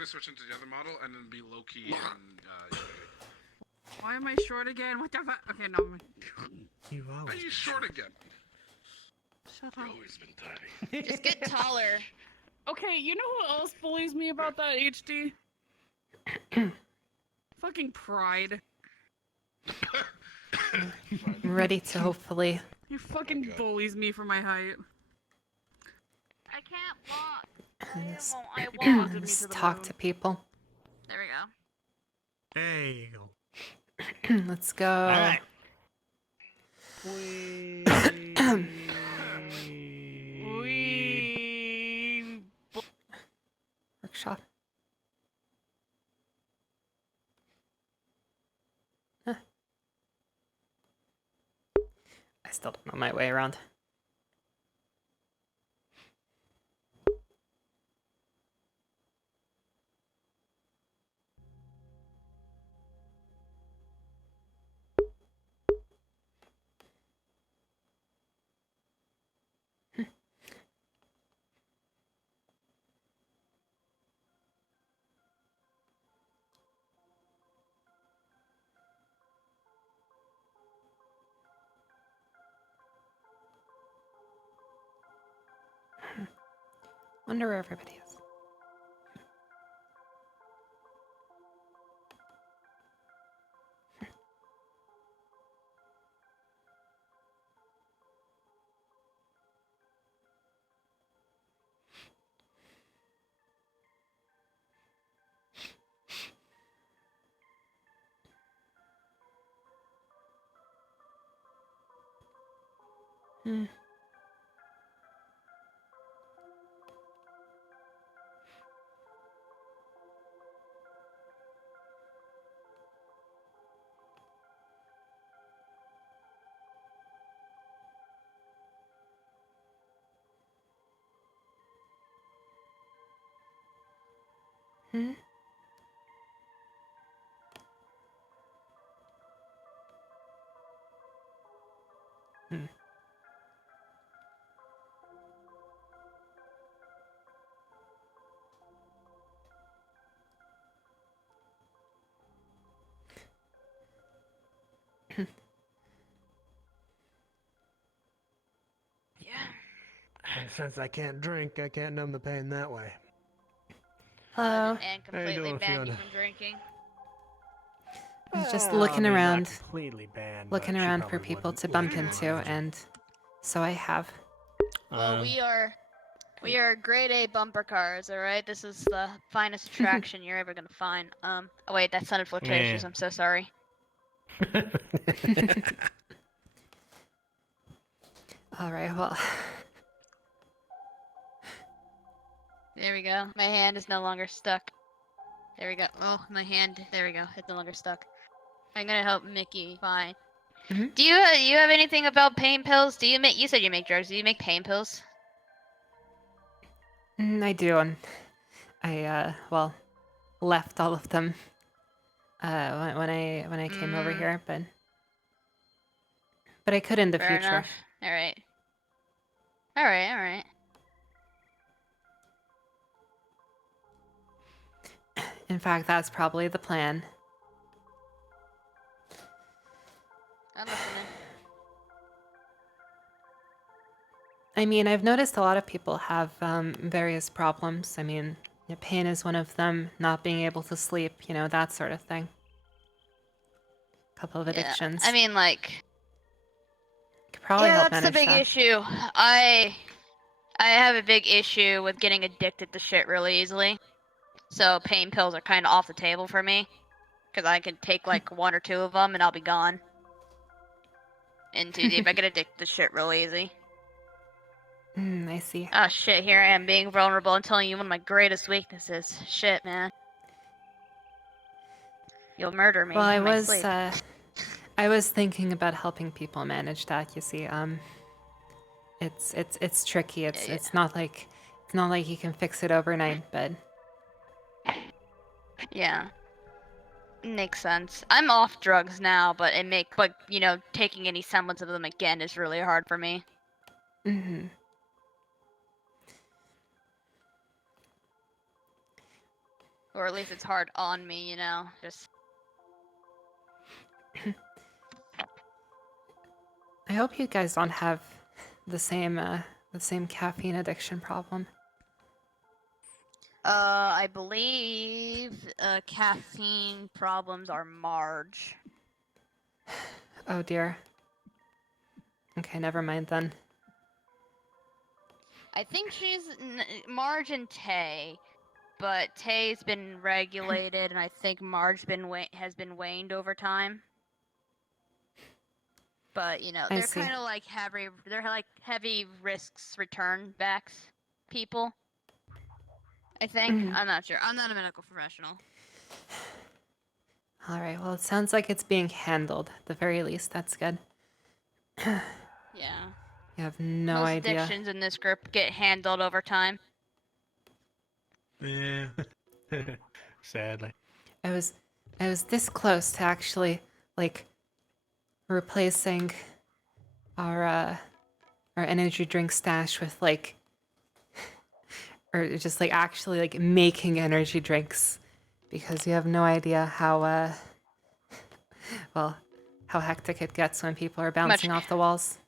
gonna switch into the other model and then be low key and Why am I short again? What the fuck? Okay, no. You've Why are always you been short again? Shut You've up. always been tiny. Just get taller. Okay, you know who else bullies me about that, HD? Fucking pride. Ready to hopefully. He fucking God. bullies me for my height. I can't walk. Just, I He walk. posted me just to the talk moon. to people. There we go. There you go. Let's go. All right. We... Workshop. Huh. I still don't know my way around. Wonder where everybody is. Hmm. Hmm. Hmm. Yeah. Since I can't drink, I can't numb the pain that way. Hello. And How you completely doing, ban you Fiona? from drinking. Just Well, looking I mean, not around. completely banned. Looking but she around for probably people wouldn't to like bump it into, around you. and so I have. Well, we are grade A bumper cars, alright? This is the finest attraction you're ever gonna find. Oh wait, that sounded flirtatious, Yeah. I'm so sorry. All right. Well. There we go. My hand is no longer stuck. There we go. Oh, my hand. There we go. It's no longer stuck. I'm gonna help Mickey. Fine. Mhm. Do you have anything about pain pills? Do you make? You said you make drugs. Do you make pain pills? I do, and I well left all of them when I came over here, but I could in the Fair future. enough. All right. All right. All right. In fact, that's probably the plan. I'm listening. I mean, I've noticed a lot of people have various problems. I mean, pain is one of them, not being able to sleep, that sort of thing. A couple of addictions. Yeah. I mean, like. Could probably Yeah, help that's the manage big that. issue. I have a big issue with getting addicted to shit really easily. So pain pills are kind of off the table for me. Because I can take like one or two of them and I'll be gone. In too deep. I get addicted to shit real easy. I see. Oh shit, here I am being vulnerable and telling you one of my greatest weaknesses. Shit, man. You'll murder me Well, in my sleep. I was thinking about helping people manage that. You see, it's tricky. It's not like you can fix it overnight, but Yeah. Makes sense. I'm off drugs now, but taking any semblance of them again is really hard for me. mm-hmm. Or at least it's hard on me, you know? Just. I hope you guys don't have the same caffeine addiction problem. I believe caffeine problems are Marge. Oh dear. Okay, never mind then. I think she's Marge and Tay, but Tay's been regulated, and I think Marge has been waned over time. But you know, I they're see. kind of like heavy risks return backs people. I think. Mhm. I'm not sure. I'm not a medical professional. All right. Well, it sounds like it's being handled. At the very least, that's good. Yeah. You have no Most idea. addictions in this group get handled over time. Yeah. Sadly. I was this close to actually like replacing our energy drink stash with like or just like actually like making energy drinks because you have no idea how well how hectic it gets when people are bouncing off the walls.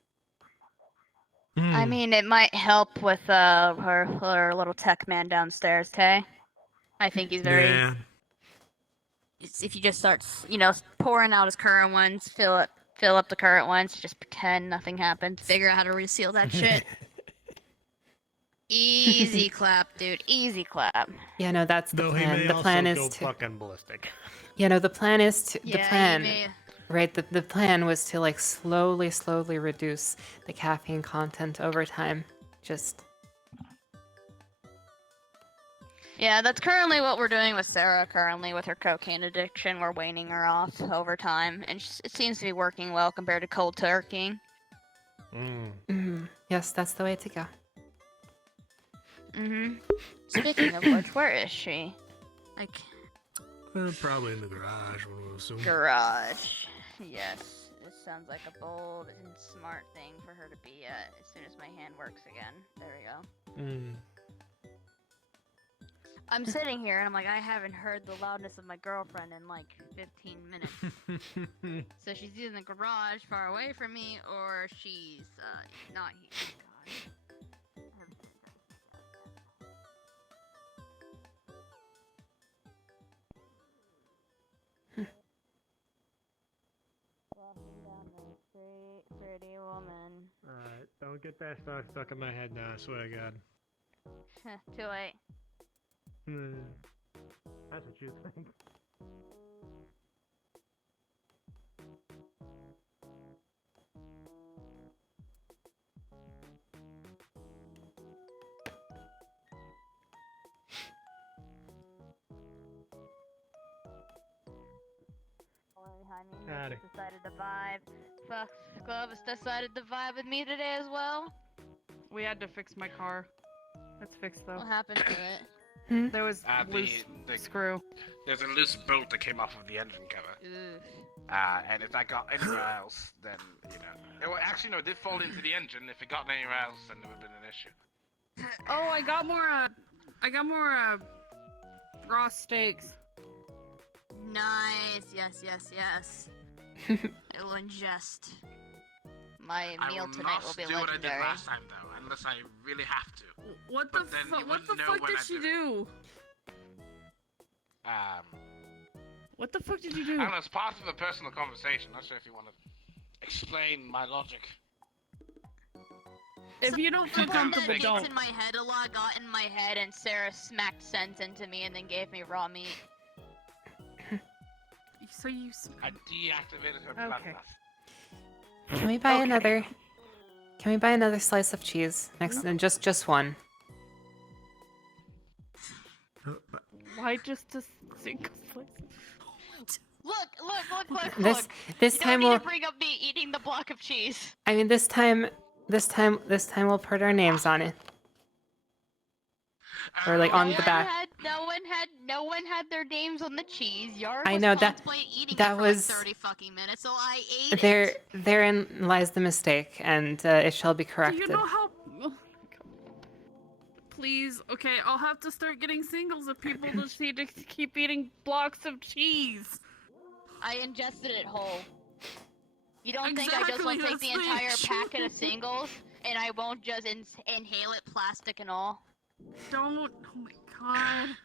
I mean, it might help with her little tech man downstairs, Tay. I think he's very. Yeah. If you just start, you know, pouring out his current ones, fill up the current ones, just pretend nothing happens. Figure out how to reseal that shit. Easy clap, dude. Easy clap. Yeah, no, that's the Though he plan. may The also plan go is to fucking ballistic. yeah, no, the plan is to Yeah, the plan. you may. Right, the plan was to like slowly reduce the caffeine content over time. Just Yeah, that's currently what we're doing with Sarah. Currently, with her cocaine addiction, we're waning her off over time, and it seems to be working well compared to cold turkey. yes, that's the way to go. Speaking of which, where is she? Like Probably in the garage, we'll assume. garage. Yes, this sounds like a bold and smart thing for her to be at. As soon as my hand works again, there we go. I'm sitting here and I'm like, I haven't heard the loudness of my girlfriend in like 15 minutes. So she's either in the garage far away from me or she's not here. God. Walking down the street, pretty woman. Alright, don't get that stuck in my head now, I swear to God. Too late. That's what you think. Behind me, Howdy. decided to vibe. Fox Glove has decided to vibe with me today as well. We had to fix my car. It's fixed though. What happened to it? There was loose screw. There's a loose bolt that came off of the engine cover. Ooh. And if that got anywhere else, then, you know. Well, actually, no, it did fall into the engine. If it got anywhere else, then there would have been an issue. Oh, I got more raw steaks. Nice. Yes. I will ingest. My meal tonight will be I will not do what I did legendary. last time, though, unless I really have to. What But the then you what the wouldn't know fuck when did I she do do? What the fuck did you do? I don't know, it's part of a personal conversation. Not sure if you want to explain my logic. If you don't feel Something that comfortable, gets don't. in my head a lot got in my head, and Sarah smacked sense into me and then gave me raw meat. So you. I deactivated her blood Okay. lust. Can we buy another? Can we buy another slice of cheese next? And just one. Why just a single slice? Look. This You time don't need we'll. to bring up me eating the block of cheese. I mean, this time we'll put our names on it, or like on the back. No one had their names on the cheese. Yard I was know that- contemplating eating that it for was- like 30 fucking minutes, so I ate it. Therein lies the mistake, and it shall be Do corrected. you know how? please? Okay, I'll have to start getting singles if people just need to keep eating blocks of cheese. I ingested it whole. You don't think I just want to take the Exactly, entire that's the packet of issue. singles and I won't just inhale it, plastic and all? Don't. Oh my god.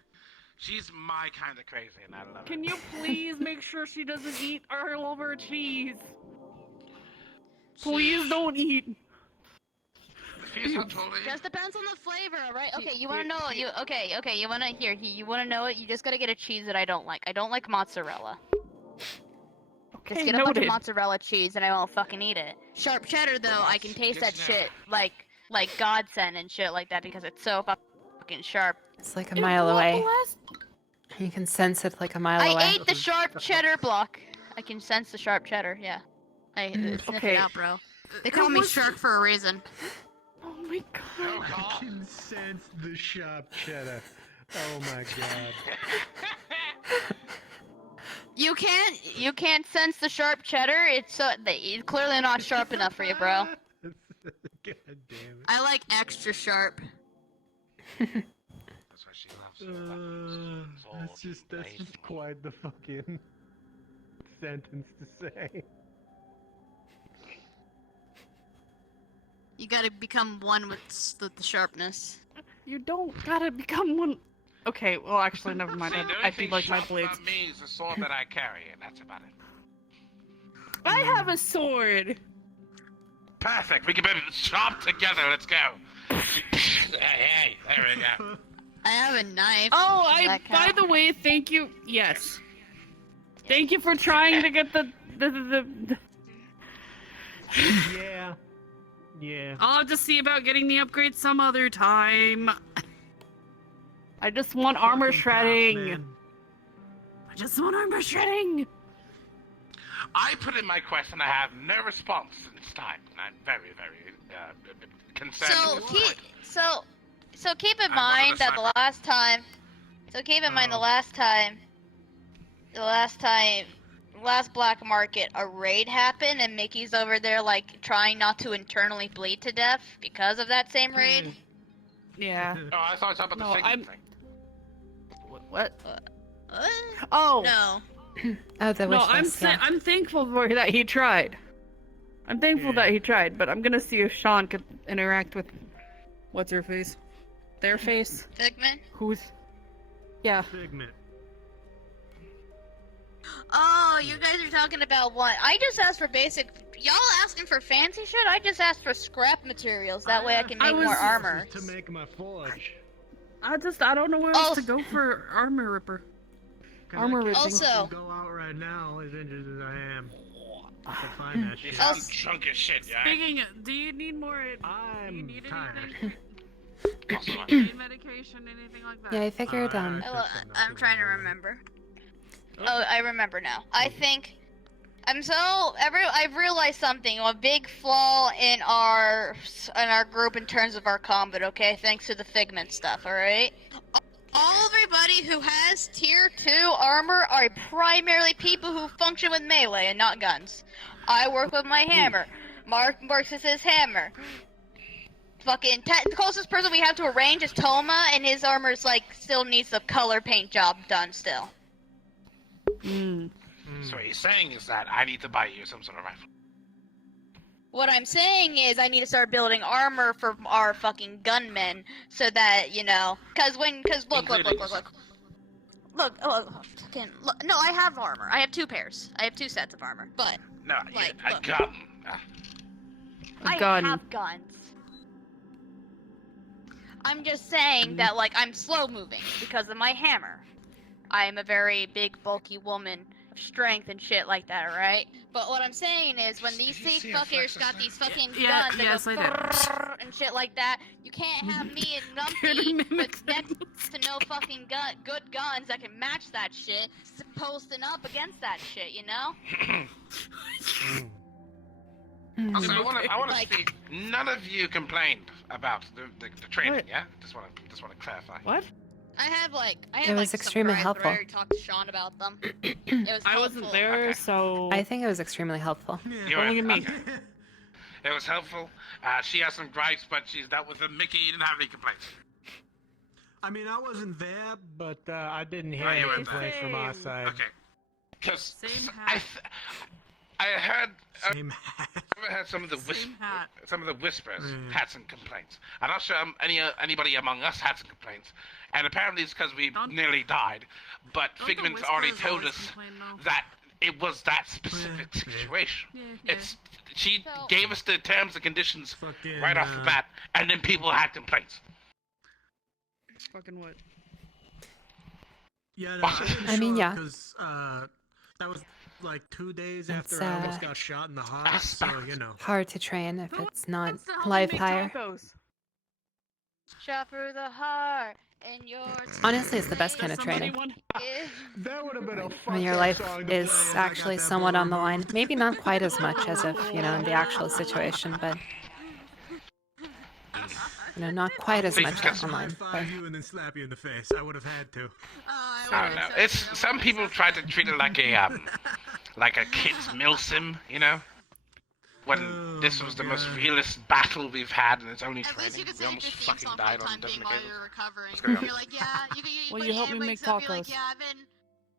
She's my kind of crazy, and I love Can it. you please make sure she doesn't eat all of her cheese? Please don't eat. She's not totally. Just depends on the flavor, alright? Okay, you wanna know you wanna know it, you just gotta get a cheese that I don't like. I don't like mozzarella. Just get a bunch of mozzarella cheese and I won't fucking eat it. Sharp cheddar though, I can taste that shit like godsend and shit like that because it's so fucking sharp. It's like a mile away. You can sense it like a mile away. I ate the sharp cheddar block. I can sense the sharp cheddar, yeah. I sniff it out, bro. They call me Shark for a reason. Oh my god. Oh, I God. can sense the sharp cheddar. Oh my god. You can't sense the sharp cheddar. It's clearly not sharp enough for you, bro. God damn it. I like extra sharp. That's what she loves. That's just quite the fucking sentence to say. You gotta become one with the sharpness. You don't gotta become one. Okay, well, actually, never mind. See, the only I do thing like my sharp blades. about me is the sword that I carry, and that's about it. I have a sword. Perfect. We can be sharp together. Let's go. Hey, there we go. I have a knife. Oh, Does by that count? the way, thank you. Yes. Thank you for trying to get the. Yeah. Yeah. I'll have to see about getting the upgrade some other time. I just want armor Fucking shredding. cops, man. I just want armor shredding. I put in my quest and I have no response since time. And I'm very, very concerned. So at this point. so keep in I'm one of mind the that the last time. So keep in mind the last black market, a raid happened, and Mickey's over there like trying not to internally bleed to death because of that same raid. Yeah. Oh, I thought you were talking about No, the figure I'm- thing. What? What? Oh. No. Oh, the wish No, list, yeah. I'm thankful for that he tried. I'm thankful that he tried, but I'm gonna see if Sean could interact with what's her face, their face. Figment? Who's? Yeah. Figment. Oh, you guys are talking about what? I just asked for basic. Y'all asking for fancy shit? I just asked for scrap materials. That way I can make more armor. To make my forge. I don't know where else to go for armor ripper. 'Cause Armor I can't ripping. Also- fucking go out right now, as injured as I am, to find that You shit. sound drunk as shit, yeah. Speaking of, do you need more? Do you I'm need tired. anything? Also, Need medication, anything like that? Yeah, I figured, I'm trying to remember. Oh, I remember now. I think I've realized something. A big flaw in our group in terms of our combat. Okay, thanks to the Figment stuff. All right. Everybody who has tier 2 armor are primarily people who function with melee and not guns. I work with my hammer. Mark works with his hammer. Fucking the closest person we have to a range is Toma, and his armor's like still needs the color paint job done still. so what you're saying is that I need to buy you some sort of rifle. What I'm saying is I need to start building armor for our fucking gunmen so that, you know, cause look, fucking look, no, I have armor. I have 2 pairs. I have 2 sets of armor, but No, Like, a look. gun. A gun. I have guns. I'm just saying that, like, I'm slow moving because of my hammer. I am a very big, bulky woman of strength and shit like that, alright? But what I'm saying is, when these Did you see her fuckers flex got this these time? fucking Yeah, guns that yes, go I did. brrrr and shit like that, you can't have me and Numpty with next to no fucking good guns that can match that shit, posting up against that shit, you know? Also, I want to Like- speak. None of you complained about the training, What? yeah? Just want to clarify. What? I have It was some extremely cries, helpful. But I already talked to Sean about them. It was I wasn't helpful. there, Okay. so. I think it was extremely helpful. You Don't look at me. okay. It was helpful. She has some gripes, but she's dealt with them. Mickey didn't have any complaints. I mean, I wasn't there. But I didn't hear Right, you any were there. complaints from our Same. side. Okay. Because Same I, hat. I heard, Same hat. I heard some of the Same hat. some of the whispers Mm. had some complaints. I'm not sure anybody among us had some complaints, and apparently it's because we Don't- nearly died. But Don't the Figment's already Whisperers told always us complain, though? that it was that specific Yeah. situation. Yeah. She So- gave us the terms and conditions Fucking, right off the bat, and then people had complaints. Fucking what? Yeah, no, I mean, yeah. Because that was like 2 days It's, after I almost got shot in the heart. So you know. Hard to train if Who it's not wants to help me live make fire. tacos? Shot for the heart and your Honestly, it's the best kind Does of somebody training. want- That would have been a When your fucked up life song to is play. actually that somewhat ball on the line. removed. Maybe not quite as much as if, in the actual situation, but, not quite as much Because- on the line. High But five you and then slap you in the face. I would have had to. I don't know. It's some people try to treat it like a kid's mill sim, you know. When Oh this my was the most God. realist battle we've had, and it's only At least training. you could We sing almost your theme fucking song for died the on time dozen being while occasions. you're recovering. What's going on? You're like, yeah, Will when you your help head me make wakes up, you're like, tacos? yeah, I've been.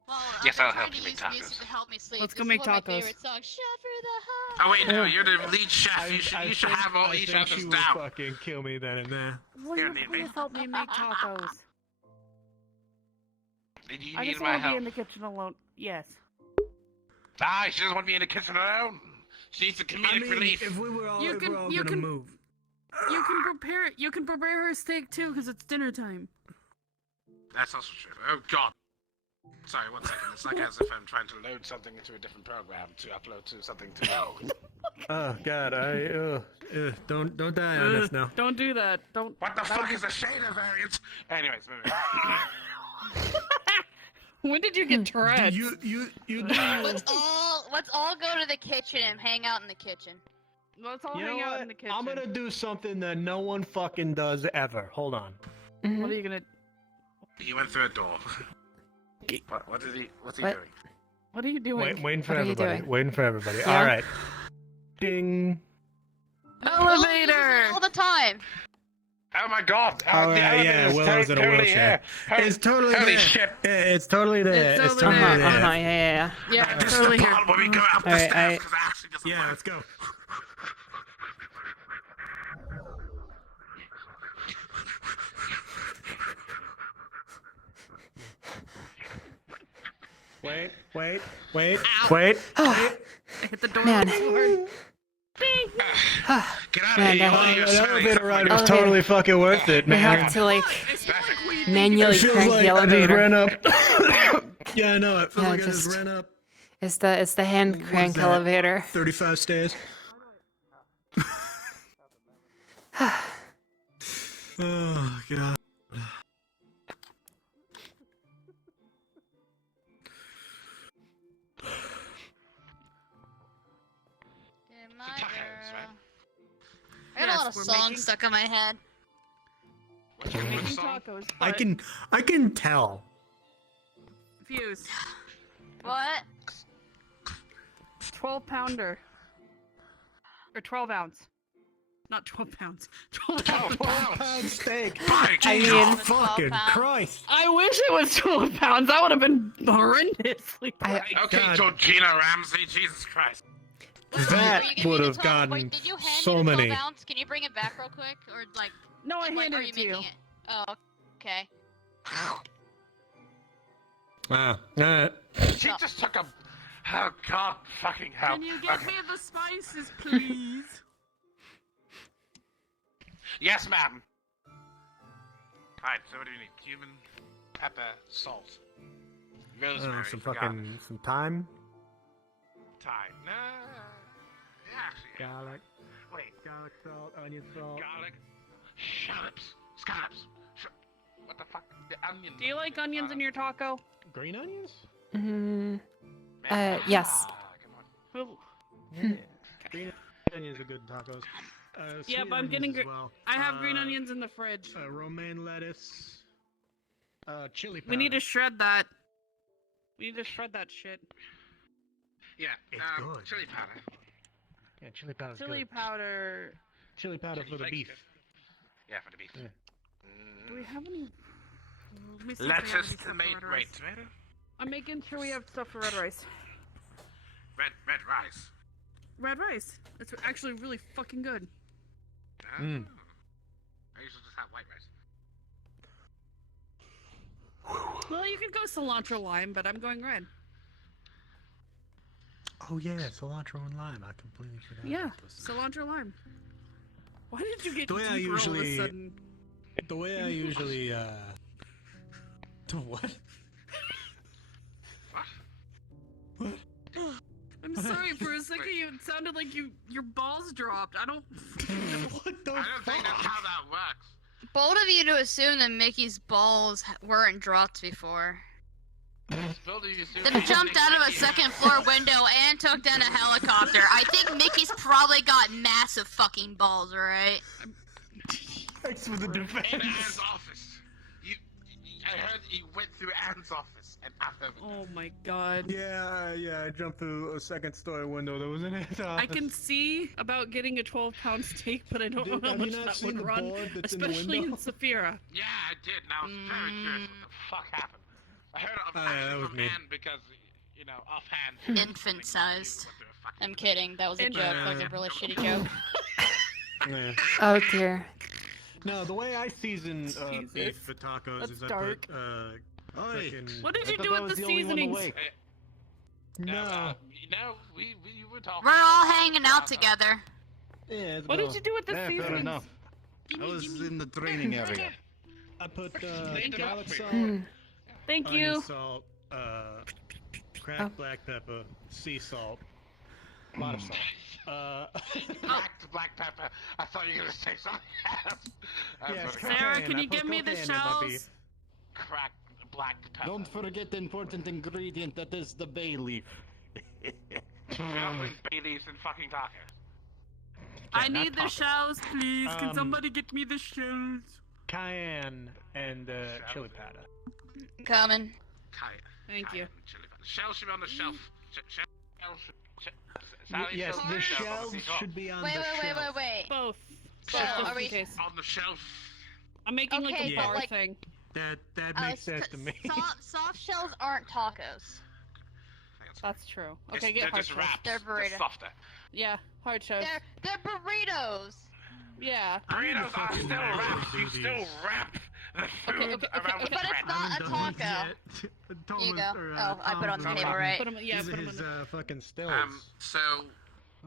Well, Yes, I've I'll been help trying you to make use music tacos. to help me sleep. Let's go This make is one of tacos. my favorite songs. Shot for the heart. Oh wait, no, you're the lead chef. You should have all I each think of she us will down. fucking kill me then and there. Will Here, you need me? please help me make tacos? Did you I need just my want to be help? in the kitchen alone. Yes. She doesn't want to be in the kitchen alone. She needs a comedic I mean, relief. if we were all, You if can- we're all you gonna can- move. You can prepare it. You can prepare her steak too, because it's dinner time. That's also true. Oh god. Sorry, 1 second. It's like as if I'm trying to load something into a different program to upload to something to Oh god, Don't die on us now. Don't do that. Don't. What the that would fuck be- is a shader variant? Anyways, moving on. When did you get Tourette's? You do. Let's all go to the kitchen and hang out in the kitchen. Let's all You hang know out what? in the kitchen. I'm gonna do something that no one fucking does ever. Hold on. Mhm. What are you gonna? He went through a door. What's he What? doing? What are you doing? Waiting for What are you everybody. doing? Waiting for everybody. Yeah? All right. Ding. Elevator. All the time. Oh my god! Oh, the yeah, elevator's Willow's in a totally wheelchair. here. It's totally Holy there. shit! Yeah, it's totally there. It's It's, over totally there. there. Yeah. Yeah, This totally is the here. part where we go up the Alright, stairs because it actually doesn't Yeah, work. let's go. Wait. I hit the door Man. so hard. Get out of Man, here! that You The silly elevator ride was Elevator. totally fucking worth it, We man. have to like Traffic. manually It feels crank like the I just elevator. ran up. Yeah, I know. It feels Yeah, like I just just- ran up It's the hand crank that? elevator. 35 stairs. Oh god. Yeah, my Tacos, girl. right? I got Yes, a lot of we're songs making- stuck in my head. What's your favorite Making song? tacos. I but can tell. Fuse. What? 12-pounder. Or 12 ounce. Not 12 pounds. 12 ounce. 12-pound steak. By I Jesus. mean- Fucking 12 pounds. Christ. I wish it was 12 pounds. That would have been horrendously. I- Okay, God. Georgina Ramsey, Jesus Christ. Wait, That were you giving would me have the 12 gotten Wait, did you hand so me the 12 many. ounce? Can you bring it back real quick? Or, like, No, I like, handed are you it to you. making it? Oh, okay. She just took a. Oh god, fucking hell. Can you get Okay. me the spices, please? Yes, ma'am. Alright, so what do you need? Cumin, pepper, salt, rosemary, Some for fucking some thyme. garlic. Thyme. No. Yeah, actually. Garlic. Wait. Garlic salt, onion salt. Garlic. Scallops. Scallops. What the fuck? The onion. Do you like onions in your taco? Green onions? Mm, Man. yes. Ah, come on. Ooh. Yeah. Green onions are good tacos. Yeah, Sweet but I'm onions getting as gr- well. I have green onions in the fridge. Romaine lettuce. Chili powder. We need to shred that. We need to shred that shit. Yeah, It's good. chili powder. Yeah, chili powder's Chili good. powder. Chili powder Chili for the flakes beef. good. Yeah, for the beef. Yeah. Do we have any? me see if we have any Lettuce, stuff for tomato, red wait, rice. tomato? I'm making sure we have stuff for red rice. Red rice. Red rice. It's actually really fucking good. Oh. Mm. I usually just have white rice. Well, you could go cilantro lime, but I'm going red. Oh yeah, cilantro and lime. I completely forgot. Yeah, about this. cilantro lime. Why did you get The way I deeper all of a usually- sudden? The way I usually To what? What? I'm sorry, for a second it sounded like your balls dropped. I don't. What the I don't think that's how that works. Bold of you to assume that Mickey's balls weren't dropped before. Then jumped out of a second floor window and took down a helicopter. I think Mickey's probably got massive fucking balls, alright? Thanks for the In defense. Anne's office. I heard you went through Anne's office and after. Oh my god. Yeah, I jumped through a second story window that was in his office. I can see about getting a 12-pound steak, but I don't know Dude, how have you much not that seen would the run, board that's in the especially in window? Saphira. Yeah, I did. And I was very curious what the fuck happened. I heard it Oh, yeah, that actually was from me. Anne because, you know, offhand. Infant-sized. I'm kidding. That was a Infant- joke. That was a really shitty joke. Yeah. Oh dear. No, the way I season Jesus. beef for tacos That's is I dark. put Oi. frickin- What did I you thought do that with was the the only one seasonings? awake. No. We were talking. We're all about hanging out together. Yeah, it's What going. did you do with the Yeah, fair seasonings? enough. I was in the training area. I put Thank you. garlic salt, Hmm. Thank onion you. salt, cracked Oh. black pepper, sea salt, a lot of salt. Black pepper. I thought you were gonna say something else. I was Yeah, gonna cocaine. Sarah, can I you put give me the cocaine in my shells? beef. crack black pepper. Don't forget the important ingredient that is the bay leaf. We don't bring bay leaves in fucking taco. I not need the tacos. shells, please. Can Um, somebody get me the shells? Cayenne and chili powder. Coming. Thank you. Shells should be on the shelf. Yes, the shells should be on the shelf. Wait. Both. So, Just are in we- case. On the shelf. I'm making like Okay, a but, bar like- thing. That makes sense to me. Soft shells aren't tacos. That's true. It's- Okay, get they're hard just shells. wraps. They're burrito. softer. Yeah, hard shells. They're burritos. Yeah. I need to Burritos are fucking still actually wraps. do You still these. wrap the food okay, around okay, with but it's bread. not I a haven't done these taco. yet. Here you Thomas, go. or, Oh, I put it on the Tom's table, right? Put 'em, yeah, These put are 'em his in the... fucking stills. So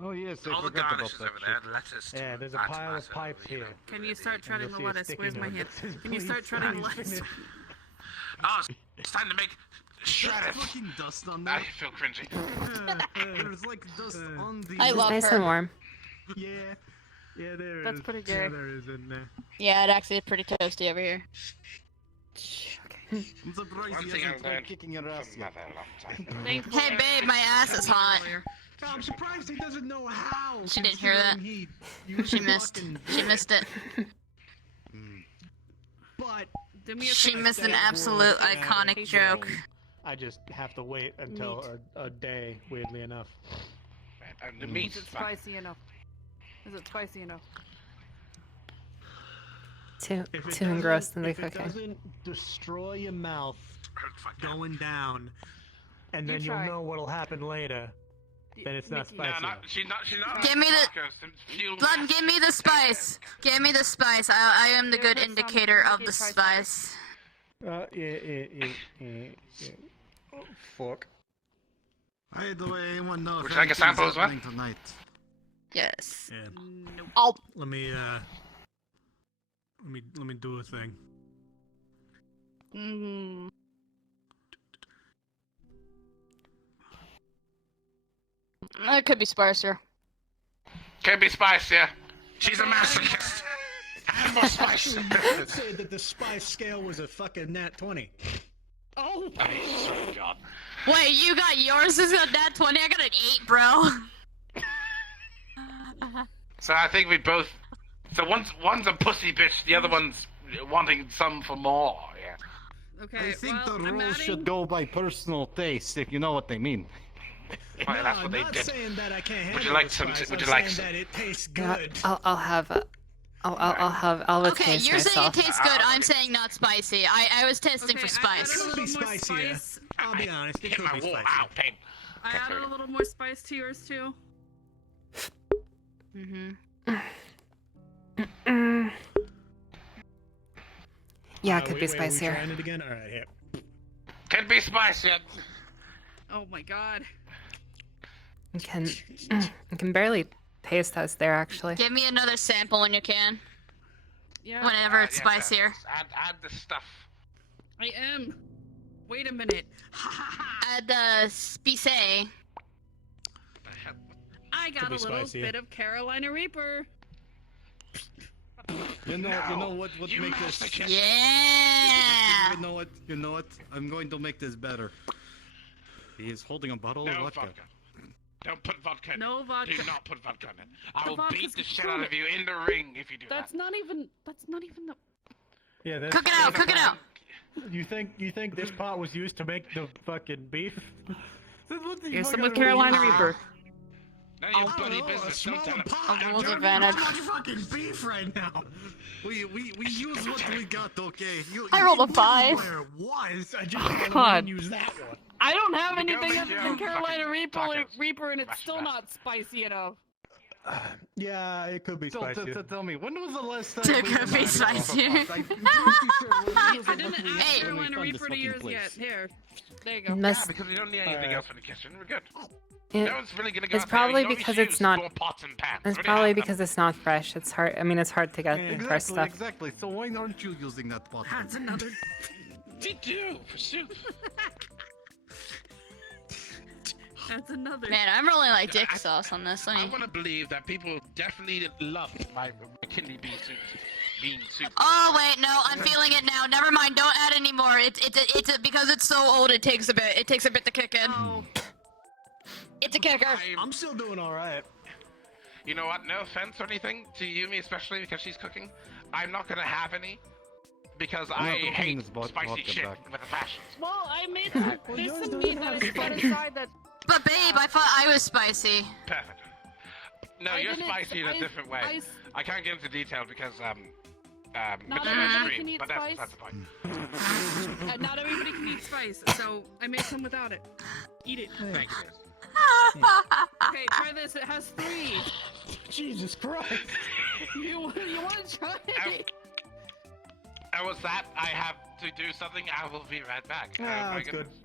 Oh yes, I all the forgot about garnishes that over there, shit. lettuce. Yeah, there's a tomato, pile of tomato, pipes you know, here. Can you start And treading you'll the see a lettuce? sticky Where's my note hand? that says, Can you start "Please treading the finish lettuce? it." Oh, it's time to make There's shredded. fucking dust on I there. feel cringy. There's like dust on the. I It's love nice her. and warm. Yeah, yeah, there is. That's pretty Yeah, gay. there is in there. Yeah, it actually is pretty toasty over here. I'm surprised One he thing hasn't I tried learned kicking your ass from yet. Mother a long time. Thankfully, Hey, babe, my ass is hot. I'm surprised he doesn't know how. She didn't hear that. considering he used She missed. fucking- She missed it. But Do me a She favor. missed an That absolute was iconic bad. joke. I just have to wait until a day. Weirdly enough. And the meat Is is it fine. spicy enough? Is it spicy enough? Too If it too engrossed in doesn't- the if it cooking. doesn't destroy your mouth Fuck. going down, and You then you'll try. know what'll happen later, then it's not Mickey. No, spicy. she's not. Give me the- tacos to fuel Blood, mass. give me the spice. Give me the spice. I am the Give good her some. indicator of Mickey, the try some. spice. Yeah. Oh, fuck. By the way, anyone know if Would you like a anything's sample as well? happening tonight? Yes. Yeah. Nope. Oh, Let me do a thing. Mm. it could be spicer. Could be spicier. She's a masochist. Add more spice. I'd say that the spice scale was a fucking nat 20. Oh! Oh, God. Wait, you got yours is a nat 20. I got an 8, bro. So I think we both. So one's a pussy bitch, the other one's wanting some for more. Yeah. Okay, I think well, the I'm rules adding... should go by personal taste, if you know what they mean. Well, No, that's I'm what they not did. saying that I can't handle Would you like the some? spice. Would I'm you like saying some? that it tastes Yeah, good. I'll have a. I'll Okay, taste you're saying myself. it tastes good. I'm saying not spicy. I was testing for I spice. added a Could be little more spicier. spice. I'll be honest, it Hit could my be wall. spicier. Ow, pain. I Okay, added sorry. a little more spice to yours too. Mm-hmm. Yeah, it could be Wait, are we spicier. trying it again? All right, here. Can be spicy. Oh my god. I can barely taste us there actually. Give me another sample when you can. Yeah, Whenever it's Yes, spicier. yes. Add the stuff. I am. Wait a minute. Add the spice. I got be a little spicier. bit of Carolina Reaper. You know what You make this... masochist. Yeah. You know what? I'm going to make this better. He is holding a bottle of No vodka. vodka. Don't put vodka in No it. vodka. Do not put vodka in it. I The will vodka's beat the shit out of you in the ring if you do That's that. not even. That's not even the. Yeah, that's Cook it out. Cook it out. You think this pot was used to make the fucking beef? Here's some with Carolina Reaper. None of your bloody business. Don't tell him. Rules advantage. fucking beef right now. We use what we got, okay? I rolled a 5. Where it was, I just God. didn't use that one. I don't have You go anything make other your than own Carolina fucking tacos. Reaper, and it's Smash still that. not spicy enough. Yeah, it could be spicy. Tell me, when was the last time It could be spicier. I didn't add Hey. Carolina Reaper to yours yet. Here, there you go. Yeah, Must, because we don't need anything Alright. else in the kitchen. We're good. it- No one's really gonna go it's out there. probably You always because it's use not- four pots and pans. it's We already probably have them. because it's not fresh. It's hard. I mean, it's hard to get fresh stuff. Exactly. So why aren't you using that pot? That's another. We do for soup. That's another. Man, I'm rolling like dick sauce on this. I want to believe that people definitely love my kidney bean soup. Oh wait, no, I'm feeling it now. Never mind. Don't add any more. It's because it's so old. It takes a bit. It takes a bit to kick in. Oh, It's a kicker. I'm still doing all right. You know what? No offense or anything to Yumi, especially because she's cooking. I'm not gonna have any because I cooking hate is vodka spicy shit back. with a passion. well, I made some. There's some meat that I put aside that. But babe, I thought I was spicy. Perfect. No, I you're didn't- spicy in a different way. I- I can't get into detail because Not it's everybody my can stream, eat but that's spice. beside the point. Not everybody can eat spice, so I made some without it. Eat it. Thank you. Chris. Okay, try this. It has 3. Jesus Christ. You want to try it? And was that I have to do something? I will be right back. Ah, my that's good. goodness.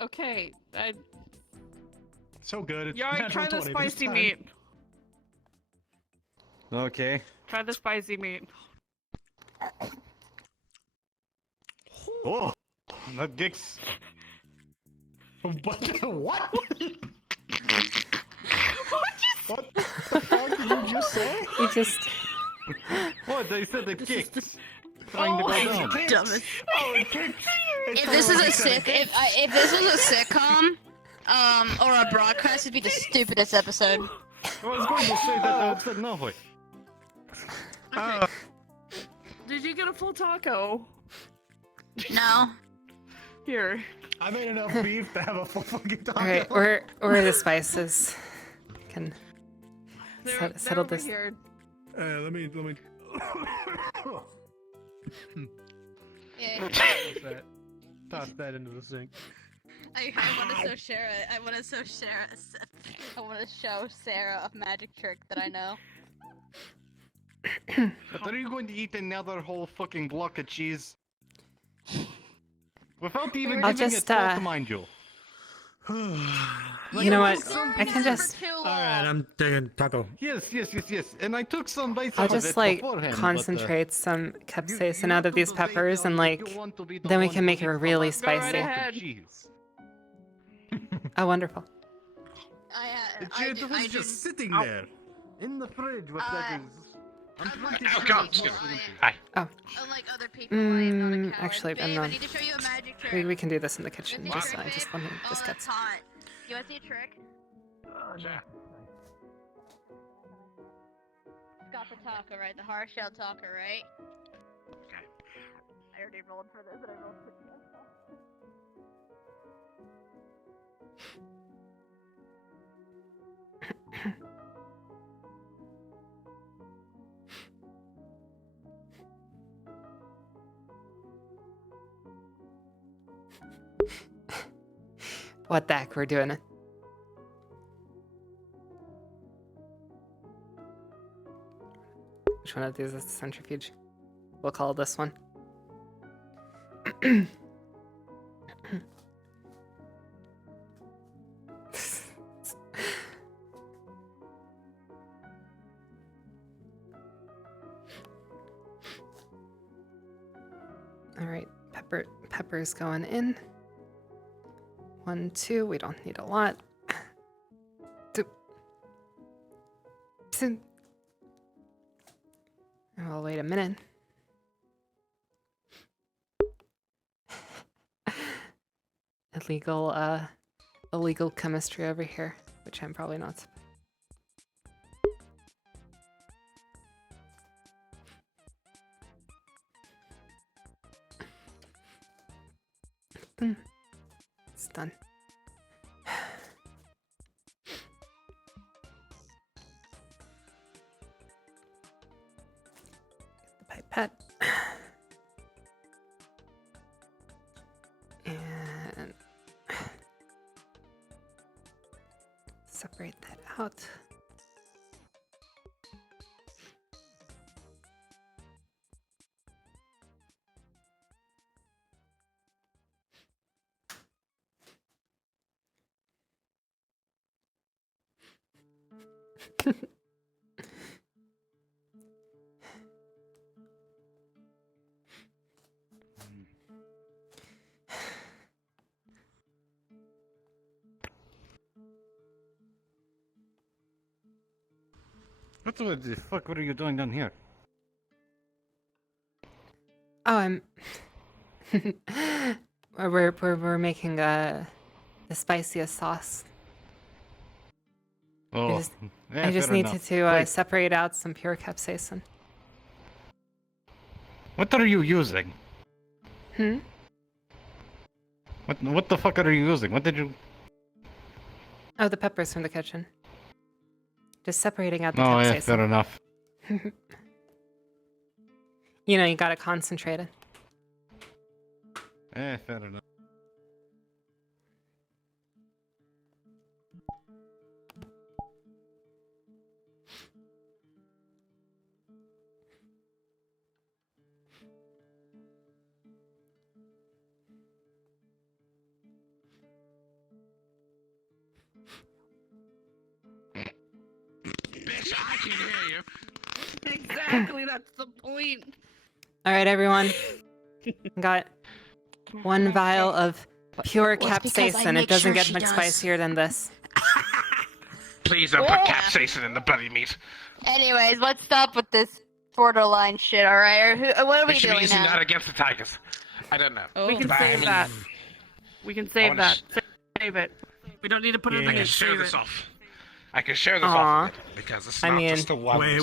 Okay, So good. It's you already natural try the 20 this spicy time. meat. Okay. Try the spicy meat. Oh, that gets. What? What? What the fuck did you just say? You just What? They said it kicked. Oh, Trying to go down. Dumbest. Oh, it kicks. If this is a if this is a sitcom, or a broadcast, it'd be the stupidest episode. I was going to say that I said no way. Did you get a full taco? No. Here. I made enough beef to have a full fucking taco. all right. Or the spices can They're settle over this. here. Let me. Yeah. Toss that into the sink. I want to show Sarah a magic trick that I know. But are you going to eat another whole fucking block of cheese? Without even I'll giving just, it thought, mind you. You know what? I can just All right, I'm taking taco. Yes. And I took some bites I'll out of just it like beforehand, concentrate some you capsaicin out have of to these say peppers and you like want to be the then we one can who make it eats the really last Go right spicy. block of ahead. cheese. Oh, wonderful. It was just sitting there. In the fridge with I'm pretty Oh, sure God, it's not excuse me. empty. Hi. Unlike other people, I am not a coward. Actually, Babe, I'm I not. need to show you a magic trick. We can do this in the kitchen. You want to Just see a trick, just let me babe? just Oh, get that's hot. You want to see a trick? Sure. It's got the taco, right? The hard shell taco, right? Okay. I already rolled for this, and I rolled for this. what the heck we're doing. Which one of these is the centrifuge? We'll call this one. All right, pepper's going in. 1, 2, we don't need a lot. 2. Oh, wait a minute. Illegal chemistry over here, which I'm probably not. It's done. The pipette. And separate that out. What the fuck? What are you doing down here? Oh, I'm. we're making the spiciest sauce. Oh, I just fair needed enough. to Wait, separate out some pure capsaicin. what are you using? Hmm? What the fuck are you using? What did you? Oh, the peppers from the kitchen. Just separating out the Oh, yeah, capsaicin. fair enough. You know, you gotta concentrate it. Fair enough. Bitch, I can hear you. Exactly, that's the point. All right, everyone. Got 1 vial of pure Well, it's because I capsaicin. It make doesn't sure get she much does. spicier than this. Please don't put capsaicin in the bloody meat. Anyways, let's stop with this borderline shit, alright? Or what are We we should be doing using now? that against the tigers. I don't know. We can But I save mean, that. We can save wanna that. Save it. We don't need to put it in I the can show save this it. off. I can show this Aw. off a bit, because it's I not mean- just a one. Wait.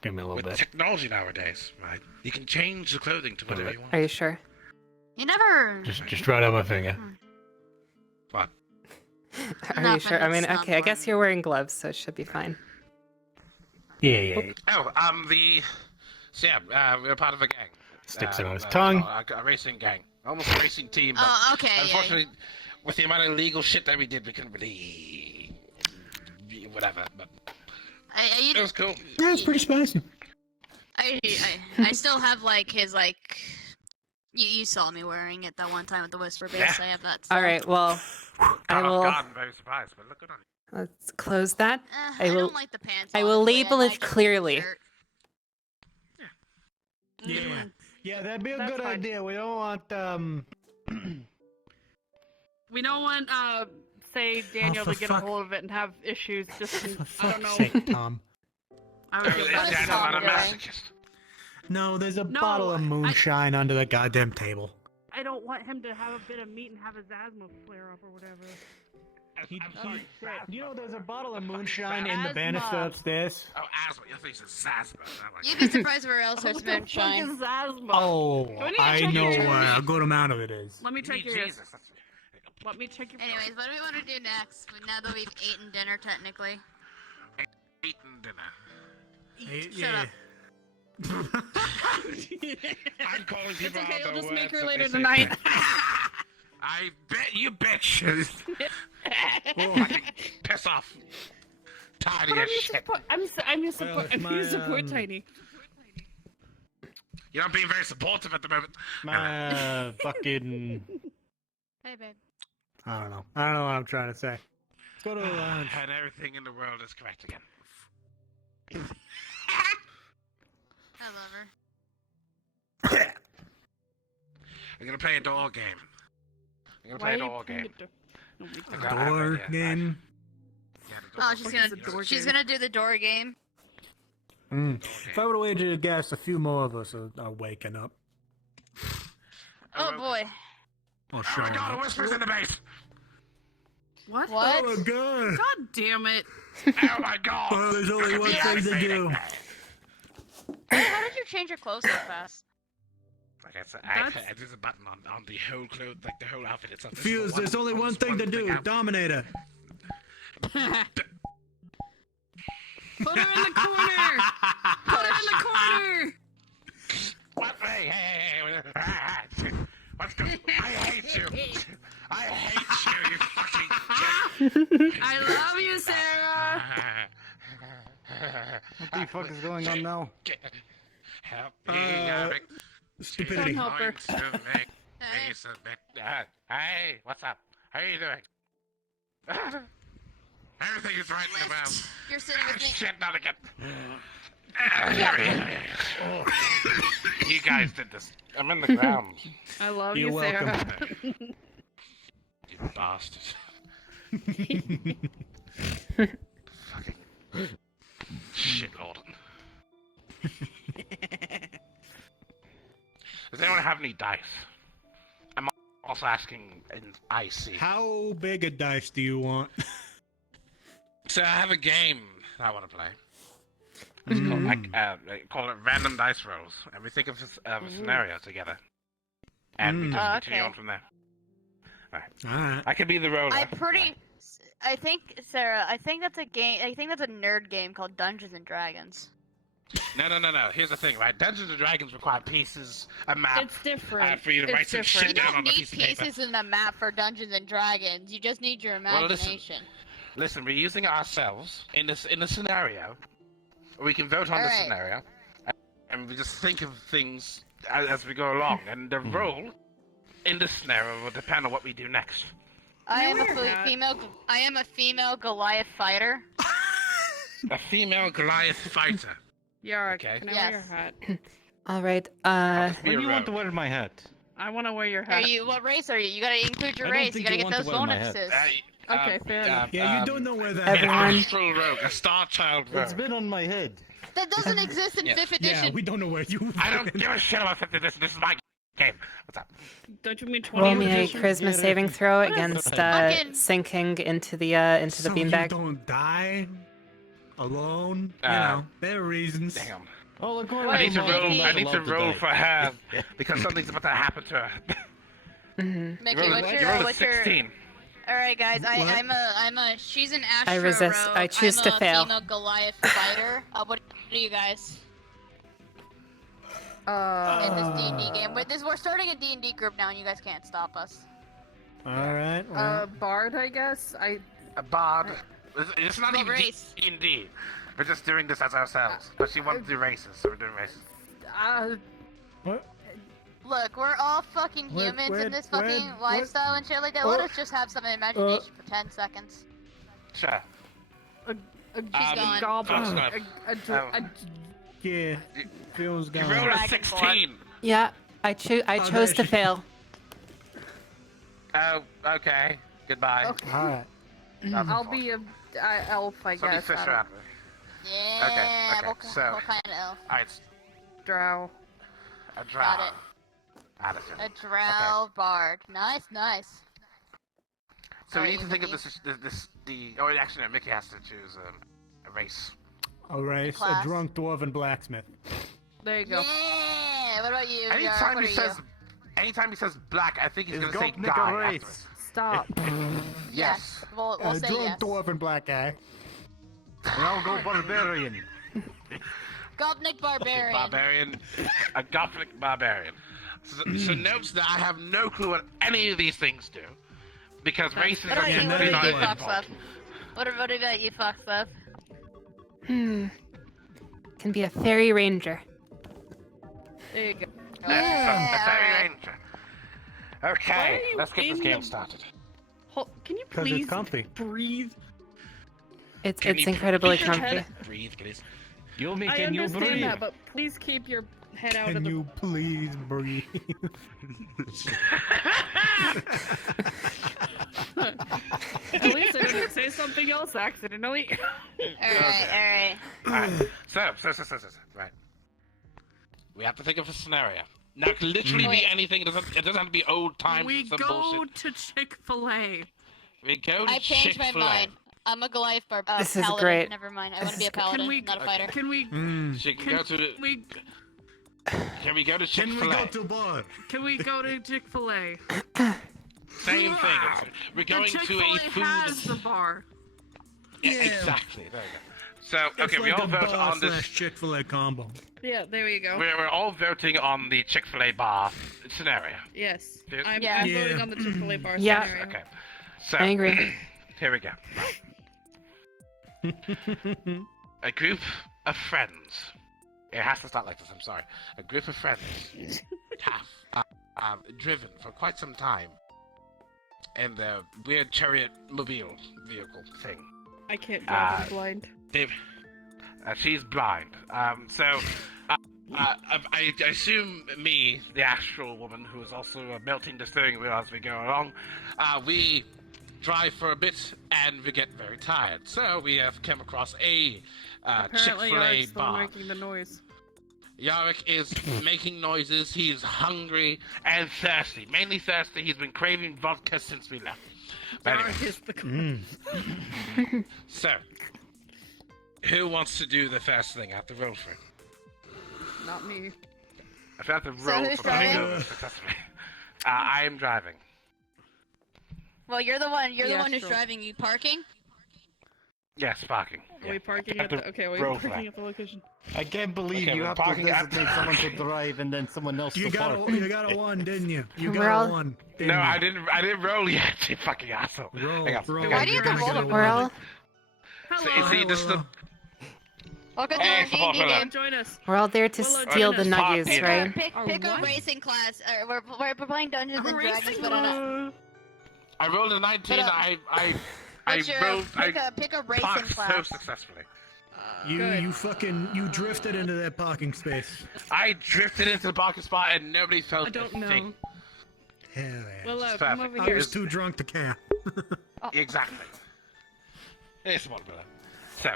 Give me a little With bit. technology nowadays, right? You can change the clothing to whatever you want. Are you sure? You never... Just right on my finger. What? Are Nothing, you sure? I mean, it's not okay, I guess important. you're wearing gloves, so it should be fine. Yeah. Oh, we're part of a gang. Sticks it on his tongue. A racing gang. Almost a racing team, but Oh, okay, yeah. unfortunately, with the amount of illegal shit that we did, we couldn't really... whatever, but it was cool. Yeah, it's pretty spicy. I still have, like, his, like... You saw me wearing it that one time at the Whisper Base. Yeah. I have that still. All right, well, I Caught off will. guard and very surprised, but look at it. Let's close that. I will- don't like the pants. I will honestly. label I it like the clearly. shirt. Yeah. Yeah, that'd be a That's good fine. idea. We don't want We don't want, say, Daniel for to get fuck- a hold of it and have issues. Just, For I don't fuck's know. sake, Tom. I would Oh, feel is bad. is Daniel not a Tom doing? masochist? No, there's a No, bottle of moonshine under the goddamn table. I don't want him to have a bit of meat and have his asthma flare up or whatever. you know, there's a bottle of moonshine in the banister Asthma. upstairs. Oh, asthma. Your face is Zasma. You'd be surprised where else What there's the fuck moonshine. is asthma? Oh, Do I need to I check know your- a good amount of it is. Let me check your ears. Jesus. Let me check your. Anyways, what do we want to do next? Now that we've eaten dinner, technically. Eating dinner. Shut up. I'm calling It's people okay. out We'll the just make words her that later they say. tonight. I bet you bitch. Fucking piss off. Tiny But as shit. I'm your support. if I'm your my, support, Tiny. You're not being very supportive at the moment. My fucking. Hey, babe. I don't know. I don't know what I'm trying to say. Let's go to the lounge. And everything in the world is correct again. I love her. I'm gonna play a door game. I'm gonna Why play are a you door playing game. the door? I got- I have Door an idea. game. Yeah, the Oh, door she's What game. is a door she's game? gonna do the door game. If I were to wager a guess, a few more of us are waking up. Oh boy. Or Oh showing my god, a up. whisper's in the base! What? What? Oh my god! God damn it! Oh my god! Well, there's only one Yeah, thing to do. How did you change your clothes so fast? Like I said, That's- there's a button on the whole clothes, like the whole outfit itself. This is Fuse, the there's only one thing to do. out. Dominator. Put her in the corner! Put her in the corner! What? Hey. What's going on? I hate you. I hate you, you fucking I love you, Sarah! What the fuck is going on now? Help me, Stupidity. Don't help her. To make me submit. Hey, what's up? How are you doing? Everything is right in the world. You're sitting with me. Shit, not again. You guys did this. I'm in the ground. I love You're you, Sarah. welcome. You bastards. Fucking shit, Gordon. Does anyone have any dice? I'm also asking in IC. How big a dice do you want? So I have a game I want to play. It's called, I call it random dice rolls, and we think of a scenario together, and we just Oh, continue okay. on from there. Alright. I could be the roller. I think, Sarah, I think that's a game. I think that's a nerd game called Dungeons and Dragons. No. Here's the thing, right? Dungeons and Dragons require pieces, a map, It's different. for you to It's write some different. shit You down don't on a need piece of paper. pieces in the map for Dungeons and Dragons. You just need your Well, listen. imagination. Listen, we're using ourselves in the scenario. We can vote on the Alright. scenario, and we just think of things as we go along, and the role in the scenario will depend on what we do next. I am wear a your fully hat? female. I am a female Goliath fighter. A female Goliath fighter. Yara, Okay. can I Yes. wear your hat? All right. Be When a do you want rogue. to wear my hat? I want to wear your Are hat. you? What race are you? You gotta include your I don't race. You think gotta you get want to those wear my hat. bonuses. Okay, fair enough. Yeah, you don't know where that Everyone- A astral rogue, a star child rogue. It's been on my head. That doesn't exist in Yeah. 5th Yeah, edition. we don't know where you. I don't give a shit about 50. This is my game. What's up? Don't you mean 20 Roll me a edition? charisma saving throw What is against fucking- sinking into the So you beanbag. don't die alone. You Uh, know, there are reasons. Damn. Oh, according Wait, I need to Mickey. roll. I need to allowed to roll die. for her because something's about to happen to her. Mickey, You rolled what's you your? rolled a What's your? 16. All right, guys. What? I'm a. She's an astro I resist. rogue. I choose I'm to a fail. female Goliath fighter. What are you guys in this D&D game? We're starting a D&D group now, and you guys can't stop us. Alright, well. Bard, I guess. A bard. It's not What even race? D&D. We're just doing this as ourselves. But she wants to do races, so we're doing races. What? Look, we're all fucking humans in this fucking lifestyle and shit like that. Let us just have some imagination for 10 seconds. Sure. She's gone. Goblin. Close enough. Yeah, feels You gone. rolled a Dragonborn. 16. Yeah, I Oh, chose there to she- fail. Oh, okay. Goodbye. Okay. Alright. That's I'll be a elf, I Somebody guess. fish I her don't- out. Yeah. Okay, What, so- what kind of elf? Alright, it's Drow. a drow. Got it. Addison. A drow bard. Nice, nice. So we Alright, need to you think of Mickey. oh, actually, no, Mickey has to choose a race. A race, a Class. drunk dwarven blacksmith. There you go. Yeah. What about you? Yara? Anytime What he are says, you? anytime he says black, I think he's Is gonna say Gopnik a guy race? afterwards. Stop. Yes. We'll A say drunk yes. dwarven black guy. And I'll go barbarian. Gopnik barbarian. Barbarian, a Gothic barbarian. So note that I have no clue what any of these things do, because races What are about you? What usually about not you, involved. Foxfluff? What about you, Foxfluff? Can be a fairy ranger. There you go. A fairy alright. ranger. Why are Okay, you let's get this in game the- started. Can you 'Cause it's please comfy. breathe? It's Can you incredibly keep your comfy. head- Breathe, please. You'll make I a new understand breed. that, but please keep your head out of Can the. you please breathe? At least I didn't say something else accidentally. Alright. Alright, so, right. We have to think of a scenario. Now, it can literally be anything. It doesn't have to be old times We and some go bullshit. to Chick-fil-A. We go to I changed my Chick-fil-A. mind. I'm a Goliath barb. This is paladin. great. Never mind. I want to be a paladin, Can we? not a fighter. Can we? She can go to the. We Can we go to Can we Chick-fil-A? go to bar? can we go to Chick-fil-A? Same thing. We're going to a Chick-fil-A food. has the bar. Yeah, Yeah. exactly. There you go. So, It's okay, we like all a vote bar on this. slash Chick-fil-A combo. Yeah, there you go. We're all voting on the Chick-fil-A bar scenario. Yes, Yes? I'm Yeah. voting Yeah. on the Chick-fil-A bar Yeah. scenario. Okay. So, I agree. here we go. A group of friends. It has to start like this, I'm sorry. A group of friends have driven for quite some time in their weird chariot mobile vehicle thing. I can't drive. Uh, I'm blind. She's blind. I assume me, the astral woman, who is also melting the steering wheel as we go along, we drive for a bit and we get very tired. So we have come across a Apparently, Chick-fil-A Yarik's the one bar. making the noise. Yarick is making noises. He is hungry and thirsty. Mainly thirsty. He's been craving vodka since we left. But anyway, Yarik is the. so who wants to do the first thing? I have to roll for it. Not me. I have to So roll who's for running driving? over successfully. I am driving. Well, you're the one. You're Yeah, the one who's sure. driving. You parking? Yes, parking. Are we parking at have the? to Okay, are we roll for parking that. at the location? I can't believe Okay, you we're have to parking at- designate someone to drive and then someone else You to got park. a one, didn't you? You We're got all- a one. No, didn't I you? didn't roll yet. You fucking asshole. Roll, Hang on. roll. Why do you You're have to gonna roll get a a We're one. all Hello. See, this is the. Welcome to Hey, our support D&D for that. game. Join us. we're all there to Willow, steal join the us. nuggies, Pick right? Pick a what? racing class. We're playing Dungeons and Dragons, Racing but on a, I rolled a 19. But, I what's your, rolled. pick a racing parked so class. successfully. You drifted into that parking space. I drifted into the parking spot and nobody felt I don't a know. thing. Hell yeah. Well, It's come perfect. over I here. was too drunk to care. Exactly. It's one better. So,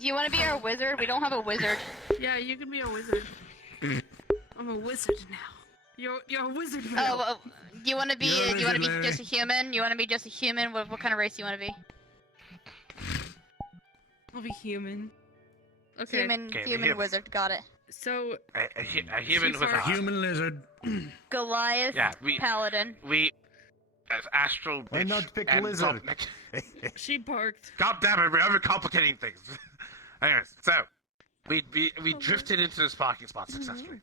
Do you want to be our wizard? We don't have a wizard. Yeah, you can be a wizard. I'm a wizard now. You're a wizard now. Oh, well, do you want to be? You're Do you want to be wizard, just a human? You want to be just a human? What kind of race do you want to be? I'll be human. Okay. Human, Okay, human human. wizard. Got it. So a human She's with our a Human lizard. Goliath, Yeah, we paladin. as astral. Why bitch not pick and lizard? Gothic. she parked. God damn it, we're overcomplicating things. Anyways, so we drifted into this parking spot successfully,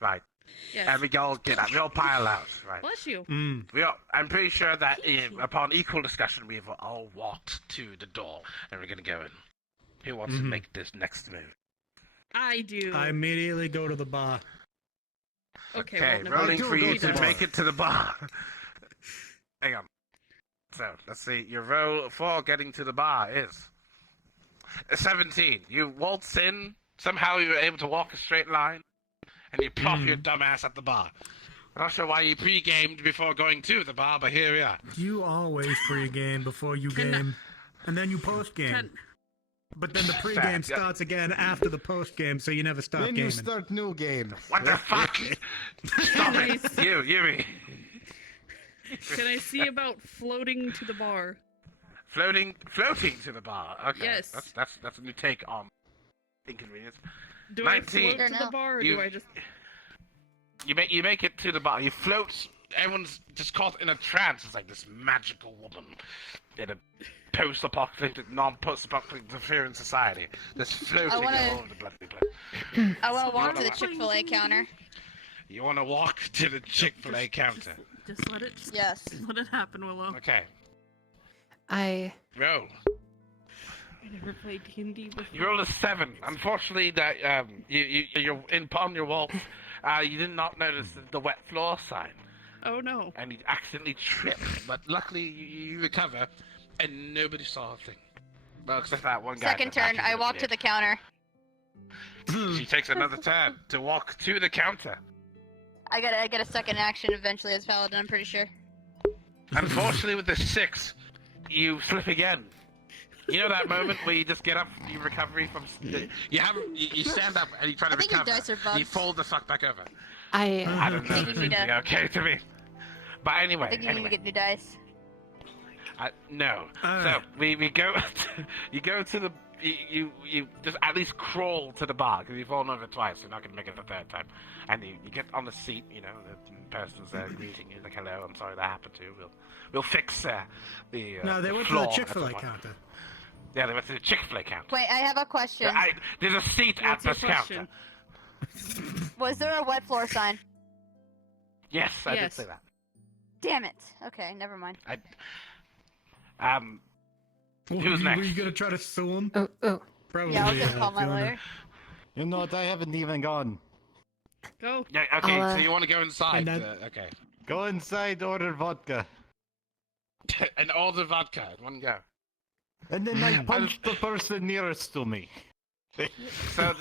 right? Yes. And we all get out. We all pile out, right? Bless you. I'm pretty sure that upon equal discussion, we've all walked to the door, and we're gonna go in. Who wants to make this next move? I do. I immediately go to the bar. Okay. Okay, well, never rolling mind. do for go you to to the bar. make it to the bar. Hang on. So let's see. Your roll for getting to the bar is a 17. You waltz in. Somehow you were able to walk a straight line, and you plop your dumb ass at the bar. I'm not sure why you pre-gamed before going to the bar, but here we are. You always pre-game before you Can I- game, and then you post-game. Can- But then the pre-game Fact, yeah. starts again after the post-game, so you never stop Then gaming. you start new game. What the fuck? Stop it. You. Can I see about floating to the bar? Floating to the bar. Okay. Yes. That's a new take on inconvenience. Do I 19. float to the bar, or You- do I just? You make it to the bar. You float. Everyone's just caught in a trance. It's like this magical woman in a post-apocalyptic, non-post-apocalyptic interference society. Just floating wanna- all over the bloody place. I want to walk to the wanna- Chick-fil-A counter. You want to walk to the Chick-fil-A counter. Just let it. Yes. Let it happen, Willow. Okay. I Roll. I never played D&D before. You rolled a 7. Unfortunately, that you're on your waltz. You did not notice the wet floor sign, Oh no. and you accidentally tripped. But luckily, you recover, and nobody saw a thing. Well, except that one guy. Second turn, I walk to the counter. She takes another turn to walk to the counter. I get a second action eventually as Paladin, I'm pretty sure. Unfortunately, with the 6, you slip again. You know that moment where you just get up, you recovery from, you stand up and you try to I think your recover. dice are bugged. You fold the fuck back over. I I don't know I if think it's you need anything to- okay to me. But anyway, I think you need to get new dice. no. So we go. You go to the. You just at least crawl to the bar because you've fallen over twice. You're not gonna make it the third time. And you get on the seat. You know the person's there greeting you like, "Hello, I'm sorry that happened to you. We'll fix the." No, they the went to the floor at Chick-fil-A some point." counter. Yeah, they went to the Chick-fil-A counter. Wait, I have a question. There's a seat What's at your this question? counter. Was there a wet floor sign? Yes, I did Yes. say that. Damn it. Okay, never mind. Who's next? Were you gonna try to sue him? oh Probably. Yeah, I was gonna call my Fiona. lawyer. You know what? I haven't even gone. Go. Yeah, okay, I'll, so you want to go inside? And that- Okay. Go inside, order vodka. And all the vodka in one go. And then I punch the person nearest to me. So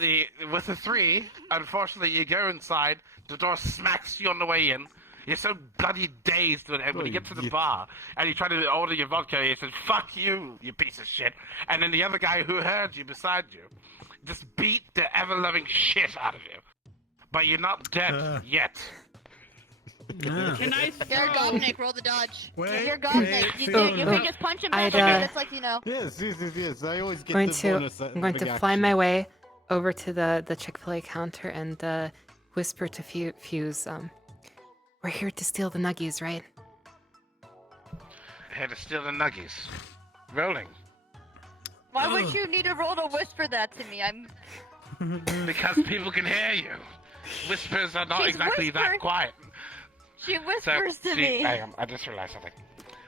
with the 3, unfortunately, you go inside. The door smacks you on the way in. You're so bloody dazed when you get to the bar and you try to order your vodka. He says, "Fuck you, you piece of shit." And then the other guy who heard you beside you just beat the ever-loving shit out of you. But you're not dead yet. Yeah. Can I You're throw? Gobnik, roll the dodge. Wait, You're Gobnik. wait, You Fiona. can just punch him back. I'd, It's like, you know. Yes. I always get going the to bonus. I'm going to fly my way over to the Chick-fil-A counter and whisper to Fuse. We're here to steal the nuggies, right? Had to steal the nuggies. Rolling. Why would you need to roll to whisper that to me? I'm. Because people can hear you. Whispers are not She's exactly that whispered. quiet. She whispers to me. Hang on, I just realized something.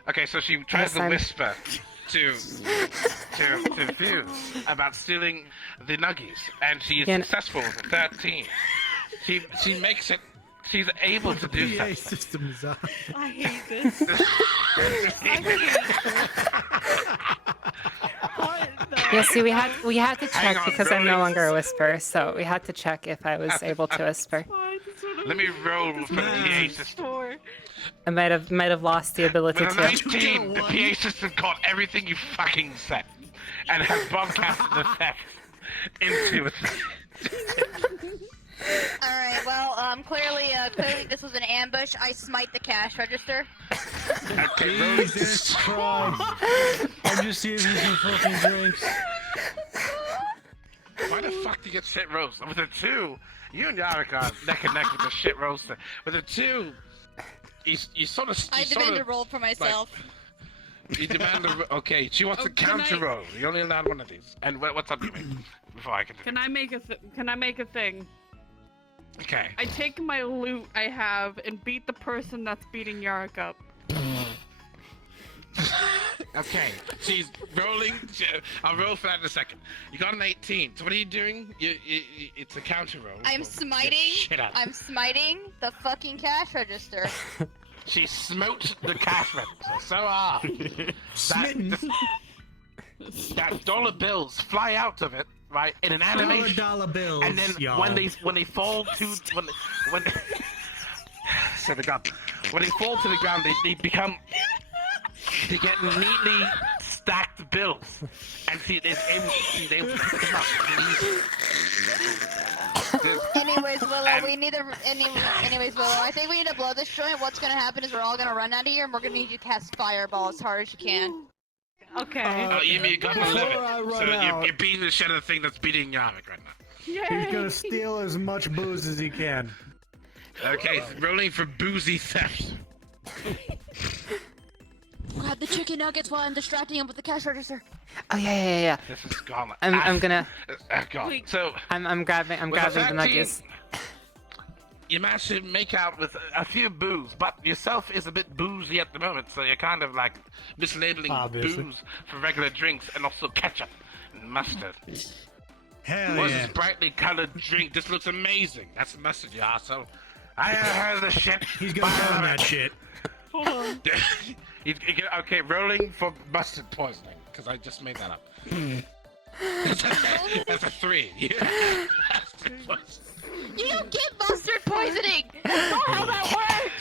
Okay, so she tries Yes, to I'm- whisper to Fuse about stealing the nuggies, and she is Yeah. successful with 13. She makes it. She's able to do PA something. system is up. I hate this. What the? Yeah, see, we had to Hang check on, because I'm no rolling. longer a whisperer, so we had to check if I was able to whisper. Why does it Let me roll for the PA system. for? I might have lost the ability With a to. 19, the PA system caught everything you fucking said, and has broadcasted the theft into it. Alright, well, clearly this was an ambush. I smite the cash register. Okay, roll. Jesus Christ. I'm just here for some fucking drinks. Why the fuck do you get shit roast? With a 2, you and Yarrick are neck and neck with the shit roaster. With a 2, you sort of. I demand a roll for myself. You demand a. Okay, she wants Oh, a can counter I- roll. You only allowed one of these. And what's up, Jimmy? Before I can. Can I make a thing? Okay. I take my loot I have and beat the person that's beating Yarrick up. Okay. She's rolling. I'll roll for that in a second. You got an 18. So what are you doing? It's a counter roll. I'm So smiting. get shit out. I'm smiting the fucking cash register. She smote the cash register so hard Smitten. that dollar bills fly out of it, right, in an animation. $dollar bills, And then y'all. when they fall to when so the God, when they fall to the ground, they get neatly stacked bills, and she's able to pick them up. Anyways, Willow, we need to. Anyways, Willow, I think we need to blow this joint. What's gonna happen is we're all gonna run out of here, and we're gonna need you to cast fireball as hard as you can. Okay. Oh, you got the Before limit. I run So out- you're beating the shit out of the thing that's beating Yarmik right now. Yay! He's gonna steal as much booze as he can. Okay, rolling for boozy theft. Grab the chicken nuggets while I'm distracting him with the cash register. Oh yeah. This is gone. I'm gonna God. Wait. So I'm grabbing the 13, nuggies. you managed to make out with a few booze, but yourself is a bit boozy at the moment, so you're kind of like mislabeling Obviously. booze for regular drinks and also ketchup and mustard. Hell What's yeah. this brightly colored drink? This looks amazing. That's mustard, you asshole. I heard the shit. He's gonna burn that shit. Okay, rolling for mustard poisoning, because I just made that up. That's a 3. Yeah. You don't get mustard poisoning! That's not how that works!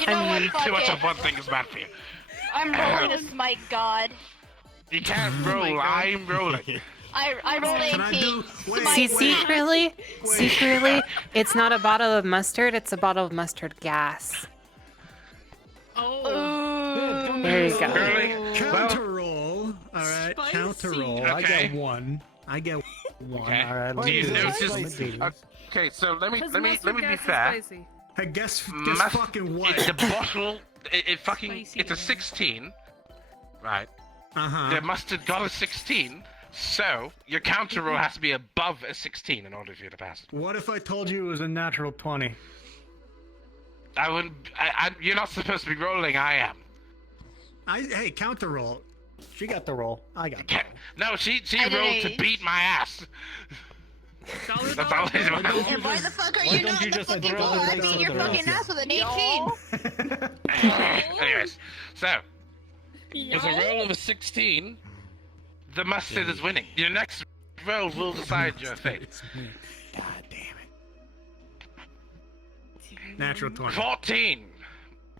You know I mean, what, fuck Too much it. of one thing is bad for you. I'm rolling a smite god. You can't roll, I'm rolling. I rolled 18. Can I do? Wait, See, wait. secretly, it's not a bottle of mustard, it's a bottle of mustard gas. Oh. There you go. Rolling. Counter roll. All right, counter roll. I Okay. get 1. I get 1. Okay. All right. Do you let's notice- do this. Okay, so let me Mustard be gas is fair. spicy. Hey, guess Must- fucking what? The bottle, it fucking, Spicy it's a gas. 16, right? Uh-huh. The mustard got a 16, so your counter roll has to be above a 16 in order for you to pass. What if I told you it was a natural 20? I wouldn't. You're not supposed to be rolling. I am. Hey, counter roll. She got the roll. I got the Okay. No, she I did rolled to 80. beat my ass. Dollar, That's all it Why don't was. you And why just- the fuck are why you don't not you in the just fucking throw car? the I beat your dice fucking at ass with an 18. Anyways, so with a roll of a 16, the mustard is winning. Your next roll will decide your fate. God damn it. Natural 20. 14.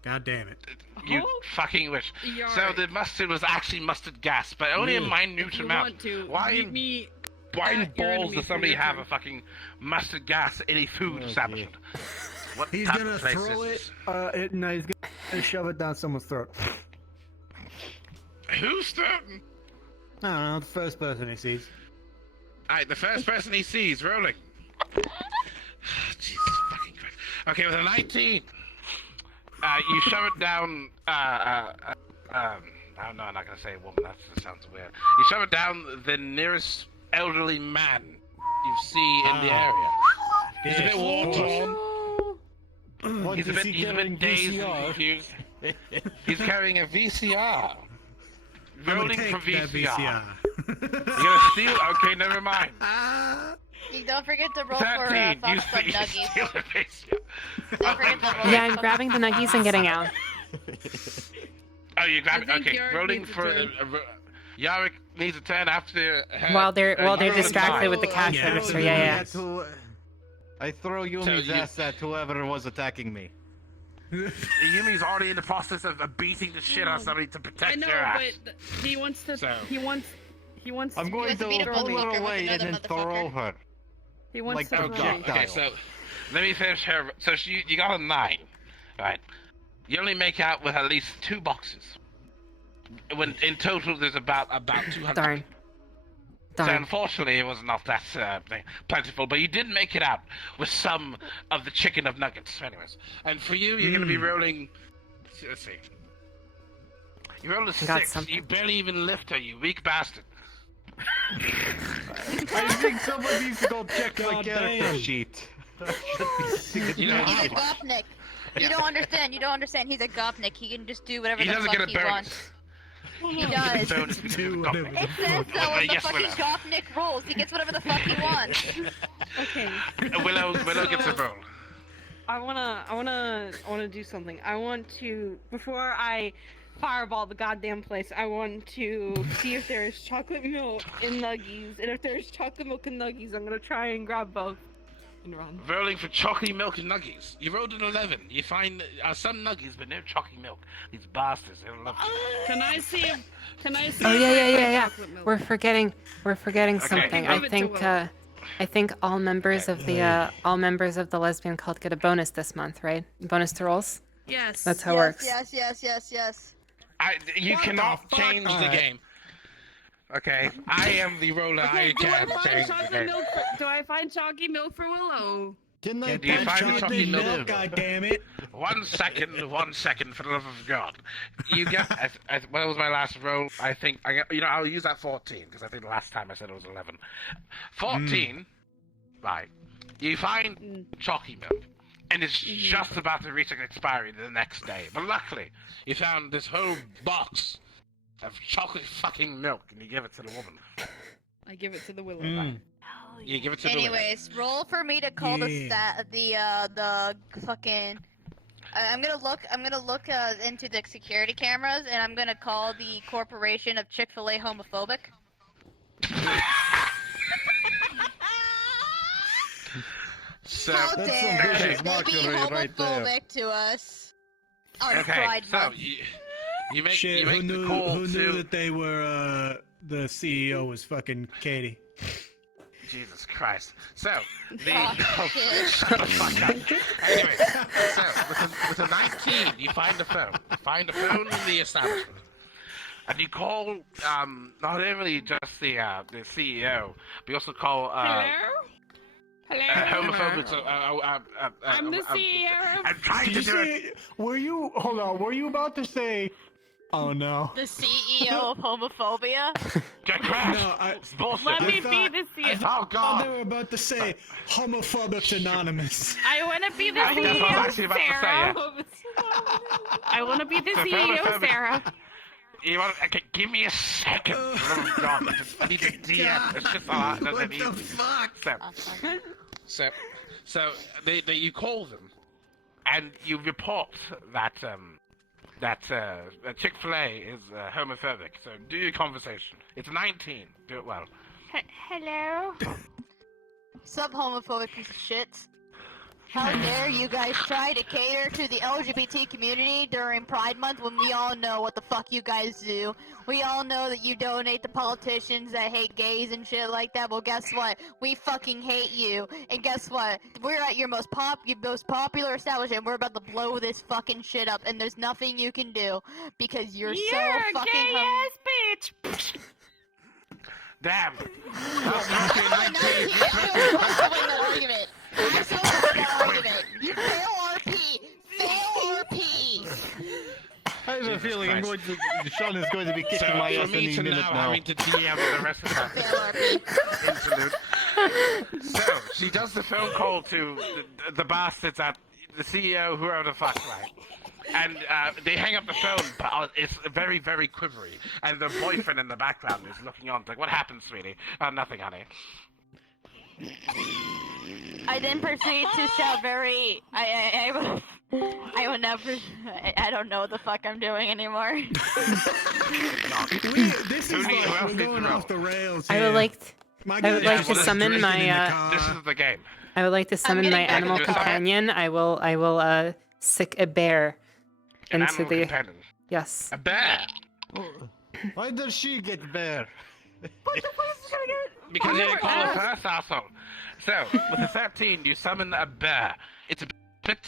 God damn it. You fucking wish. You're So right. the mustard was actually mustard gas, but only a minute If you amount. want to, Why meet in me Why in at your balls enemy does for somebody your have turn. a fucking mustard gas in a food establishment? What He's type gonna of place throw is it. No, he's gonna shove it down someone's throat. this? Who's starting? I don't know. The first person he sees. Alright, the first person he sees, rolling. Jesus fucking Christ. Okay, with a 19, you shove it down, no, I'm not gonna say a woman, that sounds weird. You shove it down the nearest elderly man you see in the area. He's a bit war-torn. He's a bit dazed and confused. He's carrying a VCR. I'm gonna Rolling take for that VCR. You're gonna steal? Okay, never mind. You don't forget to roll for 13, you Fox Club steal Nuggies. the VCR. Don't forget to roll. Yeah, I'm grabbing the nuggies and getting out. Oh, you grab it. I think Okay, Yarick rolling needs a for turn. Yarick needs a turn after her. While they're you rolled a distracted nine. with the cash Yeah. register, yeah. I throw Yumi's So you- ass at whoever was attacking me. Yumi's already in the process of beating the shit out of somebody to I protect know, your ass. but he wants to. So- He wants. I'm going has to to beat a pull motherfucker her with away and another then throw motherfucker. her. He wants Like to. a Oh run. god. projectile. Okay, so let me finish her. So you got a 9, right? You only make out with at least 2 boxes. When in total there's about 200. Darn. So Darn. unfortunately, it was not that plentiful, but you did make it out with some of the chicken of nuggets. Anyways, and for you, you're going to be rolling. Let's see. You rolled a Got 6. something. You barely even lift her, you weak bastard. I think someone needs to go check my God character damn. sheet. You know, He's a gopnik. You don't understand. You don't understand. He's a gopnik. He can just do whatever he the doesn't fuck get a he bonus. wants. He does. Bonus because Do of the whatever coffee. It says so on the Yes, fucking Willow. gopnik rules. He gets whatever the fuck he wants. Okay. Willow gets a roll. I wanna do something. I want to before I fireball the goddamn place. I want to see if there is chocolate milk in nuggies, and if there's chocolate milk in nuggies, I'm gonna try and grab both and run. Rolling for chocolate milk and nuggies. You rolled an 11. You find some nuggies, but no chocolate milk. These bastards, they don't love you. Can I see? Can I see? Oh if yeah, I yeah, find yeah, yeah. chocolate milk? We're forgetting something. Give it to Will. I think all members of the lesbian cult get a bonus this month, right? Bonus to rolls. Yes. That's how it works. Yes. You What the cannot fuck? change the Alright. game. Okay, I am the roller. Okay, I do I can find change the chocolate game. milk? Do I find chalky milk for Willow? Can I Do you punch find you in chocolate the milk? liver? God damn it. 1 second, for the love of God. You get. What was my last roll? I think I'll use that 14 because I think the last time I said it was 11. 14. Right. You find chalky milk, and it's just about to reach an expiry the next day. But luckily, you found this whole box of chocolate fucking milk, and you give it to the woman. I give it to the willow. You give it to the woman. Anyways, roll for me to call the fucking. I'm gonna look into the security cameras, and I'm gonna call the corporation of Chick-fil-A homophobic. So, How That's dare some they vicious be mockery right there. homophobic to us on okay, Pride so Month? you make Shit, you make who the knew, call who to knew that they were, the CEO was fucking Katie? Jesus Christ. So the shit. shut the fuck up. Anyway, so with a 19, you find a phone. You find a phone in the establishment, and you call not only just the CEO, but you also call homophobic. I'm the CEO. I'm trying Did to you do it. say? Were you? Hold on. Were you about to say? Oh no. The CEO of homophobia? Get crashed. No, It's bullshit. Let me thought- be the Oh CEO. Oh, God. they were about to say Homophobic's Anonymous. I want to be the I think that's what I was CEO, actually about to say, Sarah. I want to be the So CEO, homophobic- Sarah. You want? Okay, give me a second. Oh God, I need to DM. It's just What the fuck? So you call them, and you report that Chick-fil-A is homophobic. So do your conversation. It's 19. Do it well. Hello. Sup, homophobic piece of shit. How dare you guys try to cater to the LGBT community during Pride Month when we all know what the fuck you guys do. We all know that you donate to politicians that hate gays and shit like that. Well, guess what? We fucking hate you. And guess what? We're at your most popular establishment. We're about to blow this fucking shit up, and there's nothing you can do because you're so You're a fucking gay ass bitch. Damn. I'm that argument. I'm still having that argument. Fail RP. Fail RP. I have a Jesus feeling Christ. Sean is going to be kicking my for ass me any to minute now now. having to DM the rest of Fail that RP. interlude. So she does the phone call to the bastards at the CEO, whoever the fuck, right? And they hang up the phone, but it's very, very quivery. And the boyfriend in the background is looking on, like, "What happened, sweetie?" "Nothing, honey." I then proceed to shout very. I will never. I don't know what the fuck I'm doing anymore. This Who is need- who like, else we're needs going to know? off the rails I here. would like My I would guy like is to just summon drinking my, in the car. This is the game. I would like to summon getting my back animal into the car. companion. I will sick a bear An into animal the companion. yes. A bear. Why does she get bear? Because you didn't call her first, asshole. So, with a 13, you summon a bear. It's a bit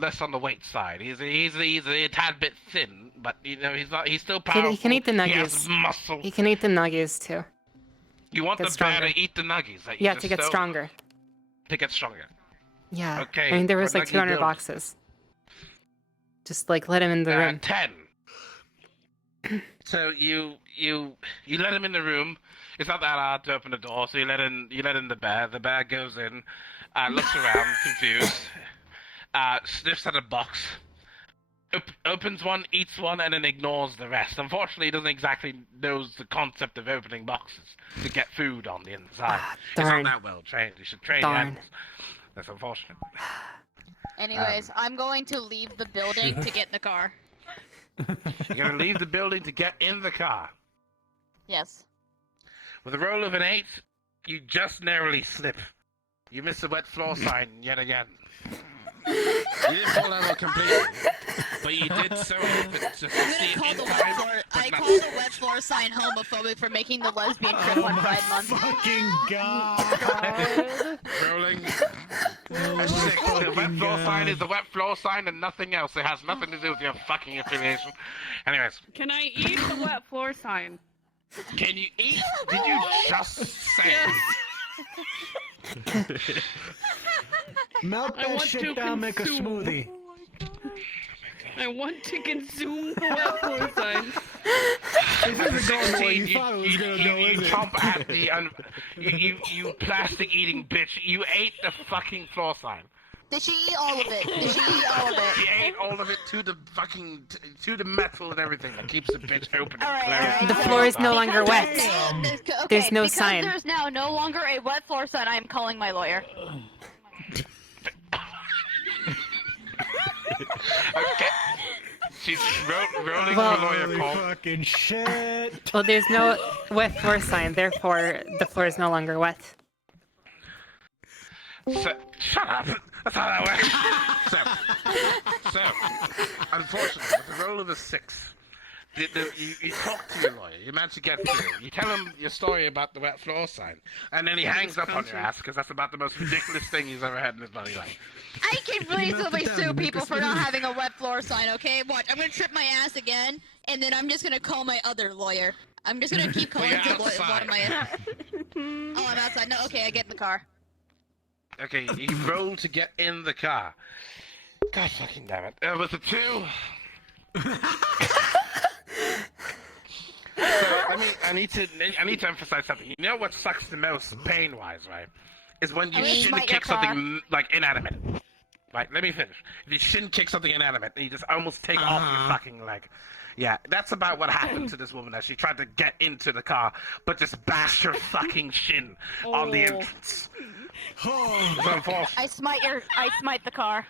less on the weight side. He's a tad bit thin, but you know he's still powerful. He can eat the He has nuggies. muscle. He can eat the nuggies too. You want get the stronger. bear to eat the nuggies that you Yeah, just to get stole? stronger. To get stronger. Yeah. Okay, I mean, there was what like nugget 200 build? boxes. Just like let him in the room. 10. So you let him in the room. It's not that hard to open the door, so you let in the bear. The bear goes in, looks around, confused, sniffs at a box, opens one, eats one, and then ignores the rest. Unfortunately, he doesn't exactly knows the concept of opening boxes to get food on the inside. He's darn. not that well trained. You should train Darn. the animals. That's unfortunate. Anyways, I'm going to leave the building to get in the car. You're gonna leave the building to get in the car. Yes. With a roll of an 8, you just narrowly slip. You miss the wet floor sign yet again. You didn't fall over completely, but you did so to succeed in time. I call the wet floor sign homophobic for making the lesbian trip on Pride Month. Fucking God. Rolling. Oh my The wet fucking floor God. sign is the wet floor sign and nothing else. It has nothing to do with your fucking affiliation. Anyways, Can I eat the wet floor sign? can you eat? Did you just say? Melt I that want shit to down, make a consume. smoothie. I want to consume the wet floor sign. It isn't going the way you thought it was gonna go, you is it? chomp at the you plastic-eating bitch. You ate the fucking floor sign. Did she eat all of it? Did she eat all of it? She ate all of it to the fucking to the metal and everything that keeps the bitch open. Alright, and closed. alright. The floor is no longer wet. Okay, There's no because sign. there's now no longer a wet floor sign, I am calling my lawyer. Okay. She's rolling Well- the lawyer Holy call. fucking shit! Well, there's no wet floor sign, therefore the floor is no longer wet. So, shut up! That's how that works. So, unfortunately, with the roll of a 6, you talk to your lawyer. You manage to get through. You tell him your story about the wet floor sign, and then he hangs up on your ass because that's about the most ridiculous thing he's ever had in his bloody life. I can reasonably down sue and make people a for not spoon. having a wet floor sign, okay? Watch, I'm gonna trip my ass again, and then I'm just gonna call my other lawyer. I'm just gonna keep calling you're the lawyer. outside. One of my... Oh, I'm outside. No, okay, I get in the car. Okay, you roll to get in the car. God fucking damn it. With a 2. So, I need to emphasize something. You know what sucks the most pain-wise, right? Is when you I'm gonna shouldn't smite your kick something like inanimate. Right, let me finish. If you shouldn't kick something inanimate, and you just almost take off your fucking leg. Yeah, that's about what happened to this woman as she tried to get into the car, but just bashed her fucking shin on the entrance. Oh, So unfortunate. I smite the car.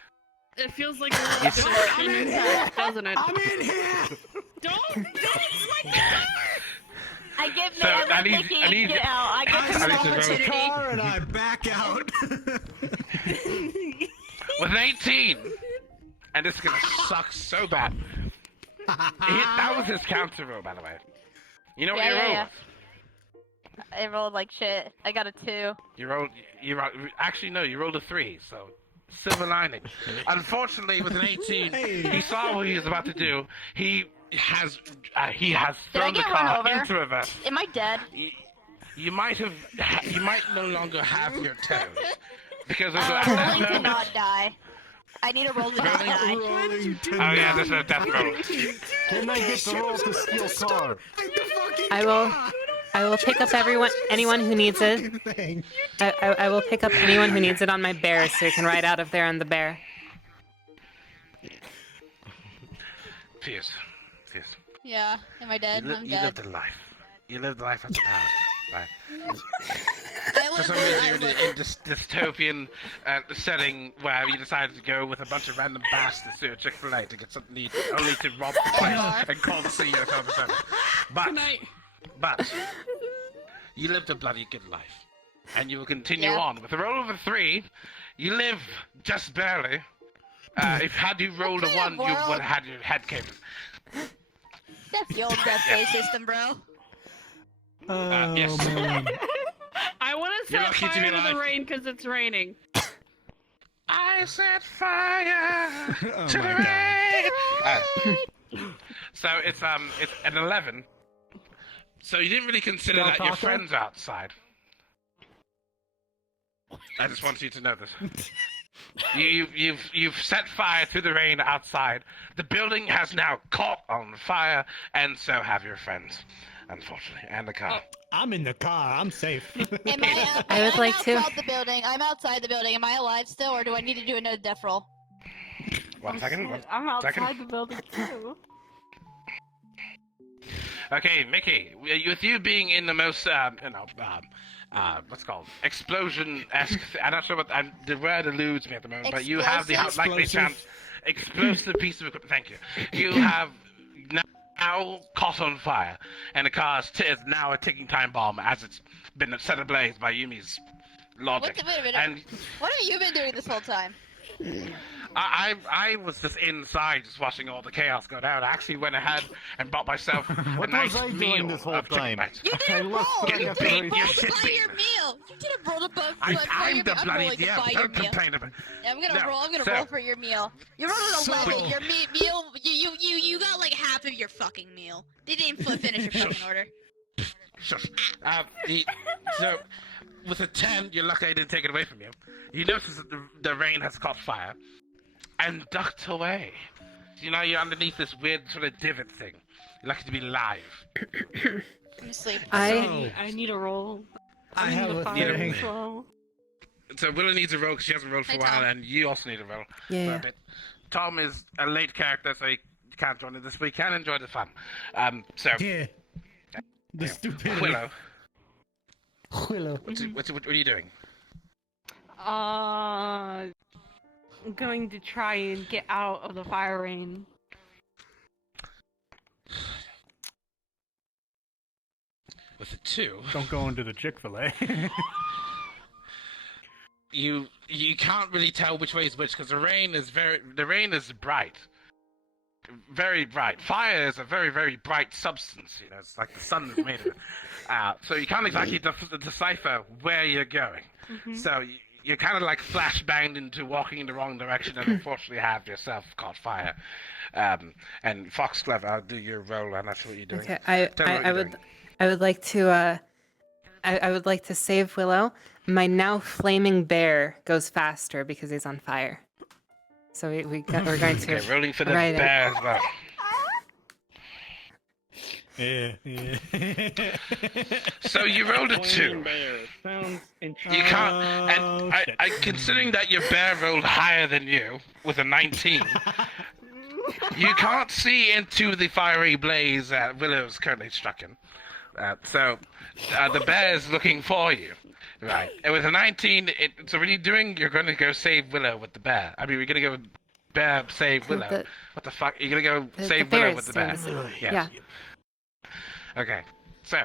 It feels like a little distortion impact, doesn't it? I'm in here! Don't swipe the I give So, Nick I and need- Nikki I need- get out. I I give him need an to roll. the opportunity. car and I back out. With an 18, and this is gonna suck so bad. That was his counter roll, by the way. You know what Yeah, your yeah, roll yeah. was? I rolled like shit. I got a 2. You rolled. Actually, no. You rolled a 3. So, silver lining. Unfortunately, with an 18, he saw what he was about to do. He has thrown the get car run over? into reverse. Am I dead? You might no longer have your toes because of the. Rolling to not die. I need a roll to not die. Rolling to Oh yeah, there's no death roll. Can I get the roll to steal car? I will pick up anyone who needs it. Thing. I will pick up anyone who needs it on my bear so you can ride out of there on the bear. Fierce. Yeah, am I dead? I'm You dead. lived a life. You lived a life as a power. Right. I For live some a- reason, I you're live- in this dystopian setting where you decided to go with a bunch of random bastards to a Chick-fil-A to get something to eat, only to rob the place and call the CEO 12%. But you lived a bloody good life, and you will continue Yeah. on. With a roll of a 3, you live just barely. If had you rolled a Okay, 1, you well- would have had your head caved in. That's the old death ray system, bro. Oh, yes. man. I want to You're set lucky to be fire to the alive. rain because it's raining. I set fire Oh to the my rain. So it's an 11. So you didn't really consider Del that your Taco? friends are outside. I just want you to know this. You've set fire to the rain outside. The building has now caught on fire, and so have your friends, unfortunately, and the car. I'm in the car. I'm safe. Am I? I would I'm like to- outside the building. I'm outside the building. Am I alive still, or do I need to do another death roll? One second. I'm outside second. the building too. Okay, Mickey, with you being in the most, what's it called explosion-esque. I'm not sure what the word eludes me at the moment, but you have the likely chance. Explosive piece of equipment. Thank you. You have now caught on fire, and the car is now a ticking time bomb as it's been set ablaze by Yumi's logic. Wait a minute. And What have you been doing this whole time? I was just inside, just watching all the chaos go down. I actually went ahead and bought myself a What nice was I meal doing this whole of chicken time? bites. You I didn't lost roll. track You of didn't everything. roll You're to buy shitting your me. meal. You didn't roll to buy I'm your the meal. I'm bloody rolling to DM. buy your Don't meal. complain about. I'm gonna No, roll. I'm gonna so- roll for your meal. You rolled an So- 11. Your meal. You got like half of your fucking meal. They didn't finish your fucking order. Shush. So, with a 10, you're lucky I didn't take it away from you. You notice that the rain has caught fire and ducked away. You know, you're underneath this weird sort of divot thing. You're lucky to be alive. I'm asleep. I need a roll. I have a fire thing. as well. So Willow needs a roll because she hasn't rolled for a Hey, while, Tom. and you also need a roll. Yeah, for a yeah. bit. Tom is a late character, so he can't join us this week. Can enjoy the fun. So Yeah. The stupidity. Willow, Willow. what are you doing? I'm going to try and get out of the fire rain. With a 2, Don't go into the Chick-fil-A. you can't really tell which way is which because the rain is bright, very bright. Fire is a very, very bright substance. You know, it's like the sun is made of it. So you can't exactly decipher where you're going. So you're kind of like flashbanged into walking in the wrong direction, and unfortunately have yourself caught fire. And Foxglove, I'll do your roll, and that's what you're doing. Okay, Tell me what you're doing. I would like to I would like to save Willow. My now flaming bear goes faster because he's on fire. So we're going to Okay, rolling for the Right. bear as well. Yeah. So you rolled a 2. Sounds You can't. And I considering that your bear rolled higher than you with a 19, you can't see into the fiery blaze that Willow's currently struck in. So the bear is looking for you, right? And with a 19, so what are you doing? You're going to go save Willow with the bear. I mean, we're going to go bear save Willow. What the fuck? You're going to go save bear Willow is with the bear. doing this. Yes. Yeah. Okay. So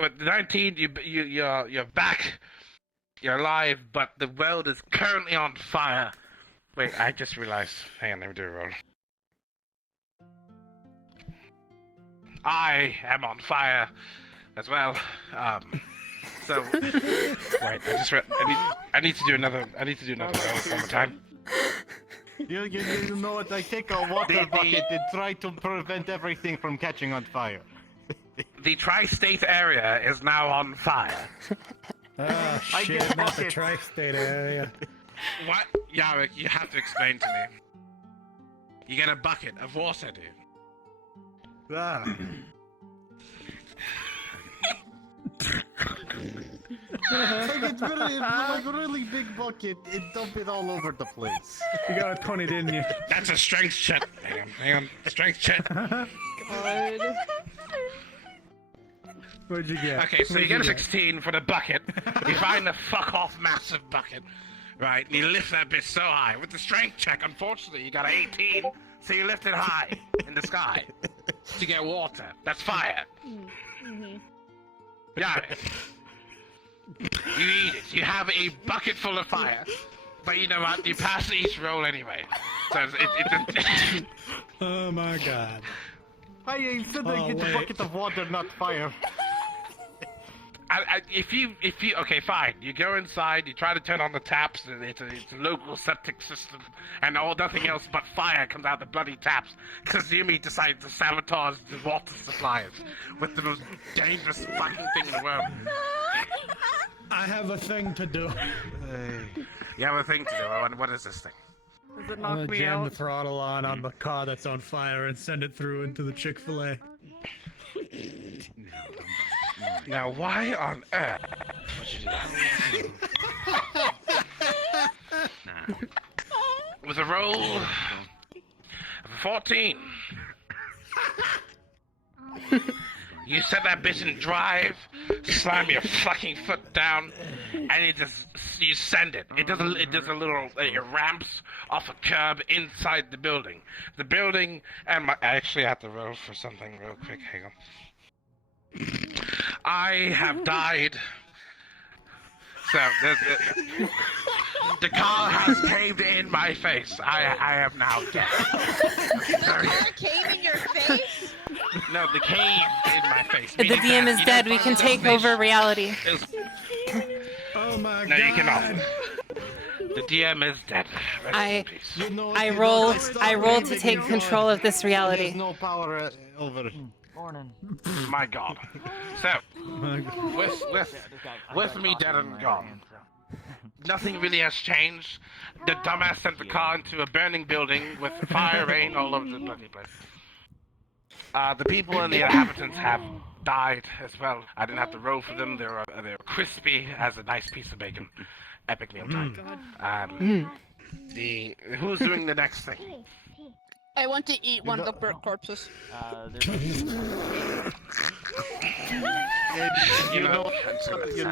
with the 19, you're back. You're alive, but the world is currently on fire. Wait, I just realized. Hang on, let me do a roll. I am on fire as well. So wait, I need to do another roll one more time. You know what? I take a water bucket and try to prevent everything from catching on fire. The tri-state area is now on fire. Oh I shit, get not the buckets. tri-state area. What? Yarrick, you have to explain to me. You get a bucket of water, dude. Ah. It's like a really big bucket and dump it all over the place. You got a 20, didn't you? That's a strength check. Hang on. Strength check. God. What'd you get? Okay, so you What'd get a get? 16 for the bucket. You find the fuck off massive bucket, right? And you lift that bitch so high. With the strength check, unfortunately, you got an 18, so you lift it high in the sky to get water. That's fire. Got it. You eat it. You have a bucket full of fire. But you know what? You pass each roll anyway. So it's Oh my god. I said I Oh, get a wait. bucket of water, not fire. if you okay, fine. You go inside. You try to turn on the taps. It's a local septic system, and nothing else but fire comes out the bloody taps. Kazumi decides to sabotage the water supplies with the most dangerous fucking thing in the world. I have a thing to do. You have a thing to do. And what is this thing? Does it I'm knock gonna me jam the out? throttle on the car that's on fire and send it through into the Chick-fil-A. Now, why on earth would you do that? With a roll of a 14. You set that bitch in drive, slam your fucking foot down, and you send it. It does a little, it ramps off a curb inside the building. The building, and I actually have to roll for something real quick, hang on. I have died. So, the car has caved in my face. I am now dead. The car came in your face? No, the cave in my face. The meaning DM that, is you dead. know, We can Final take over Destination reality. is- Oh my No, god. you cannot. The DM is dead. Rest in peace. You know, I you know, roll stop I roll to blaming take God. control of this There's reality. no power over. My God. So, with me dead and gone, nothing really has changed. The dumbass sent the car into a burning building with fire rain all over the bloody place. The people and the inhabitants have died as well. I didn't have to roll for them. They were crispy as a nice piece of bacon. Epic meal time. Who's doing the next thing? I want to eat one of the burnt corpses. You know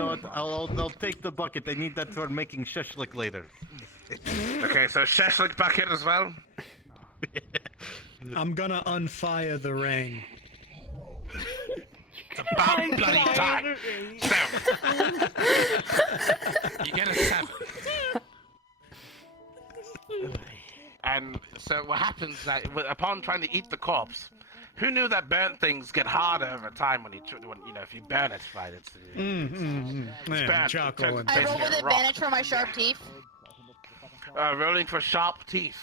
what? I'll take the bucket. I need that for making shashlik later. Okay, so shashlik bucket as well. I'm gonna unfire the rain. It's about bloody time. So, you get a 7. And so what happens is that upon trying to eat the corpse, who knew that burnt things get harder over time when if you burn it, right? It's burnt. Charcoal and I roll with basically a rock. advantage for my sharp teeth. Rolling for sharp teeth.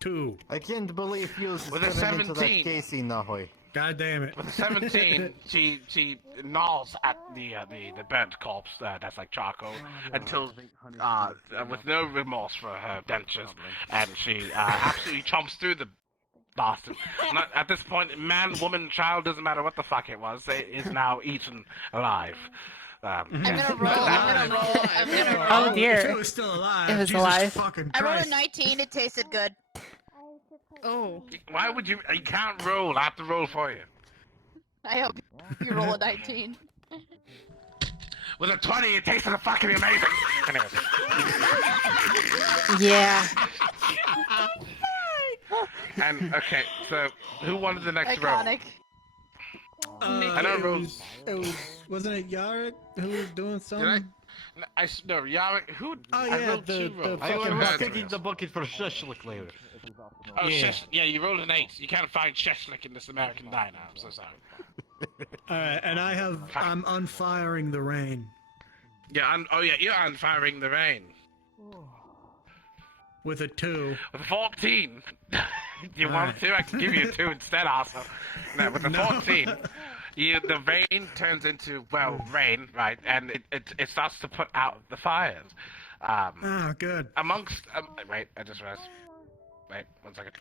2. I can't believe you With a turning into that 17. Casey Nahoy. God damn it. With a 17, she gnaws at the burnt corpse that's like charcoal until with no remorse for her dentures, and she absolutely chomps through the bastard. At this point, man, woman, child, doesn't matter what the fuck it was, it is now eaten alive. I'm gonna roll. I'm gonna roll. Oh dear. If it was still alive. It was Jesus alive. Fucking I rolled a Christ. 19. It tasted good. Oh. Why would you? You can't roll. I have to roll for you. I hope you roll a 19. With a 20, it tasted fucking amazing. Anyways. Yeah. And okay, so who wanted the next roll? Iconic. I know Wasn't it Yarrick who was doing Did something? No, Yara, who? Oh, I yeah, rolled the- 2 the rolls. I Fucking was hurt taking the bucket for shashlik later. Oh, Yeah. yeah, you rolled an 8. You can't find sheshlik in this American diner. I'm so sorry. Alright, and I'm unfiring the rain. Yeah, you're on firing the rain. With a 2. With a 14. You want Alright. to? I can give you a 2 instead, also. No, with a No. 14, the rain turns into, rain, right? And it starts to put out the fires. Oh, good. Amongst, wait, I just realized. Wait, 1 second.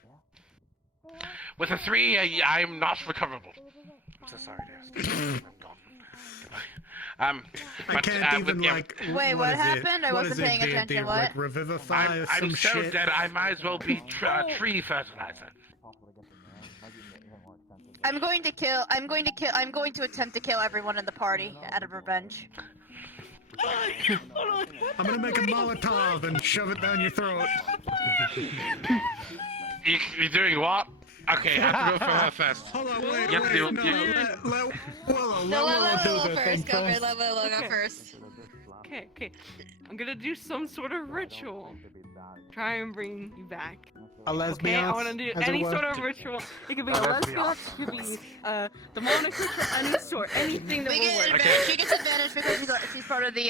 With a 3, I'm not recoverable. I'm so sorry, dear. I'm gone. Goodbye. I can't even, like... Wait, what is it? happened? I What wasn't is it, paying the- attention, the, what? Like, revivify or some I'm so shit? dead, I might as well be tree fertilizer. I'm going to attempt to kill everyone in the party out of revenge. I'm gonna make a Molotov and shove it down your throat. You're doing what? Okay, I have to go for her first. Hold on, wait, You have to wait, do- no, you- let Willow No, let do Willow the first. thing Go first. let Willow go Okay. first. Okay. I'm gonna do some sort of ritual. Try and bring you back. A Okay, lesbian. I want to do any sort of ritual. It could be a lesbian, it could be demonic ritual, any sort, anything that We will get work. advantage. She gets advantage because she's part of the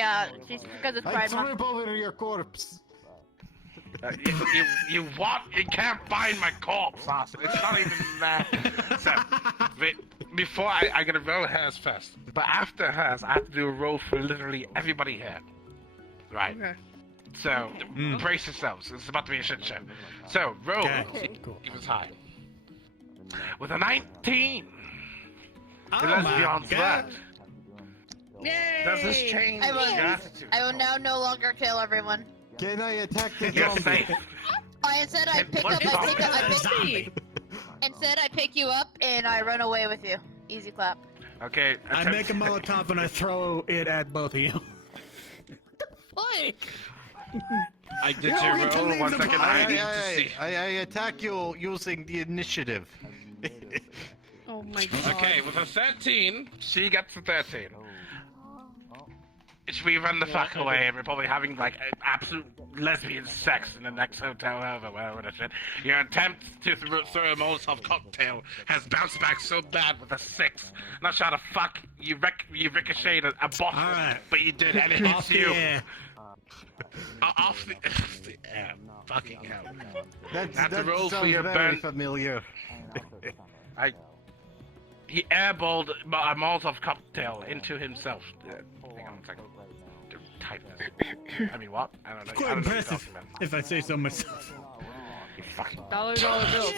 because it's I Pride Month. trip over your corpse. You what? You can't find my corpse, Austin. It's not even that. So, before I'm gonna roll hers first. But after hers, I have to do a roll for literally everybody here. Right. Okay. So, brace yourselves. It's about to be a shit show. So, roll. Okay, cool. Even high. With a 19. Oh The my lesbian's god. left. Yay! Does this change I will- your attitude? I will now no longer kill everyone. Can I attack the You're zombie? safe. Instead, I pick What up. is Instead, I pick you up and I run away with you. Easy clap. Okay. I make a Molotov and I throw it at both of you. I did You your don't get to roll. leave 1 the second. party. I need to see. I attack you using the initiative. Oh my god. Okay, with a 13, she gets a 13. Should we run the fuck away and we're probably having like absolute lesbian sex in the next hotel over, whatever the shit. Your attempt to throw a Molotov cocktail has bounced back so bad with a 6. Not trying to fuck, you ricocheted a bottle, Alright. but you did, and it hits Off the you. air. Off the air. Fucking hell. That's, Have to that roll for sounds your very burn. familiar. He airballed a Molotov cocktail into himself. Hang on 1 second. type this. I mean, what? I don't know. Quite I don't know what you're impressive, talking about. if I say so myself. You fucking. Dollar bill.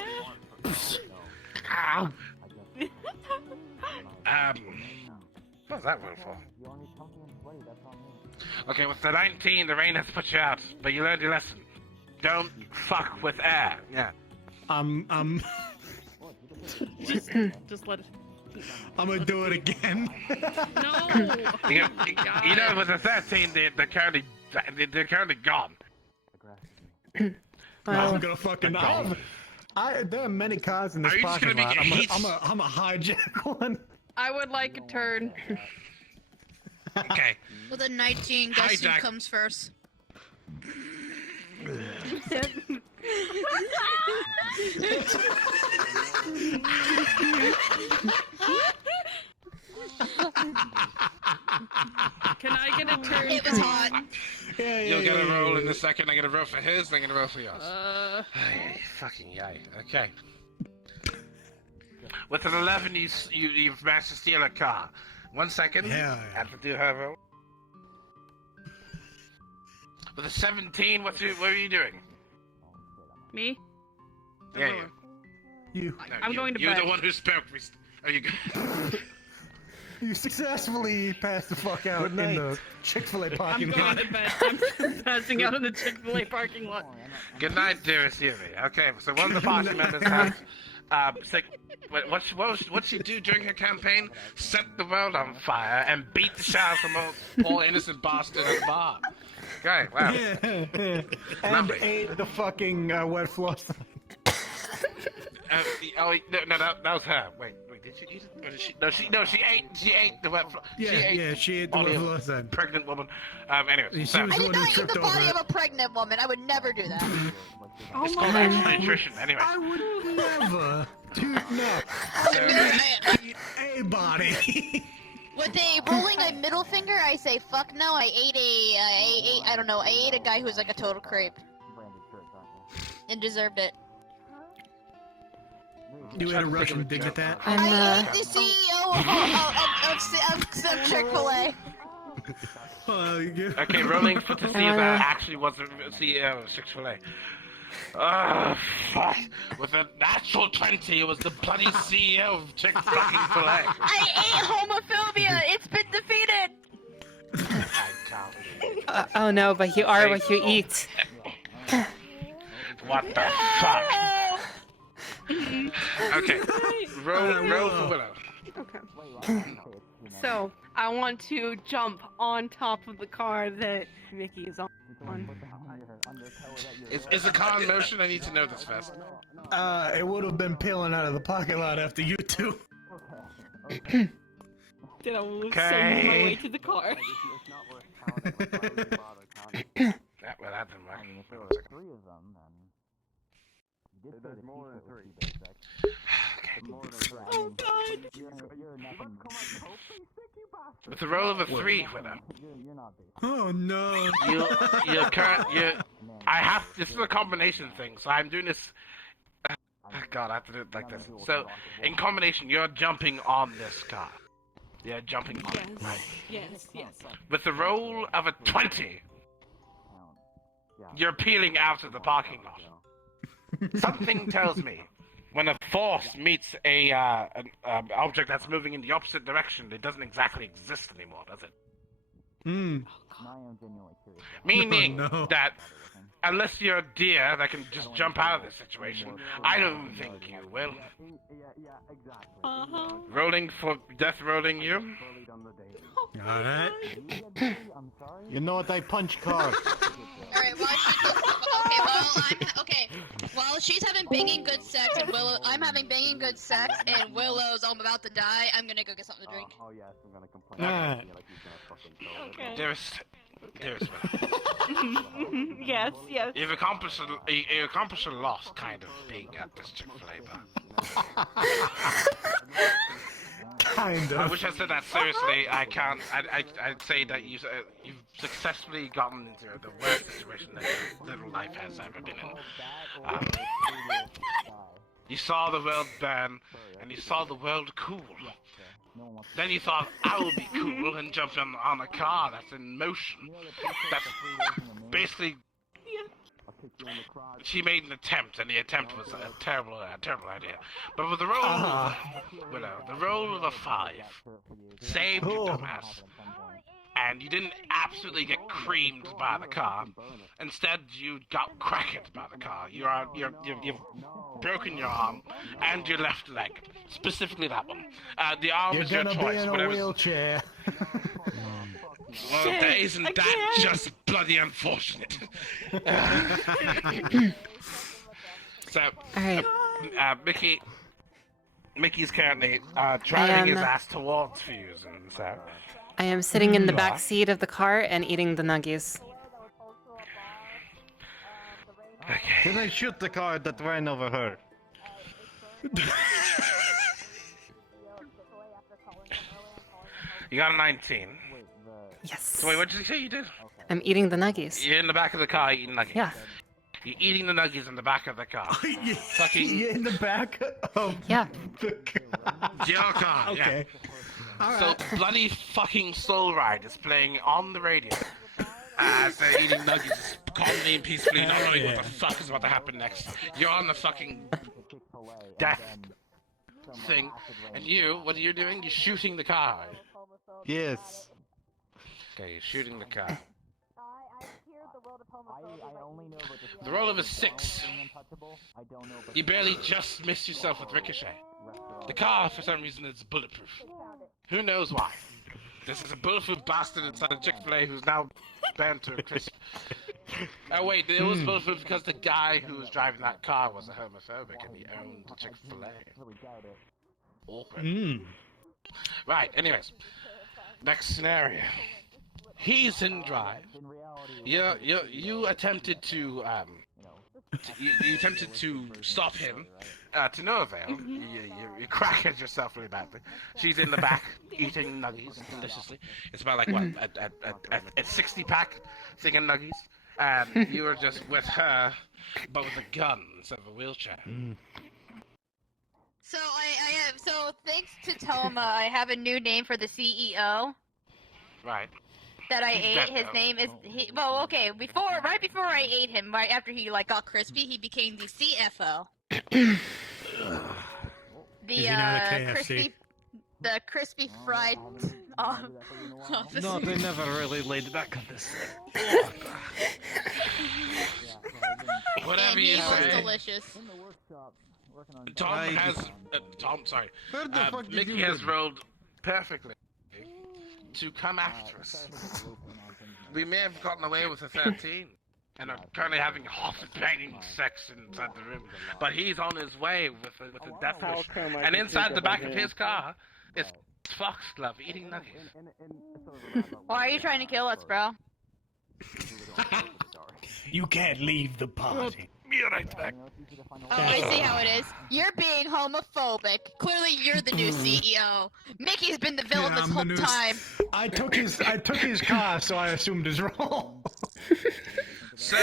Ow. What's that word for? Okay, with the 19, the rain has put you out, but you learned your lesson. Don't fuck with air. Yeah. Just let it. I'm gonna do it again. No. You know, with the 13, they're currently gone. I'm gonna fucking. There are many cars in this Are you just parking gonna lot. make it I'm a hijack one. I would like a turn. Okay. With a 19, guess who Hijack. comes first? Can I get a turn? It was hot. You'll get a roll in a second. I'm gonna roll for his, and I'm gonna roll for yours. Uh, Fucking yay. Okay. With an 11, you've managed to steal a car. 1 second. Yeah. Have to do her roll. With a 17, what are you doing? me? Yeah, you. You No, I'm you. going to You're bed. the one who spoke. Are you good? you successfully passed the fuck out in the Chick-fil-A I'm parking going lot. to bed. I'm passing out in the Chick-fil-A parking lot. Good night, dearest Yuri. Okay, so one of the party members has what she do during her campaign? Set the world on fire and beat the shit out of some poor innocent bastard at the bar. Okay, wow. And Lovely. ate the fucking wet floss. That was her. Wait, did she eat it? Or did she ate the wet floor. She ate the body wet of a floss then. pregnant woman. Anyways, She so, was I the did one who not eat tripped the body over. of a pregnant woman. I would never do that. it's called extra nutrition. Anyway, I would never. Dude, no. Eat a body. With a rolling a middle finger, I say fuck no. I ate a guy who was like a total creep. And deserved it. You ate a Russian dignitat? I ate the CEO of Chick-fil-A. okay, rolling to see if that actually was the CEO of Chick-fil-A. Oh, fuck. With a natural 20, it was the bloody CEO of Chick-fil-A. I ate homophobia. It's been defeated. Oh no, but you are what you eat. What the fuck? Okay, roll for Willow. Okay. So, I want to jump on top of the car that Mickey is on. Is the car in motion? I need to know this first. It would have been peeling out of the parking lot After you two. Then I will send my way to the car. That didn't work. Oh god! With a roll of a 3, Willow. Oh no. This is a combination thing, so I'm doing this. God, I have to do it like this. So, in combination, you're jumping on this car. You're jumping on it, right? Yes. With the roll of a 20, you're peeling out of the parking lot. Something tells me when a force meets an object that's moving in the opposite direction, it doesn't exactly exist anymore, does it? Meaning that unless you're a deer that can just jump out of this situation, I don't think you will. Rolling for death, rolling you. Alright. You know what? I punch cars. Alright, while she's having banging good sex and I'm having banging good sex and Willow's about to die, I'm gonna go get something to drink. Alright. Okay. Dearest Yes. you've accomplished a lot, kind of, being at this Chick-fil-A bar. Kind I of. wish I said that seriously. I can't. I'd say that you've successfully gotten into the worst situation that your little life has ever been in. You saw the world burn, and you saw the world cool. Then you thought, I will be cool and jump on a car that's in motion. That's basically... She made an attempt, and the attempt was a terrible idea. But with the role of the role of a 5 saved your dumbass, and you didn't absolutely get creamed by the car. Instead, you got cracked by the car. You've broken your arm and your left leg, specifically that one. The arm is your choice. You're gonna be in a whatever. wheelchair. Well, Shit, isn't that just bloody unfortunate? So, Alright. Mickey's currently driving his ass towards Fusion, so... I am sitting in the You back are? seat of the car and eating the nuggies. Okay. Can I shoot the car that ran over her? You got a 19. Yes. So wait, what did you say you did? I'm eating the nuggies. You're in the back of the car eating nuggies. Yeah. You're eating the nuggies in the back of the car. Fucking You in the back of Yeah. the car. your car. Okay. All So right. bloody fucking Soul Ride is playing on the radio as they're eating nuggies calmly and peacefully, not knowing what the fuck is about to happen next. You're on the fucking death thing, and what are you doing? You're shooting the car. Yes. Okay, you're shooting the car. The roll of a 6. You barely just missed yourself with ricochet. The car, for some reason, is bulletproof. Who knows why? This is a bulletproof bastard inside a Chick-fil-A who's now burned to a crisp. Oh wait, it was bulletproof because the guy who was driving that car was a homophobic and he owned the Chick-fil-A. Awkward. Right, anyways. Next scenario. He's in drive. You attempted to you attempted to stop him, to no avail. You cracked yourself really badly. She's in the back eating nuggies deliciously. It's about like what a 60-pack thing of nuggies, and you were just with her, but with a gun instead of a wheelchair. So I have, so thanks to Toma, I have a new name for the CEO Right. that I He's ate. dead, His though. name is well, okay. Right before I ate him, right after he like got crispy, he became the CFO. Is The he now the KFC? crispy fried officer. No, they never really laid back on this. Whatever And you he was say. delicious. Tom Right. has. Sorry. Where the fuck did Mickey you has live? rolled perfectly to come after us. We may have gotten away with a 13 and are currently having hot banging sex inside the room, but he's on his way with a death wish. And inside the back of his car is Foxglove eating nuggets. Why are you trying to kill us, bro? You can't leave the party. Be right back. Oh, I see how it is. You're being homophobic. Clearly, you're the new CEO. Mickey's been the villain Yeah, this I'm the whole new time. I took his car, so I assumed his role. So,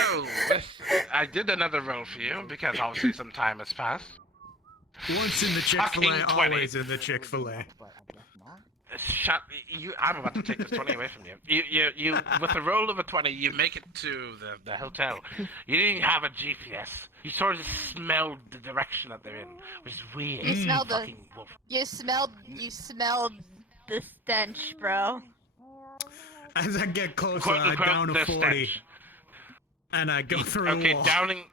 I did another roll for you because obviously some time has passed. Once in the Chick-fil-A, Fucking 20. always in the Chick-fil-A. Shut you! I'm about to take this 20 away from you. You with a roll of a 20, you make it to the hotel. You didn't have a GPS. You sort of smelled the direction that they're in, which is weird. You smelled the. Fucking wolf. You smelled the stench, bro. As I get closer, Quote I unquote, down a the 40, stench. and I go through Okay, a wall. downing.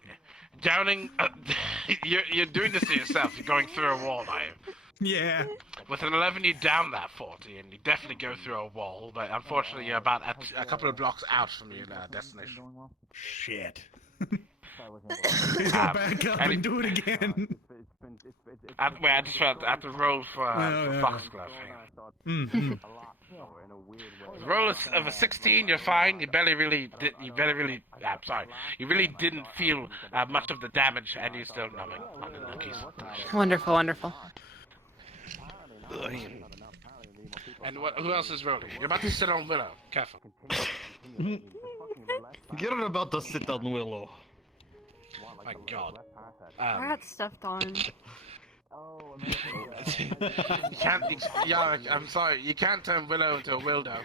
You're doing this to yourself. You're going through a wall, are you? Yeah. With an 11, you down that 40, and you definitely go through a wall. But unfortunately, you're about a couple of blocks out from your destination. Shit. He's gonna back up and do it again. Wait, I just felt I have to roll for Yeah. Foxglove. Mm-hmm. The roll of a 16, you're fine. You barely really you really didn't feel much of the damage, and you're still numbing on the cookies. Wonderful, wonderful. And who else is rolling? You're about to sit on Willow. Careful. You're about to sit on Willow. My God. I got stuffed on. You can't. Yarrick, I'm sorry. You can't turn Willow into a Wildo.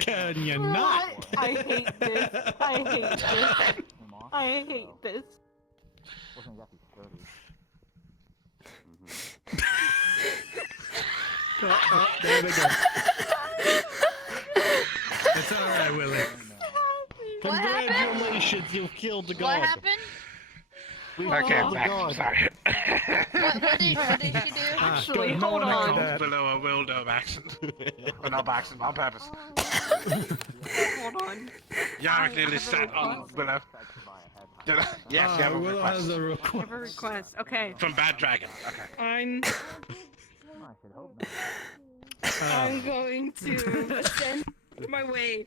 Can you not? I hate this. I hate this. I hate this. There they go. It's alright, Willie. What happened? Congratulations, you've killed the god. What happened? We've Okay, killed I'm the back. I'm god. sorry. What did she do? Actually, good. hold No one heard on. that. Willow a Wildo accent. Well, not by accident, on purpose. Hold on. Yarrick nearly sat on Willow. Did I? Yes, you have a Willow request. has a I request. have a request. Okay. From Bad Dragon. Okay. I'm going to ascend my way.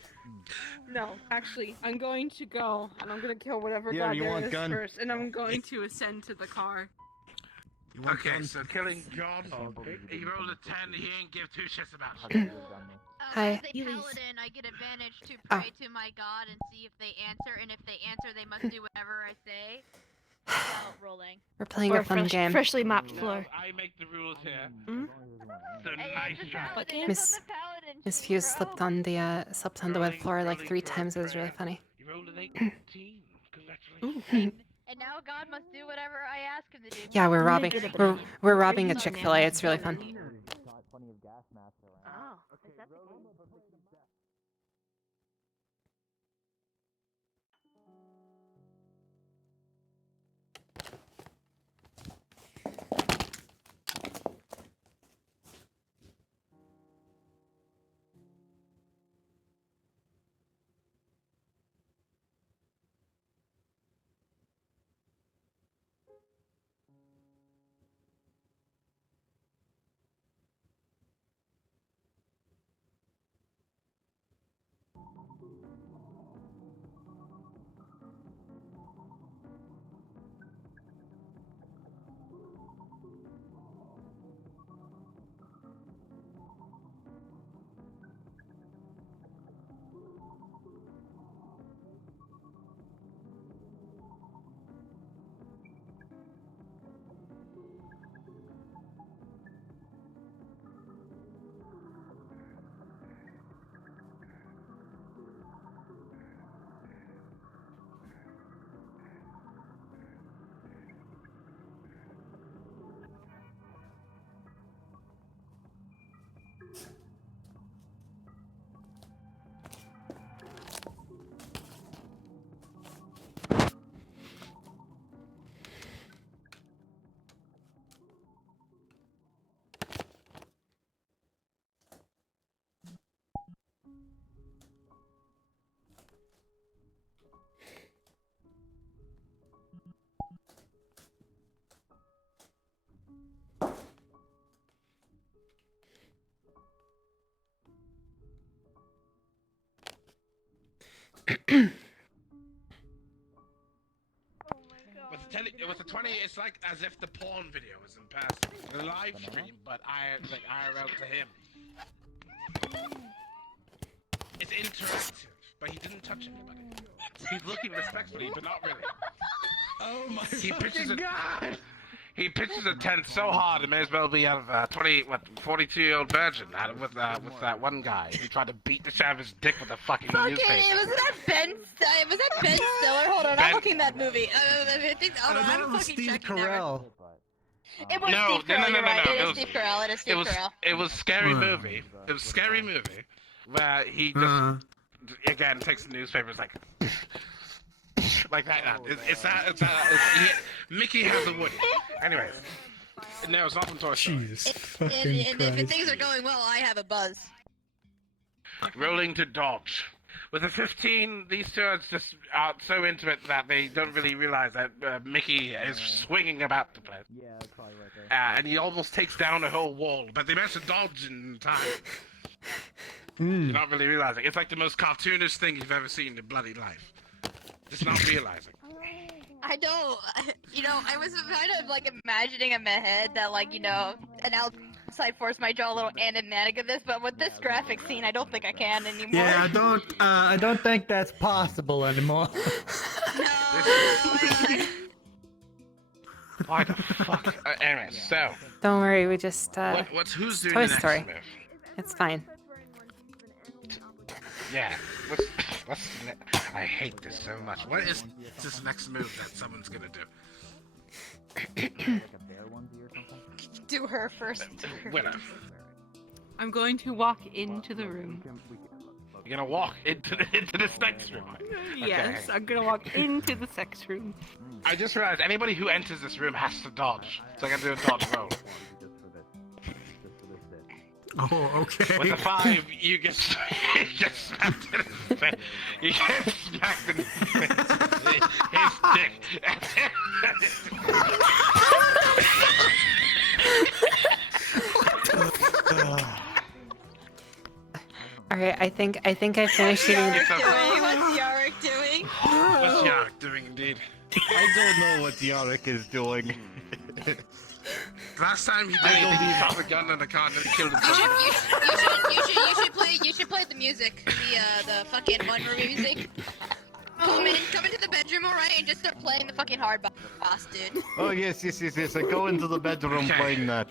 No, actually, I'm going to go and I'm gonna kill whatever Yeah, god you there want is gun? first, and I'm going to ascend to the car. Okay, so killing John. He rolled a 10, he ain't give two shits about it. Hi. As a paladin, I get advantage to pray to my god and see if they answer, and if they answer, they must do whatever I say. Without rolling. We're playing a fun game. Freshly mapped No, floor. I make the rules here. Hmm? So nice try. Miss Miss Fuse slipped on the wet floor like 3 times. It was really funny. You rolled an 18. Congratulations. And now God must do whatever I ask him to do. Yeah, we're I'm gonna robbing. get a We're bit- we're robbing a Are you Chick-fil-A. It's really fun. Oh, is that the game? It was a 20. It's like as if the porn video was in person, the live stream, but IRL to him. It's interactive, but he didn't touch anybody. He's looking respectfully, but not really. Oh my He pitches fucking a god! He pitches a tent so hard it may as well be out of 42-year-old virgin with that one guy who tried to beat the shit out of his dick with a fucking newspaper. Was that Ben? Was that Ben Stiller? Hold on, Ben- I'm looking that movie. I think. Hold on, I thought I'm it was fucking Steve checking that. Carell. It was No, Steve no, Carell. no, You're no, right. no, It it is was- Steve Carell. It is Steve Carell. It was scary movie. It was scary movie where he just again takes the newspapers like that. Mickey has a Woody. Anyways, no, it's not from Toy Story. Jesus And fucking if Christ. things are going well, I have a buzz. Rolling to dodge. With a 15, these two are just so into it that they don't really realize that Mickey is swinging about the place. Yeah, that's probably right there. And he almost takes down a whole wall, but they manage to dodge in time. You're not really realizing. It's like the most cartoonish thing you've ever seen in your bloody life. Just not realizing. I don't. I was kind of like imagining in my head that, like, an outside force might draw a little animatic of this, but with this graphic scene, I don't think I can anymore. Yeah, I don't think that's possible anymore. No. Why the fuck? Anyway, so Don't worry, we just who's it's doing Toy the next Story. move? It's fine. Yeah. I hate this so much. What is this next move that someone's gonna do? Do her first. Winner. I'm going to walk into the room. You're gonna walk into this next room. Yes, I'm gonna walk into the sex room. I just realized anybody who enters this room has to dodge. So I gotta do a dodge roll. Oh, okay. With a 5, you get smacked in the face. You get smacked in the face. His dick. All right, I think I finished eating. What's Yarick doing? What's Yarrick doing, indeed? I don't know what Yarick is doing. Last time he did, he shot a gun in a car and then he killed himself. You should play the music, the fucking one room music. Come into the bedroom, alright, and just start playing the fucking hard boss, dude. Oh yes. I go into the bedroom Okay. playing that.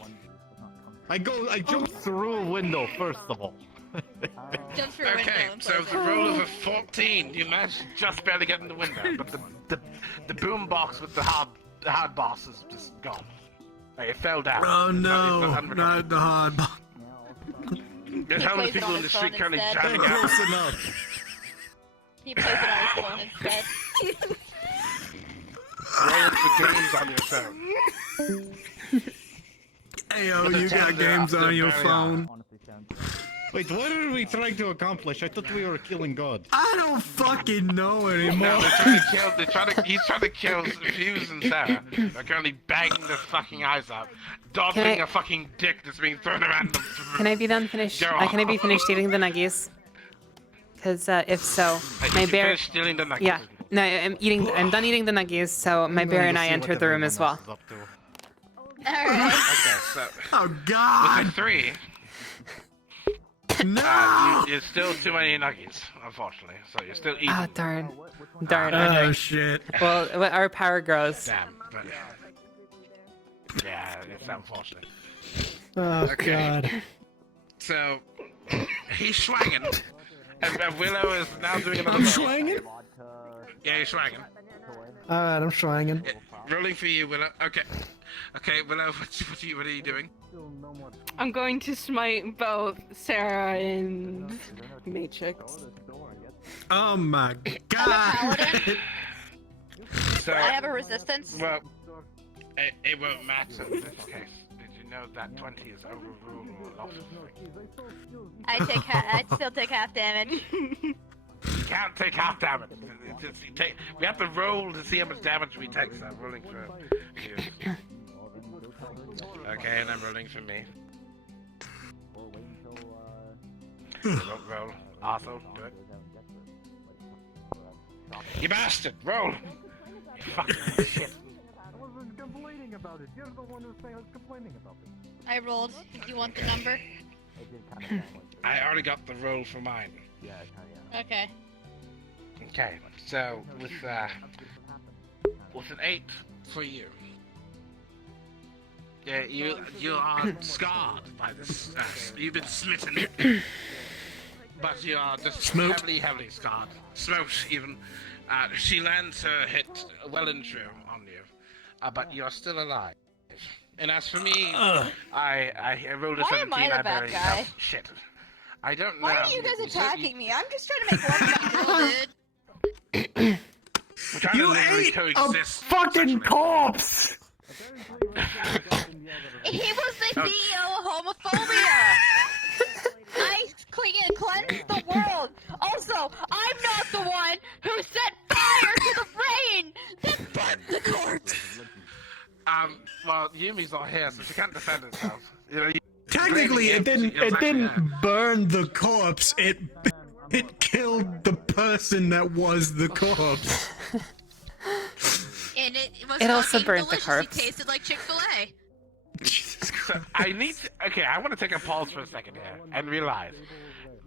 I jump through a window first of all. Jump through a window Okay, and so play it's a roll of a 14. You managed to just barely get in the window, but the boom box with the hard boss is just gone. Like, it fell down. Oh It's no, not unrecoverable. not the hard. There's how many plays it people on in the his street phone currently instead. jamming out. Close enough. He plays it on his phone instead. Roll for games on your phone. Ayo, you got games on your phone. Wait, what are we trying to accomplish? I thought we were killing God. I don't fucking know No, anymore. he's trying to kill Fuse and Sarah. They're currently banging their fucking eyes out, dodging a fucking dick that's being thrown around them. Can I be done finished? Go Can I be finished eating the nuggies? Because if so, my bear. Finish stealing the nuggets. Yeah. No, I'm done eating the nuggies, so my bear and I entered the room as well. Alright. Okay, so Oh with God, a 3, no! you're still too many nuggets, unfortunately. So you're still eating. Ah, darn. Darn. Oh Okay. shit. Well, our power grows. Damn, but yeah, it's unfortunate. Oh Okay. God. So he's swanging, and Willow is now doing another I'm roll. swinging. Yeah, he's swanging. Alright, I'm swinging. Rolling for you, Willow. Okay. Okay, Willow, what are you doing? I'm going to smite both Sarah and Matrix. Oh my I'm a God. paladin. So, I have a resistance. well, it won't matter in this case. Did you know that 20 is overruled a lot of things? I still take half damage. You can't take half damage. We have to roll to see how much damage we take, so I'm rolling for you. Okay, and I'm rolling for me. Roll. Arthur, do it. You bastard! Roll! You fucking shit. I wasn't complaining about it. You're the one who's saying I was complaining about it. I rolled. Do you want the number? I already got the roll for mine. Okay. Okay, so with an 8 for you. Yeah, you are scarred by this. You've been smitten, but you are just heavily scarred. Smoked even. She lands her hit well and true on you, but you're still alive. And as for me, I rolled a Why 17. am I the bad barely guy? felt shit. I don't know. Why are you guys attacking me? I'm just trying to make one roll, dude. We're trying to literally coexist. Fucking corpse! He was the CEO of homophobia! I cleanse the world! Also, I'm not the one who set fire to the brain that burned the corpse! Well, Yumi's not here, so she can't defend herself. You know, Technically, it didn't burn the corpse. It killed the person that was the corpse. And it was It also fucking burnt the delicious. corpse. It tasted like Chick-fil-A. Jesus So Christ. I need to. Okay, I want to take a pause for a second here and realize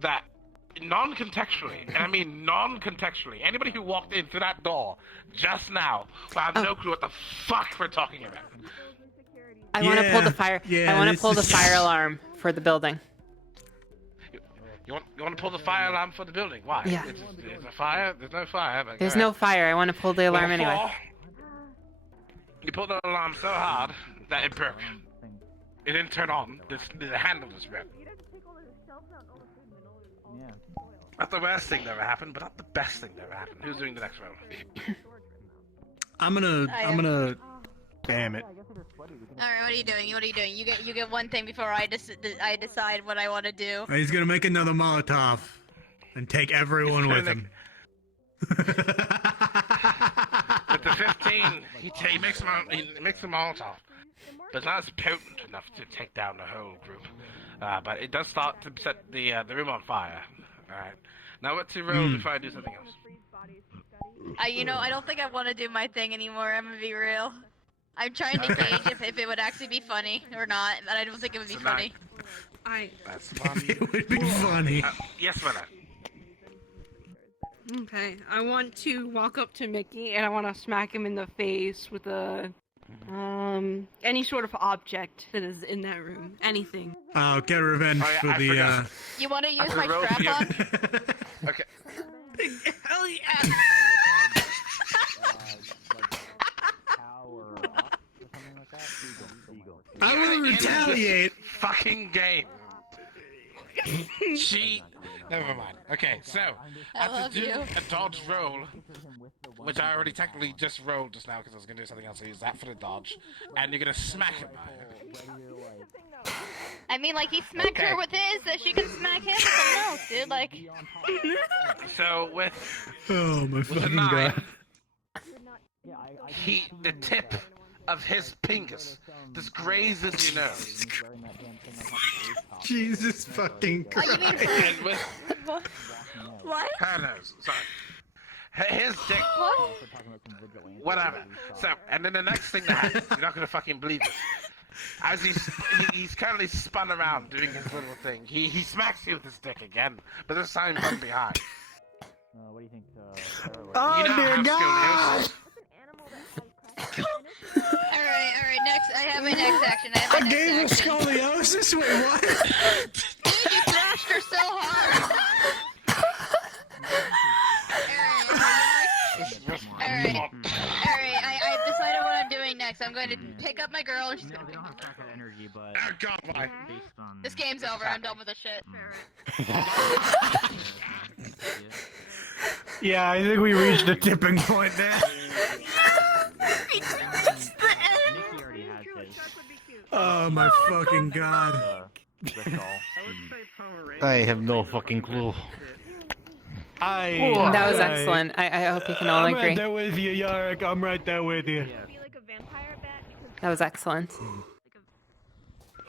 that non-contextually, and I mean non-contextually, anybody who walked in through that door just now will have no clue what the fuck we're talking about. I want to pull the fire. Yeah, I want to this pull the is- fire alarm for the building. You want to pull the fire alarm for the building? Why? Yeah. There's a fire? There's no fire. But There's go no ahead. fire. I want to pull the alarm anyway. Before, you pulled the alarm so hard that it broke. It didn't turn on. The handle was broke. Not the worst thing that ever happened, but not the best thing that ever happened. Who's doing the next round? I'm gonna. Damn it. Alright, what are you doing? What are you doing? You get one thing before I decide what I want to do. He's gonna make another Molotov and take everyone with him. With the 15, he makes a Molotov, but it's not as potent enough to take down the whole group. But it does start to set the room on fire. All right. Now what to roll before I do something else? I don't think I want to do my thing anymore. I'm gonna be real. I'm trying to gauge if it would actually be funny or not, but I don't think it would be funny. That's funny. It would be funny. Yes, Mother. Okay, I want to walk up to Mickey and I want to smack him in the face with a any sort of object that is in that room. Anything. I'll get revenge Oh, yeah, for I the. forgot. You want to use I my roll for strap on? Okay. Hell yeah! I will retaliate. Fucking game. Never mind. Okay, so I have love to do you. a dodge roll, which I already technically just rolled just now because I was gonna do something else. So use that for the dodge, and you're gonna smack him. I mean, like, he smacked her with his, so she can smack him with something else, dude. Like, So with Oh my the fucking 9, god! the tip of his pingus just grazes your nose, Jesus fucking oh, you mean Christ! and with what? her nose. Sorry. His dick. What? Whatever. So, and then the next thing that happens, you're not gonna fucking believe this. As he's currently spun around doing his little thing, he smacks you with his dick again, but this time from behind. What do you think? Oh You know dear how God! Alright, next, I have my next action. I have my I gave her next action. scoliosis. Wait, what? Dude, you thrashed her so hard! Alright, I've decided what I'm doing next. I'm going to pick up my girl and she's gonna They don't have track of energy, but Oh God, why? based on This game's over, I'm done with this shit. Yeah, I think we reached a tipping point there. Nikki already has his. Oh my fucking god! I have no fucking clue. That was excellent. I hope you can all I'm agree. right there with you, Yarek. I'm right there with you. That was excellent.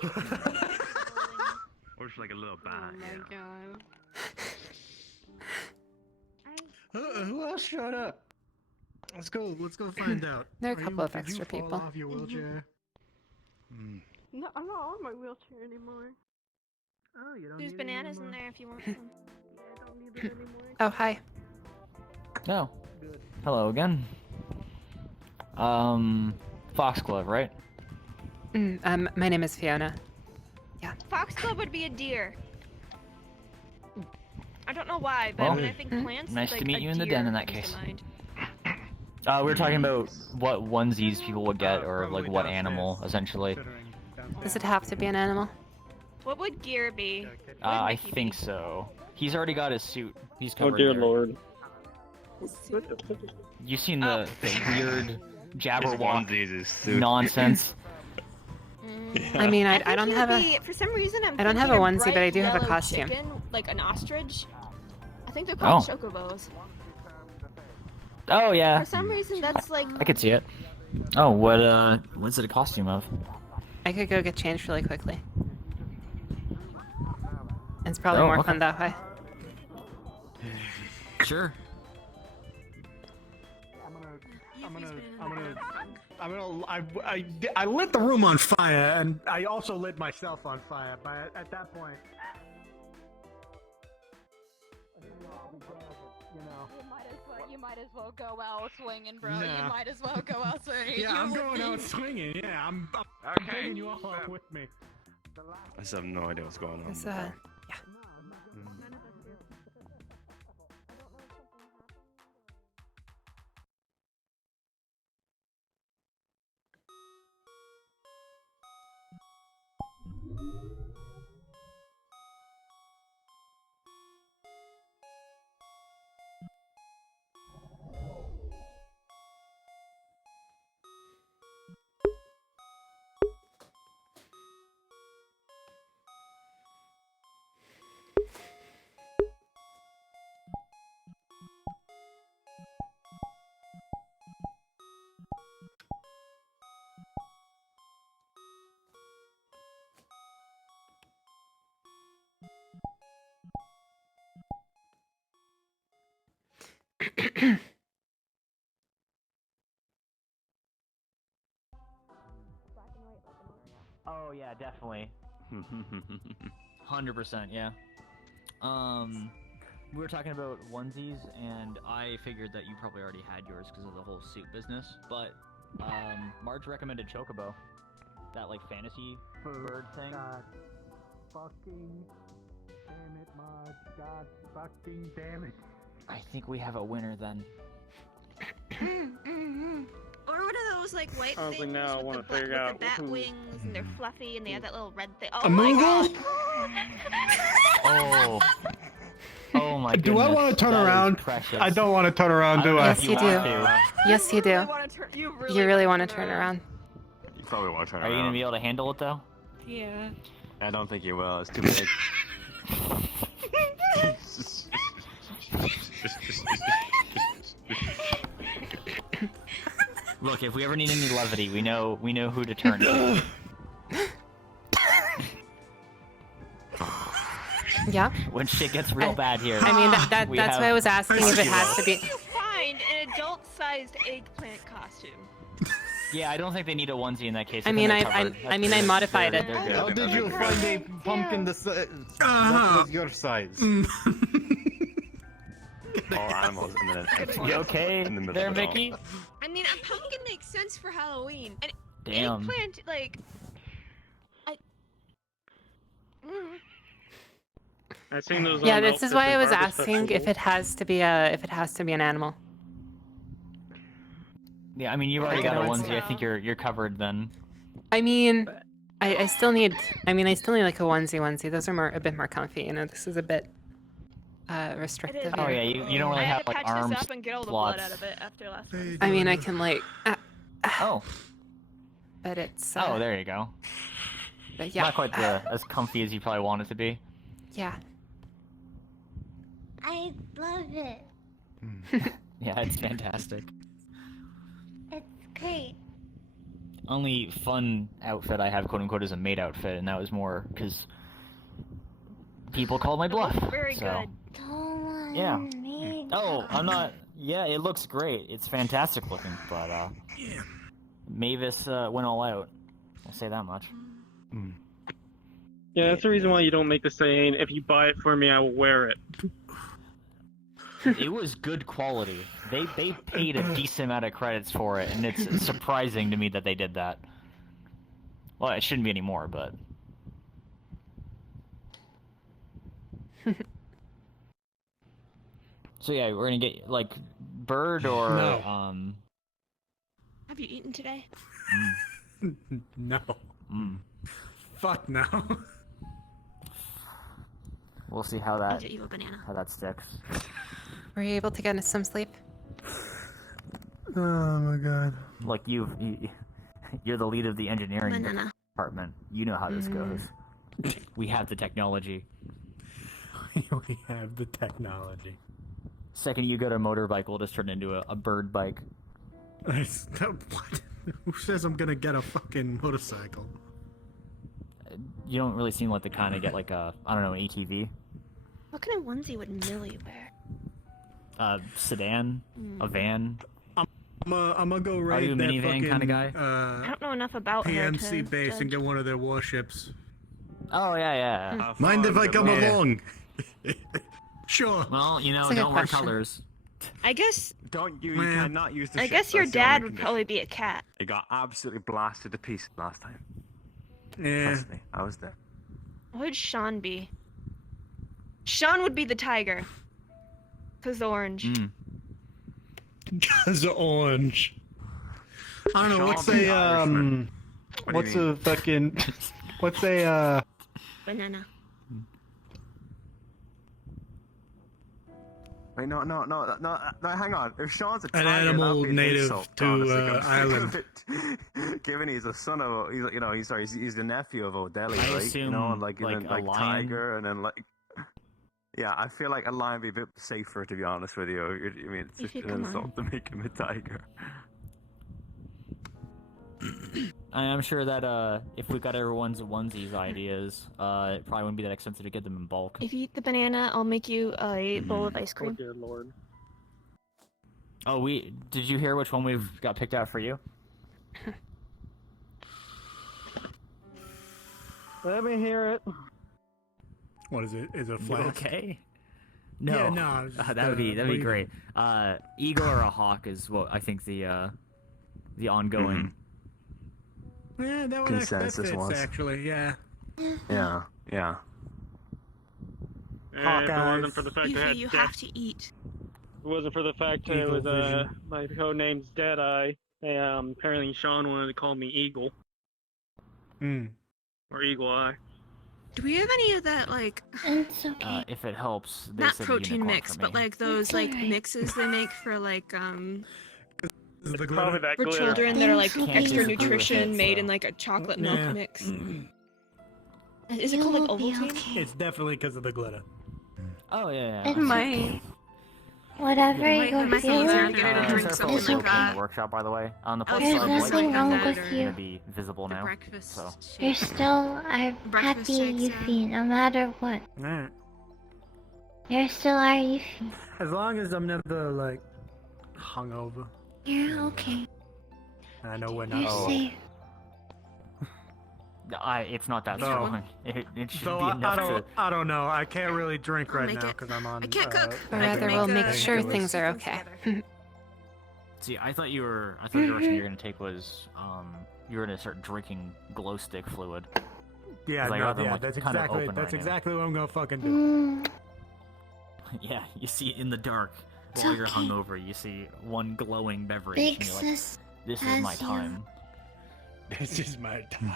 Or just like a little bat. Who else showed up? Let's go find out. There are a couple of Did you extra fall people. off your wheelchair? No, I'm not on my wheelchair anymore. Oh, you don't There's need it bananas in anymore? there if you want some. I don't need it anymore. Oh, hi. No. Hello again. Foxglove, right? My name is Fiona. Foxglove would be a deer. I don't know why, but Well, when I think plants, nice like to meet a you in the deer den in that comes to case. mind. We were talking about what onesies people would get, or like what animal, essentially. Does it have to be an animal? What would gear be? I think so. He's already got his suit. He's Oh covered. dear there. lord. You've seen the weird jabberwock Jesus. nonsense. I mean, I think don't he have would a. be- For some reason, I'm I don't have thinking a onesie, but bright I do have a yellow costume. Chicken, like an ostrich. I think they're called Oh. chocobos. Oh yeah, For some reason, that's like. I could see it. Oh, what's it a costume of? I could go get changed really quickly. It's probably Oh, more okay. fun that way. Sure. I lit the room on fire, and I also lit myself on fire. But at that point, might as well go out swinging, bro. Nah. You might as well go out swinging. Yeah, You I'm would going out think- swinging. Yeah, I'm Okay. bringing you all so- with me. I just have no idea what's going on. It's, but, yeah. Oh yeah, definitely. 100%, yeah. We were talking about onesies, and I figured that you probably already had yours because of the whole suit business. But Marge recommended Chocobo, that like fantasy bird thing. God fucking damn it, Marge. God fucking damn it. I think we have a winner then. Or one of those like white Honestly, things now I with, wanna the, figure with out the bat who- wings and they're fluffy and they have that little red thing. A Oh my Moogle? god! Oh my goodness. Do I want to turn that is around? precious. I don't want to turn around, do I? Yes, you do. Yes, you do. You You really want to turn around. You probably want to turn Are you around. gonna be able to handle it though? Yeah. I don't think you will. It's too big. Look, if we ever need any levity, we know who to turn to. Yeah. When shit gets real bad here. I mean, that's have- why I was asking if it has to be. You find an adult-sized eggplant costume. Yeah, I don't think they need a onesie in that case. I think mean, they're I covered. mean, I modified it. They're good. How did you find a pumpkin that was your size? All animals in the You okay in the middle there, of it all. Mickey? I mean, a pumpkin makes sense for Halloween. An Damn. eggplant, like, I've seen those. Yeah, this is why I was asking if it has to be an animal. Yeah, I mean, you've already Okay, got a no, it's- onesie. I think you're covered then. I mean, I still need. I mean, I still need like a onesie. Those are a bit more comfy. You know, this is a bit restrictive. Oh here. yeah, you don't really I have had to like patch arms. this up and get all the blood slots. out of it after last time. I mean, I can like. Oh. But it's. Oh, there you go. But yeah. Not quite as comfy as you probably want it to be. Yeah. I love it. Yeah, it's fantastic. It's great. Only fun outfit I have, quote unquote, is a maid outfit, and that was more because people called my bluff. Very so. good. Don't want Yeah. me. Oh, I'm not. Yeah, it looks great. It's fantastic looking, but Mavis went all out. I'll say that much. Yeah, that's the reason why you don't make the saying, if you buy it for me, I will wear it. It was good quality. They paid a decent amount of credits for it, and it's surprising to me that they did that. Well, it shouldn't be anymore, but so yeah, we're gonna get like bird or No. Have you eaten today? No. Fuck no. We'll see how that Eat you a banana. sticks. Were you able to get some sleep? Oh my god. Like you're the lead of the engineering Banana. department. You know how this goes. We have the technology. We have the technology. Second you get a motorbike, we'll just turn it into a bird bike. What? Who says I'm gonna get a fucking motorcycle? You don't really seem like the kind to get like a, I don't know, an ATV. What kind of onesie would Millie wear? A sedan, a van. I'm gonna go raid you a that minivan fucking, kinda guy? I don't know enough about her PMC to base and judge. get one of their warships. Oh yeah. Mind if I come Yeah. along? Sure. Well, you know, That's a good don't wear question. colors. I guess. Don't you? Well, You cannot use the I ship. guess your That's the only dad would condition. probably be a cat. It got absolutely blasted to pieces last time. Yeah. Trust me, I was there. What would Sean be? Sean would be the tiger. Cause the orange. Mm. Cause of orange. I don't know. What's Sean a the Irishman. What do you What's mean? a fucking? What's a Banana. Wait, no, hang on. If Sean's a An tiger, animal that'd be an native insult, to, honestly, come to think Ireland. of it. Given he's a son of, he's the nephew of O'Delly, I right? assume, you know, and like, then, a lion- tiger, and then yeah, I feel like a lion would be a bit safer, to be honest with you. I mean, it's just an insult to make him a tiger. I'm sure that if we got everyone's onesies ideas, it probably wouldn't be that expensive to get them in bulk. If you eat the banana, I'll make you a bowl of ice Oh cream. dear lord. Oh, did you hear which one we've got picked out for you? Let me hear it. what is it? Is it a You flask? okay? No. Yeah, no. it's just, That would be what do you great. Eagle or a hawk is what I think the ongoing. Yeah, that one Consensus that fits, was. actually. Yeah. Yeah. If it wasn't for the fact I had You Death- have to eat. If it wasn't for the fact that it Eagle was vision. my code name's Deadeye. Apparently Sean wanted to call me Eagle Hmm. or Eagle Eye. Do we have any of that, like, It's okay. If it helps, they not said protein unicorn mix, for but me. like those It's like alright. mixes they make for like This is the Probably glitter. that for glitter. children that are like Can't extra disagree with nutrition it, made so. in like a chocolate milk Yeah. mix. Is it You called like will be Ovaltine? okay. It's definitely because of the glitter. Oh yeah. It yeah. might. Whatever Yeah. you're Might be easier to feeling. get her to drink Sorry for something It's working like okay. in that. the workshop, by the way. On the plus There's There's side, nothing like, nothing wrong wrong with with gonna you. be visible The now. breakfast So. You're shake. still Breakfast happy shakes, yeah. Yuffie, no matter what. Alright. You're still our Yuffie. As long as I'm never like hungover. You're okay. I know we're You're not. Oh. safe. It's not that No. strong. It should So be enough to. I don't know. I can't really drink I'll right make now it. because I'm on. I can't cook. Or I can rather, we'll make a- sure painkillers. things are okay. See, I thought you were. I thought the direction you were gonna take was you were gonna start drinking glow stick fluid. Yeah, Like, no, other yeah, like, that's kinda exactly open that's right now. exactly what I'm gonna fucking do. Mm, Yeah, you see in the dark It's while you're okay. hungover, you see one glowing beverage, Big and you're like, sis "This is has my you." time." This is my time.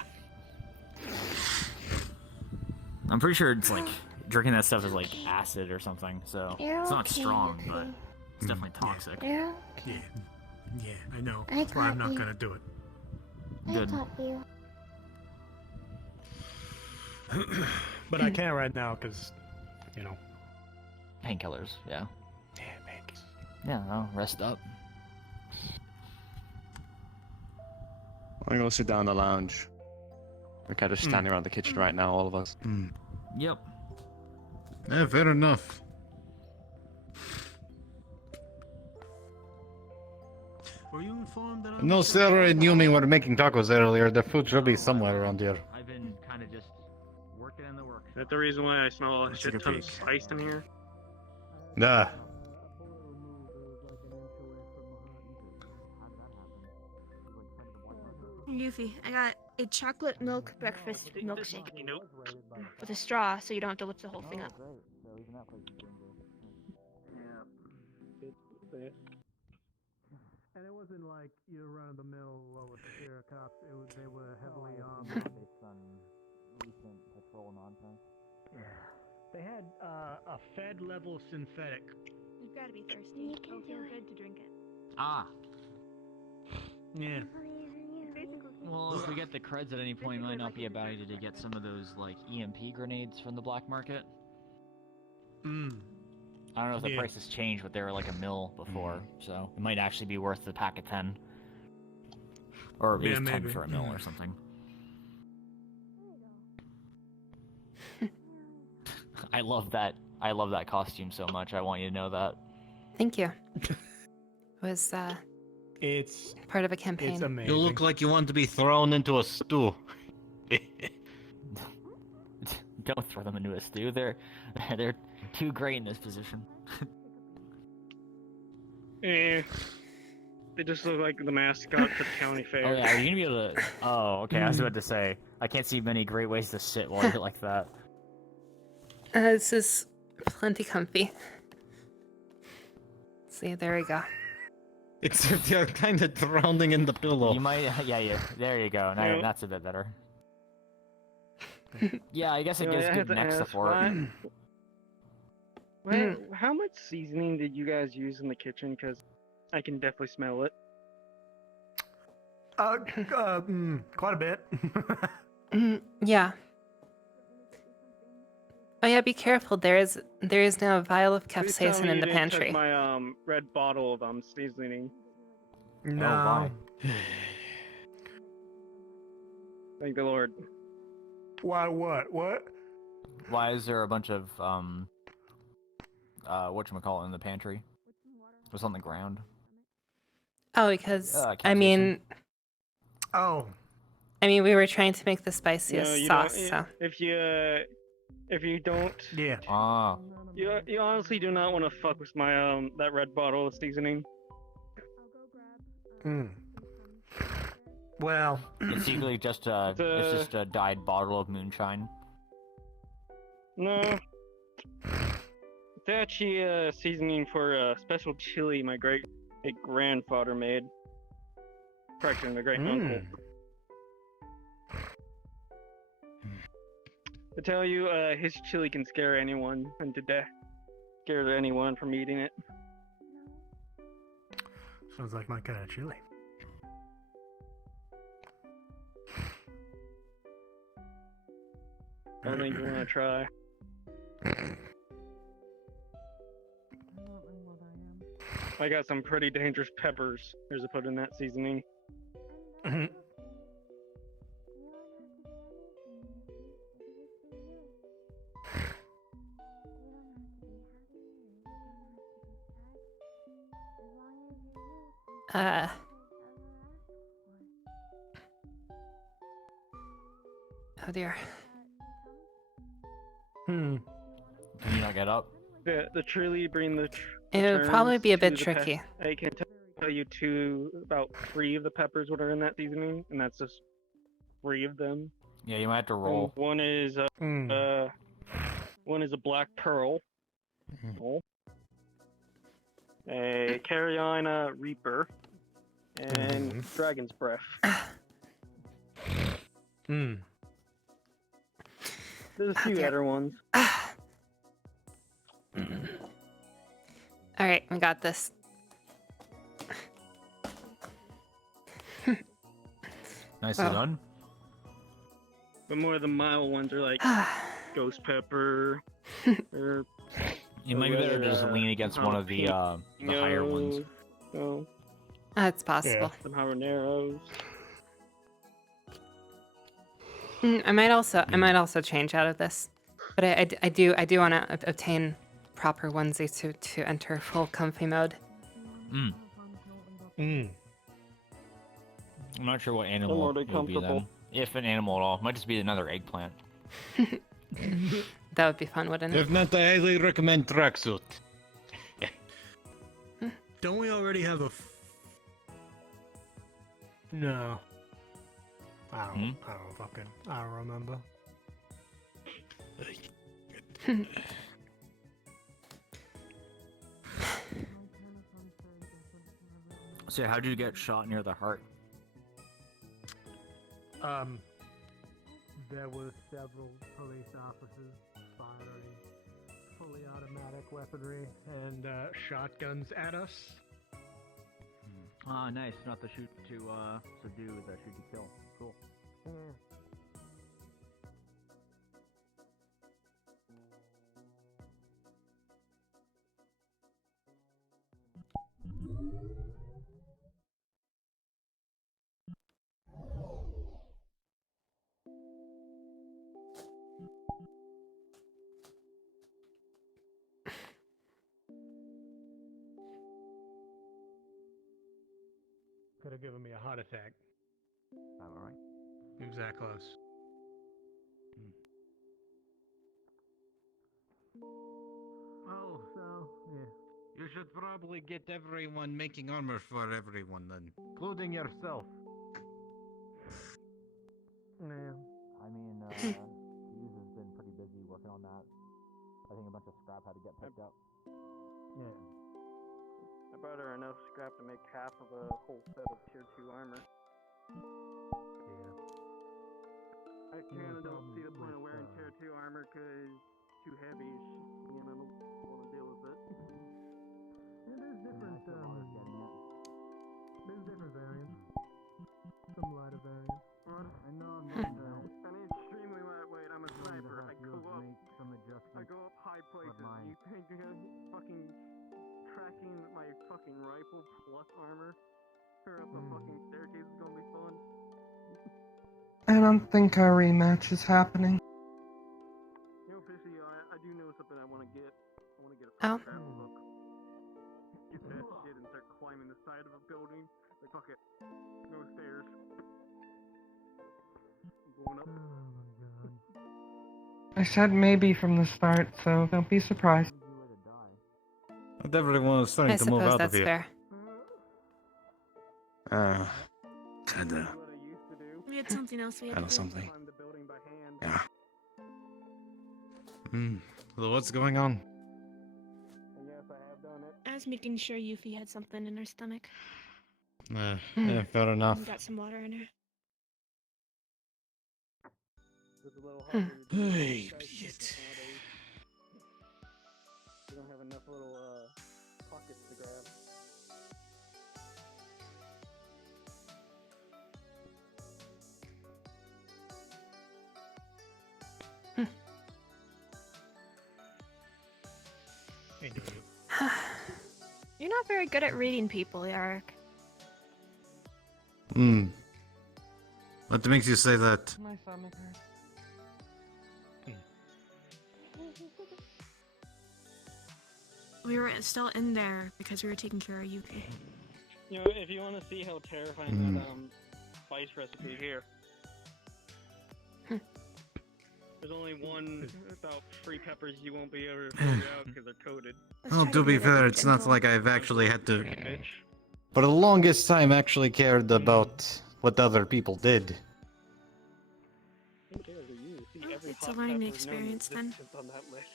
I'm pretty sure it's like drinking that stuff is like acid or something, so You're it's not okay, strong, but Yuffie. it's definitely toxic. You're Yeah, yeah, I know. I That's why I'm got not you. gonna do it. Good. I got you. But I can't right now because, you know. Painkillers, yeah. Yeah, thanks. Yeah, no, rest up. I'm gonna go sit down in the lounge. We're kind of standing around the kitchen right now, all of us. Yep. Yeah, fair enough. Were you informed that I No, was Sarah and Yumi were making tacos earlier. The food should be somewhere around here. I've been kind of just working in the work. Is that the reason why I smell a Let's take shit a ton of peek. spice in here? Nah. Yuffie, I got a chocolate milk breakfast milkshake Nope. with a straw, so you don't have to lift the whole thing up. And it wasn't like your run-of-the-mill with the VRCRP. It was they were heavily Based on recent patrol nonsense. They had a Fed-level synthetic. You've got to be thirsty. You It'll can feel do it. good to drink it. Ah. Yeah. Well, if we get the creds at any point, it might not be a bad idea to get some of those like EMP grenades from the black market. Mm. I don't know if the Yeah. prices changed, but they were like a mil before, so it might actually be worth the pack of 10. Or at Yeah, least 10 maybe. for a mil or something. I love that. I love that costume so much. I want you to know that. Thank you. It was It's part of a campaign. it's amazing. You look like you want to be thrown into a stew. Don't throw them into a stew. They're too great in this position. Eh. They just look like the mascot for the county fair. Oh yeah, are you gonna be able to? Oh, okay. I was about to say I can't see many great ways to sit while you're like that. This is plenty comfy. See, there we go. Except you're kind of drowning in the pillow. You might, yeah. There you go. Now, Yeah. that's a bit better. Yeah, I guess it You know, gives I have good to neck ask, support. How much seasoning did you guys use in the kitchen? Because I can definitely smell it. Quite a bit. Yeah. Oh yeah, be careful. There is now a vial of Please tell capsaicin me in you the didn't touch pantry. my red bottle of seasoning. No. why? Thank the Lord. Why? What? Why is there a bunch of whatchamacallit in the pantry? What's on the ground? Oh, because I capsaicin. mean, Oh. we were trying to make the No, spiciest you sauce, don't. so. If you don't, Yeah. Ah. you honestly do not want to fuck with my that red bottle of seasoning. Well, It's secretly just it's just a dyed bottle of moonshine. No. It's actually seasoning for a special chili my great grandfather made. Correction, my great uncle. To tell you, his chili can scare anyone into death. Scare anyone from eating it. sounds like my kind of chili. I don't think you want to try. I got some pretty dangerous peppers. Here's a put in that seasoning. Oh dear. Can you not get up? The truly bring the. It would probably be a bit tricky. I can tell you about 3 of the peppers what are in that seasoning, and that's just 3 of them. Yeah, you might have to roll. One is one is a black pearl. A Carolina Reaper, and Dragon's Breath. There's a few other ones. All right, we got this. Nicely done. But more of the mild ones are like ghost pepper. Or You might be better to just lean against one of the higher ones. No. That's possible. Some habaneros. I might also change out of this, but I do want to obtain proper onesie to enter full comfy mode. I'm not sure what animal Somewhat it would be uncomfortable. then. If an animal at all. Might just be another eggplant. That would be fun, wouldn't it? If not, I highly recommend tracksuit. Don't we already have a? No. I don't remember. So how did you get shot near the heart? There were several police officers firing fully automatic weaponry and shotguns at us. Ah, nice. Not the shoot to subdue, the shoot to kill. Cool. Could have given me a heart attack. All right. It was that close. Oh, so yeah. You should probably get everyone making armor for everyone then, including yourself. Yeah. I mean, Hughes has been pretty busy working on that. I think a bunch of scrap had to get picked up. Yeah. I brought her enough scrap to make half of a whole set of tier 2 armor. Yeah. I kinda don't see the point of wearing tier 2 armor because it's too heavy, and I don't want to deal with it. Yeah, there's different, there's different variants. Some lighter variants. I know I'm going to. I'm extremely lightweight. I'm a sniper. I go up high places. You think fucking tracking my fucking rifle plus armor for up a fucking staircase is gonna be fun? I don't think our rematch is happening. You know, Fissy, I do know something I want to get. I want to get a Oh. grapple hook. Get that shit and start climbing the side of a building. Like, fuck it. No stairs. Going up. Oh my god. I said maybe from the start, so don't be surprised. Not everyone is starting I to move suppose out that's of here. fair. Kinda. We had something else we had Kinda to do. something. Climb the building by hand. Yeah. So what's going on? And yes, I have done it. I was making sure Yuffie had something in her stomach. Yeah, fair enough. And got some water in her. It's a little harder to do Hey, guys shit. nowadays. You don't have enough little pockets to grab. Hey, dude. You're not very good at reading people, Eric. What makes you say that? My stomach hurts. We were still in there because we were taking care of Yuffie. You know, if you want to see how terrifying that spice recipe here. There's only one about 3 peppers you won't be able to figure out because they're coated. Well, to be fair, it's not like I've actually had to, for the longest time, actually cared about what other people did. Who cares? You see every It's a hot learning pepper known experience then. existence on that list.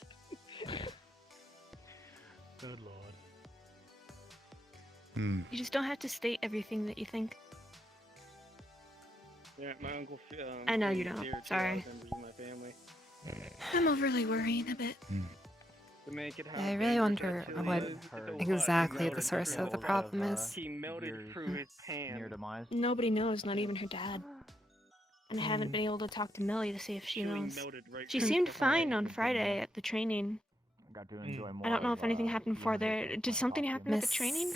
Good lord. You just don't have to state everything that you think. Yeah, my uncle. I know you feels don't. dear to Sorry. other members of my family. I'm overly worrying a bit. To make it I happen, really it's wonder actually what so hot, exactly he the melted source through of the his- problem is. He melted through his pan. Near demise. Nobody knows, not even her dad. And I haven't been able to talk to Millie to see if she Chili knows. melted right She through seemed his fine pan. on Friday at the training. Got to enjoy more. I don't know if of, anything happened before Leon's there. Did something happen at the training?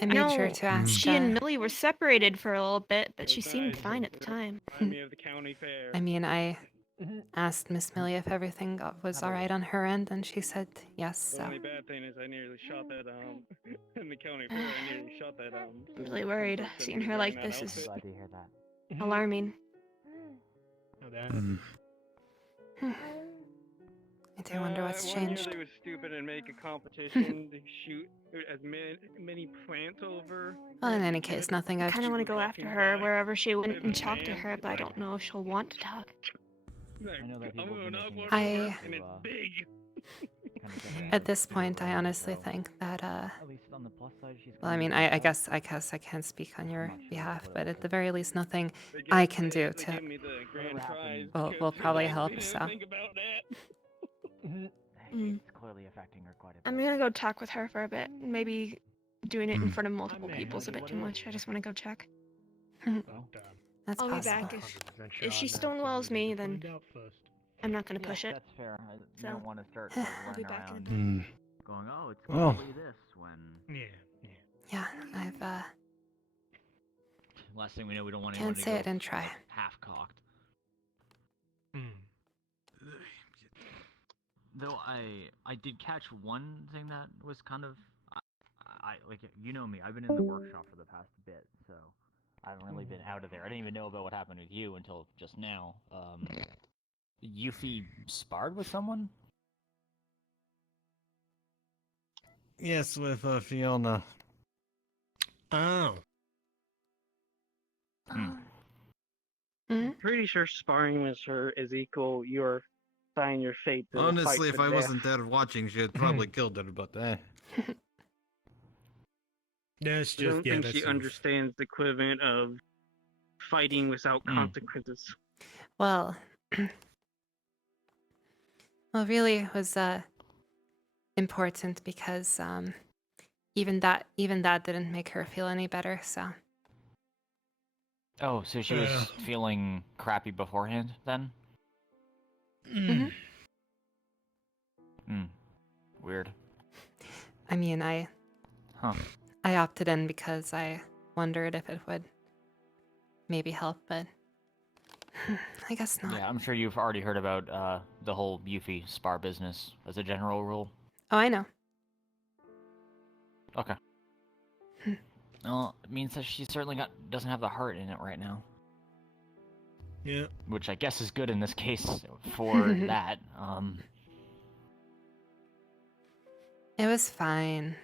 I made sure to ask. She and Millie were separated for a little bit, but she seemed Besides, fine at the time. Remind me of the county fair. I mean, I asked Miss Millie if everything was alright on her end, and she said yes, The so. only bad thing is I nearly shot that in the county fair. I nearly shot that I'm really worried. person Seeing who her was like wearing that this is outfit. Glad to hear that. alarming. Oh, that. I do wonder what's One year changed. they was stupid and make a competition to shoot as many plants over. Well, in any case, nothing I I've. kind of want to go after her wherever she went and talk to her, but I don't know if she'll want to talk. I know that people have been making I- and it's big. At this point, I honestly think that, At least on the plus side, she's. well, I mean, I guess I can't speak on your behalf, but at the very least, nothing I can do They to gave me the grand prize will 'cause probably I help, didn't so. think about that. It's clearly affecting her quite a bit. I'm gonna go talk with her for a bit. Maybe doing it in front of multiple may people is a have bit too much. I just want to go check. That's I'll possible. be back if she stonewalls me, then I'm not gonna push it. That's fair. I So, don't want to start I'll be running back in a around bit. going, oh, it's Well. probably this when. Yeah, I've, Last thing we know, we don't want anyone can't to say go I didn't try. half cocked. Though I did catch one thing that was kind of I like, you know me, I've been in the workshop for the past bit, so I haven't really been out of there. I didn't even know about what happened with you until just now. Yuffie sparred with someone? Yes, with Fiona. Oh. Pretty sure sparring with her is equal. You're signing your fate to Honestly, fight if to I death. wasn't there watching, she had probably killed her, but That's I just don't yeah. think That's she sort of- understands the equivalent of fighting without consequences. Well, well, really, it was important because even that didn't make her feel any better. So Oh, so she was feeling crappy beforehand then? Mhm. Weird. I mean, I opted in because I wondered if it would maybe help, but I guess not. Yeah, I'm sure you've already heard about the whole Yuffie spar business as a general rule. Oh, I know. Okay. Well, it means that she certainly doesn't have the heart in it right now. Yeah. Which I guess is good in this case for that. It was fine.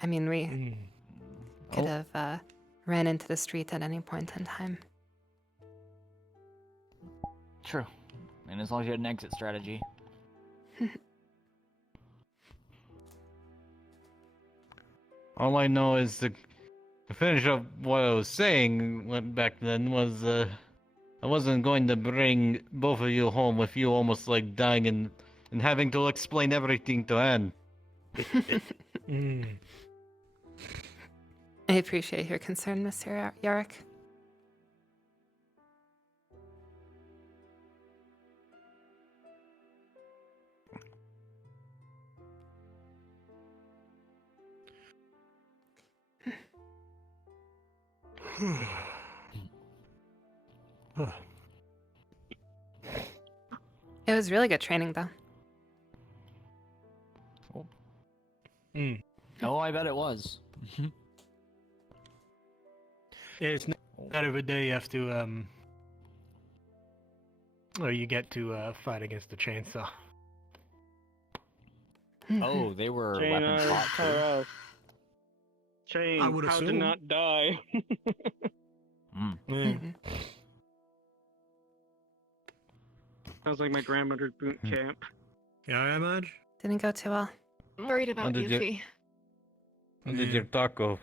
I mean, we could have ran into the street at any point in time. True. And as long as you had an exit strategy. all I know is the finish of what I was saying back then was I wasn't going to bring both of you home with you almost like dying and having to explain everything to Anne. I appreciate your concern, Mr. Yarrick. It was really good training, though. Oh, I bet it was. It's not every day you have to or you get to fight against the chainsaw. Oh, they were Shane, weapons fought too. Shane, I would how to assume. not die. Sounds like my grandmother's boot camp. Yeah, I imagine. Didn't go too well. I'm worried about did you- Yuffie. How did your talk go?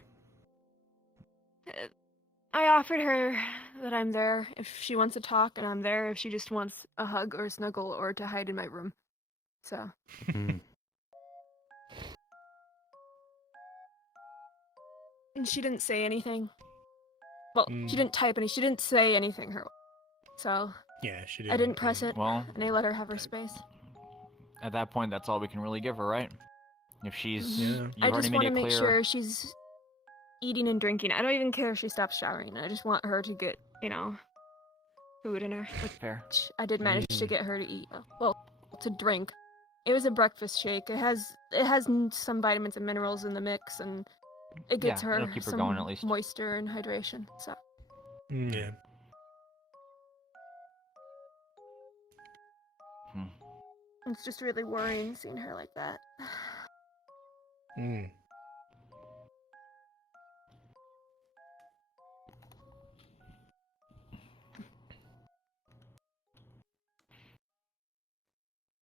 I offered her that I'm there if she wants to talk, and I'm there if she just wants a hug or a snuggle or to hide in my room. So. And she didn't say anything. Well, she didn't type any. She didn't say anything. So. Yeah, she I didn't press it. Well, and I let her have her space. At that point, that's all we can really give her, right? If she's, you've I already just made want to it make clear. sure she's eating and drinking. I don't even care if she stops showering. I just want her to get, food in her. Fair. Which I did manage to get her to eat. Well, to drink. It was a breakfast shake. It has some vitamins and minerals in the mix, and it gets Yeah, it'll her keep her some going at least. moisture and hydration. So. Yeah. It's just really worrying seeing her like that.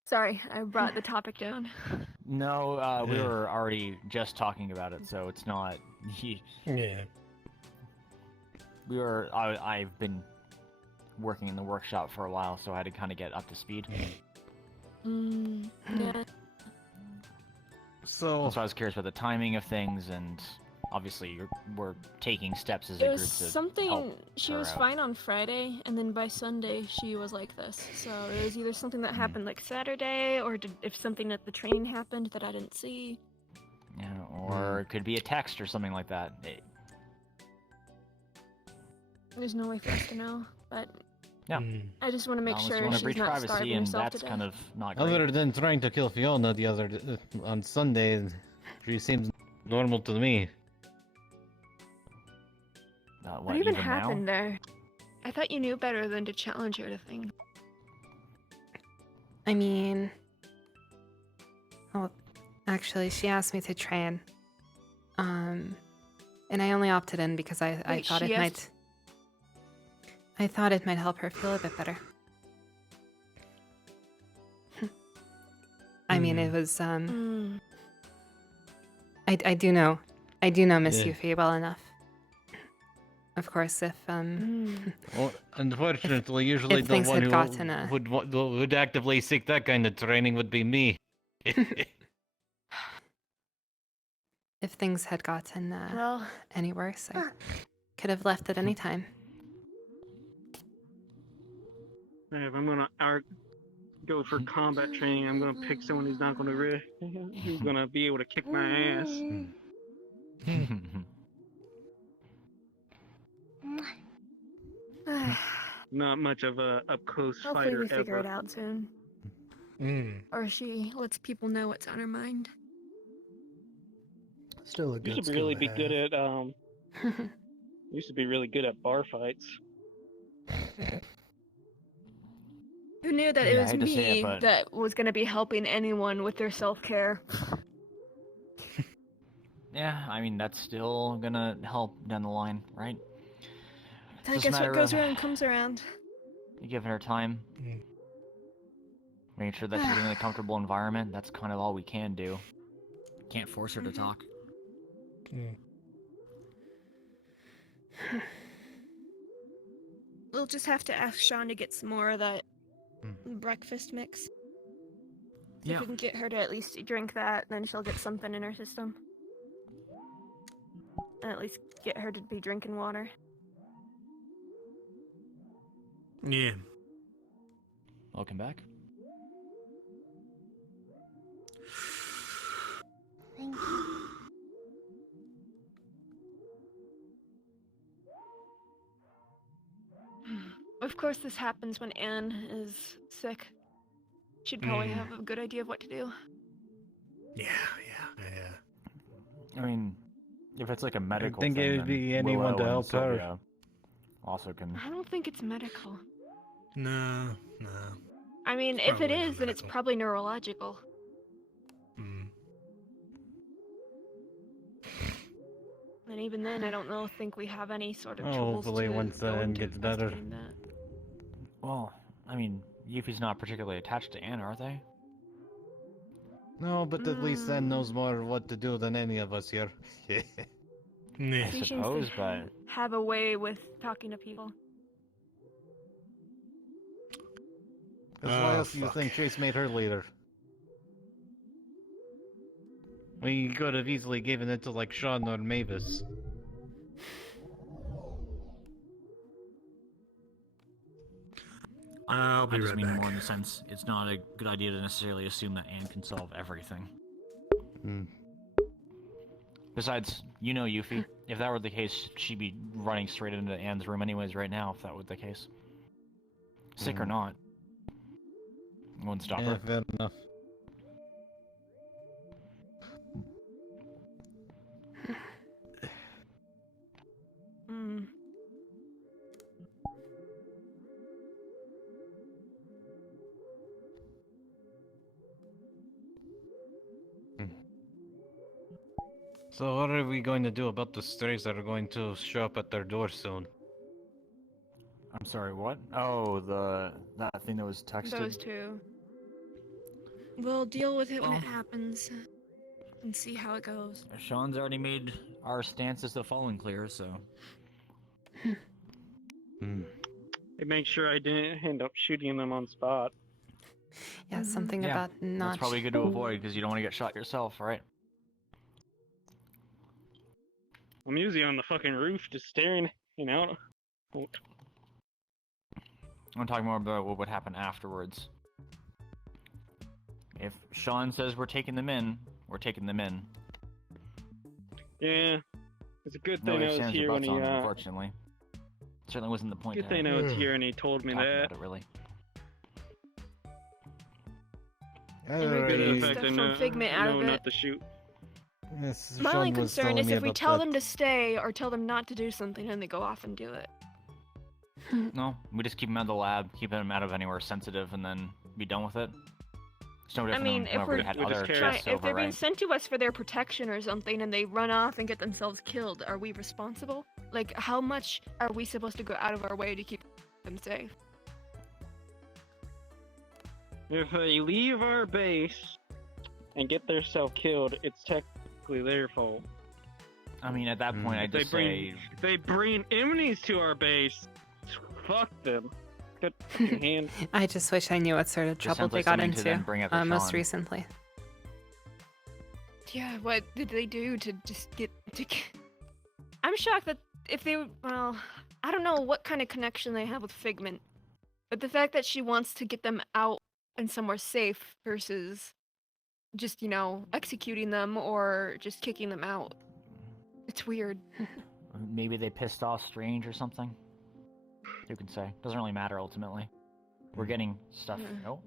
Sorry, I brought the topic down. No, we were already just talking about it, so it's not. Yeah. I've been working in the workshop for a while, so I had to kind of get up to speed. Yeah. So I was curious about the timing of things, and obviously we're taking steps as a It group was to something. help She her was out. fine on Friday, and then by Sunday she was like this. So it was either something that happened like Saturday, or if something at the training happened that I didn't see. Yeah, or it could be a text or something like that. There's no way for us to know, but Yeah. I just want to make Unless you sure want to she's breach not privacy, starving and herself that's to kind death. of not great. Other than trying to kill Fiona on Sunday, she seems normal to me. What even happened there? I thought you knew better than to challenge her to things. I mean, well, actually, she asked me to train. And I only opted in because I Wait, thought it she might. asked- I thought it might help her feel a bit better. I mean, it was I do know Miss Yeah. Yuffie well enough. Of course, if Well, unfortunately, usually if the things one had who gotten, would actively seek that kind of training would be me. if things had gotten Well, any worse, I could have left at any time. If I'm gonna go for combat training, I'm gonna pick someone who's not who's gonna be able to kick my ass. Not much of a up close Hopefully fighter we figure ever. it out soon. Or she lets people know what's on her mind. Still a good Used to skill really to be have. good at used to be really good at bar fights. Who knew that Yeah, it I was hate to say me it, but- that was going to be helping anyone with their self-care? Yeah, I mean, that's still gonna help down the line, right? I Just a guess what matter goes of around comes around. giving her time. Making sure that she's in a comfortable environment, that's kind of all we can do. Can't force her to talk. We'll just have to ask Sean to get some more of that breakfast mix. If Yeah. we can get her to at least drink that, then she'll get something in her system. And at least get her to be drinking water. Yeah. Welcome back. Thank you. Of course, this happens when Anne is sick. She'd probably have a good idea of what to do. Yeah. I mean, if it's like a medical think thing, it would then be anyone Willow to and help her. Sylvia also can. I don't think it's medical. No. I mean, if it is, then it's probably neurological. And even then, I don't think we have any sort of tools Hopefully to once go that into gets better. investigating that. Well, I mean, Yuffie's not particularly attached to Anne, are they? No, but at least Anne knows more what to do than any of us here. I She seems suppose, to but have a way with talking to people. Because why else do you think Chase made her leader? We could have easily given it to like Sean or Mavis. I'll be I just right mean back. more in the sense it's not a good idea to necessarily assume that Anne can solve everything. Besides, you know Yuffie. If that were the case, she'd be running straight into Anne's room anyways right now, if that were the case. Sick or not. Wouldn't stop Yeah, her. fair enough. So what are we going to do about the strays that are going to show up at their door soon? I'm sorry, what? Oh, that thing that was texted? Those two. We'll deal with it when it happens. And see how it goes. Sean's already made our stances the following clear, so... They make sure I didn't end up shooting them on spot. Yeah, something Yeah, about not. that's probably good to avoid, because you don't want to get shot yourself, right? I'm usually on the fucking roof just staring, I'm talking more about what would happen afterwards. If Sean says we're taking them in, we're taking them in. Yeah. It's a good No thing I ifs, was ands, or here when buts he, on it, unfortunately. Certainly wasn't the point good to thing I was here and he told me talk that. about it, really. And we Good get effect stuff to from know, Figment out know of not it. to shoot. Yes, My Sean only was concern telling is me if we about tell that. them to stay or tell them not to do something and they go off and do it. No, we just keep them out of the lab, keep them out of anywhere sensitive, and then be done with it. It's no I different mean, than if whenever we're we had We just other care. chests if over, they're being right? sent to us for their protection or something, and they run off and get themselves killed, are we responsible? Like, how much are we supposed to go out of our way to keep them safe? If they leave our base and get themselves killed, it's technically their fault. I mean, at that point, I If they just bring say, if they bring enemies to our base, fuck them. Good fucking hand. I just wish I knew what sort of Just trouble sounds they like got something to into then bring up to most Sean. recently. Yeah, what did they do to just get to? I'm shocked that if they, well, I don't know what kind of connection they have with Figment, but the fact that she wants to get them out and somewhere safe versus just, you know, executing them or just kicking them out. It's weird. maybe they pissed off Strange or something. Who can say? Doesn't really matter ultimately. We're getting stuff. Yeah. Oh.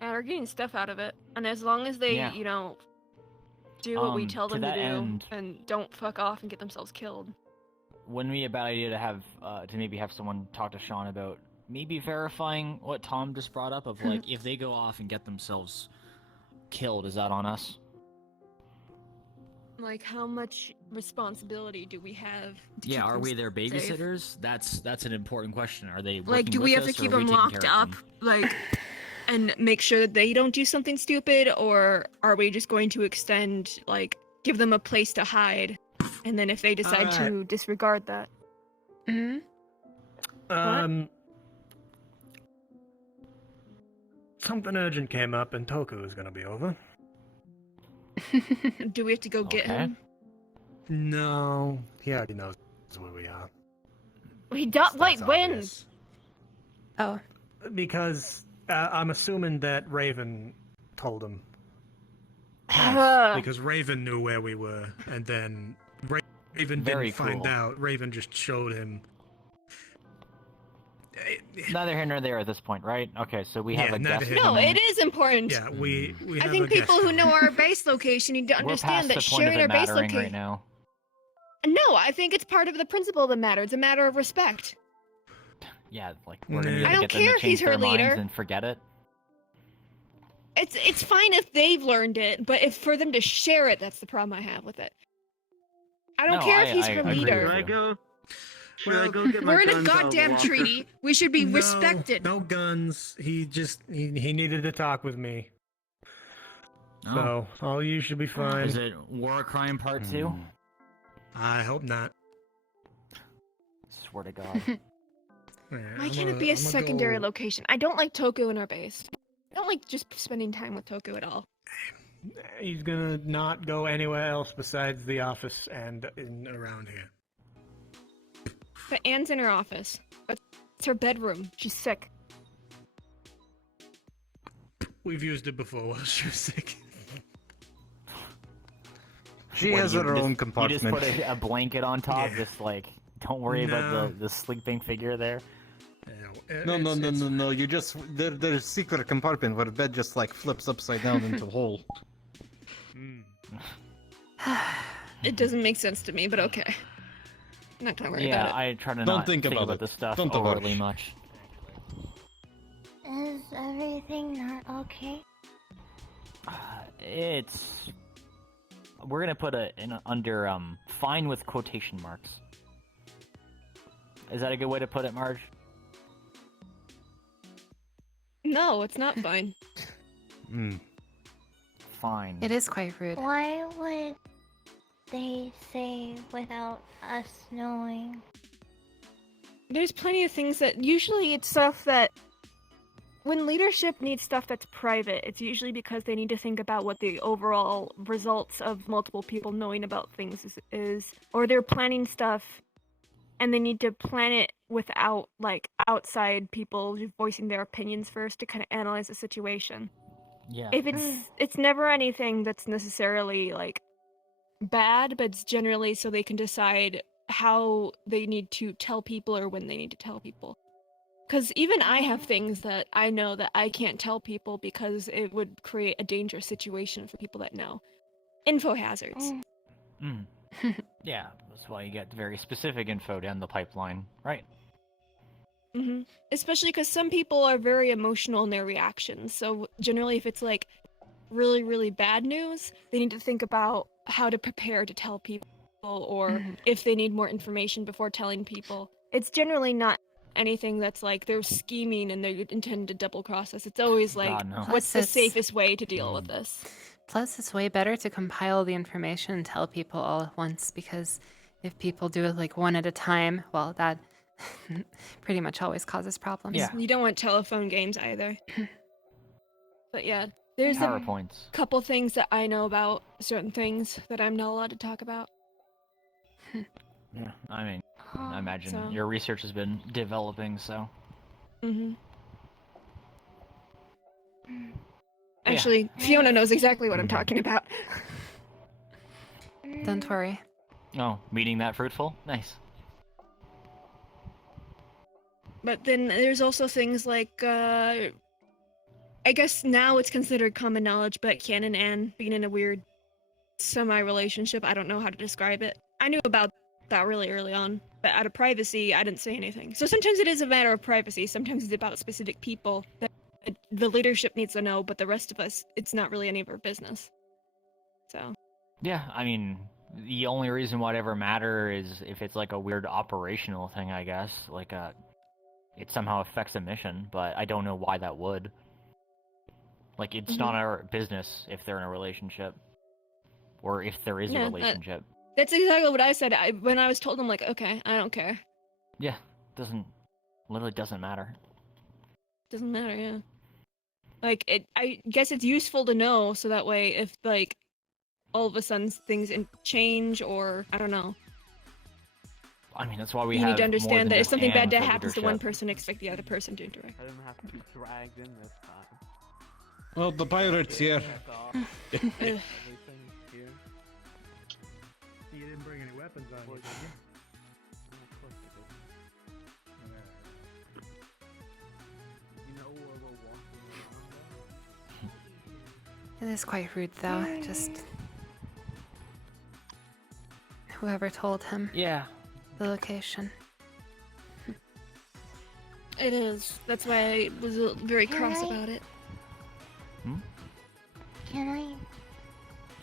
Yeah, they're getting stuff out of it, and as long as they, Yeah. you know, do what we tell to them to that do end- and don't fuck off and get themselves killed. Wouldn't it be a bad idea to have to maybe have someone talk to Sean about maybe verifying what Tom just brought up of like if they go off and get themselves killed, is that on us? Like, how much responsibility do we have? To Yeah, keep are them we their safe? babysitters? That's an important question. Are they Like, working do we with have to us, or keep are we them taking locked care of up, them? like, and make sure that they don't do something stupid, or are we just going to extend, like, give them a place to hide, and then if they decide to disregard that? Hmm. Something urgent came up and Toku is gonna be over. Do we have to go get Okay. him? No, he already knows where we are. He does. Wait, when? Obvious. Oh, Because I'm assuming that Raven told him. Because Raven knew where we were, and then Raven Very didn't find cool. out. Raven just showed him. Neither here nor there at this point, right? Okay, so we have Yeah, a neither guest. here No, nor it is important. Yeah, we I have think a guest people who coming. know our base location need to We're past understand that the point of sharing it our base mattering location. right now. No, I think it's part of the principle that matters. It's a matter of respect. Yeah, like we're gonna I either don't get them care to if he's change their her minds leader. and forget it. It's fine if they've learned it, but if for them to share it, that's the problem I have with it. I don't No, care if he's I her agree with leader. Should I you. go? Should I go get my We're in a guns out of the goddamn locker? treaty. We should be respected. No guns. He needed to talk with me. Oh. So all you should be fine. Is it War Crime Part 2? I hope not. Swear to God. Why can't it be a secondary location? I don't like Toku in our base. I don't like just spending time with Toku at all. He's gonna not go anywhere else besides the office and around here. But Anne's in her office. But it's her bedroom. She's sick. We've used it before while she was sick. She What, has you her own just- compartment. You just put a blanket on top, Yeah. just like, don't worry No. about the sleeping figure there. No. You just there's a secret compartment where the bed just like flips upside down into a hole. It doesn't make sense to me, but okay. I'm not gonna worry Yeah, about it. I try to Don't not think about it. this stuff Don't overly overly. much. Is everything not okay? It's we're gonna put it in under fine with quotation marks. Is that a good way to put it, Marge? No, it's not fine. Fine. it is quite rude. Why would they say without us knowing? There's plenty of things that usually it's stuff that when leadership needs stuff that's private, it's usually because they need to think about what the overall results of multiple people knowing about things is or they're planning stuff and they need to plan it without like outside people voicing their opinions first to kind of analyze the situation. Yeah. If it's never anything that's necessarily like bad, but it's generally so they can decide how they need to tell people or when they need to tell people. Because even I have things that I know that I can't tell people because it would create a dangerous situation for people that know. Info hazards. Mm. Yeah, that's why you get very specific info down the pipeline, right? Especially because some people are very emotional in their reactions. So generally, if it's like really, really bad news, they need to think about how to prepare to tell people, or if they need more information before telling people. It's generally not anything that's like they're scheming and they intend to double cross us. It's always like, God, no. what's the safest way to deal with this? Plus, it's way better to compile the information and tell people all at once, because if people do it like one at a time, well, that pretty much always causes problems. Yeah. You don't want telephone games either. But yeah, there's a PowerPoints. couple things that I know about certain things that I'm not allowed to talk about. Yeah. I mean, I imagine So- your research has been developing, so. Actually, Fiona knows exactly what I'm talking about. Don't worry. Oh, meeting that fruitful? Nice. But then there's also things like, I guess now it's considered common knowledge, but Ken and Anne being in a weird semi-relationship, I don't know how to describe it. I knew about that really early on, but out of privacy, I didn't say anything. So sometimes it is a matter of privacy, sometimes it's about specific people that the leadership needs to know, but the rest of us, it's not really any of our business. So. Yeah, I mean, the only reason why it ever matter is if it's like a weird operational thing, I guess. Like, it somehow affects the mission, but I don't know why that would. Like, it's not our business if they're in a relationship. Or if there is a relationship. That's exactly what I said. When I was told, I'm like, okay, I don't care. Yeah, literally doesn't matter. Doesn't matter, yeah. Like, I guess it's useful to know, so that way if, like, all of a sudden things change, or, I don't know. I mean, that's why we you have need to understand that if something bad that happens to one person, expect the other person to interact. I didn't have to be dragged in this time. Well, the pirate's here. Everything here. You didn't bring any weapons on you, did you? Of course I did. You know where we're walking around? It is quite rude, though. Just whoever told him. Yeah. The location. It is. That's why I was very cross about it. Can I?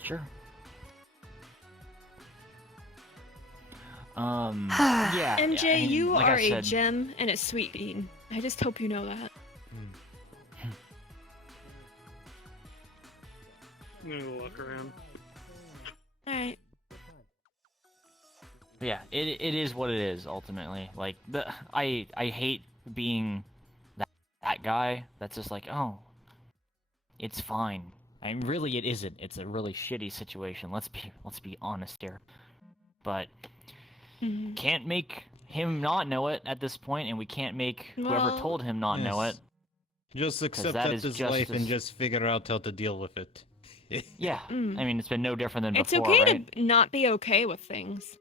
Sure. Yeah. MJ, I mean, you like are I said, a gem and a sweet bean. I just hope you know that. I'm gonna go look around. Alright. Yeah, it is what it is ultimately. Like I hate being that guy that's just like, oh, it's fine. I mean, really, it isn't. It's a really shitty situation. Let's be honest here. But can't make him not know it at this point, and we can't make whoever told him not know it. Just accept that that is is just life and as- just figure out how to deal with it. Yeah, I mean, it's been no different than It's before, okay right? to not be okay with things.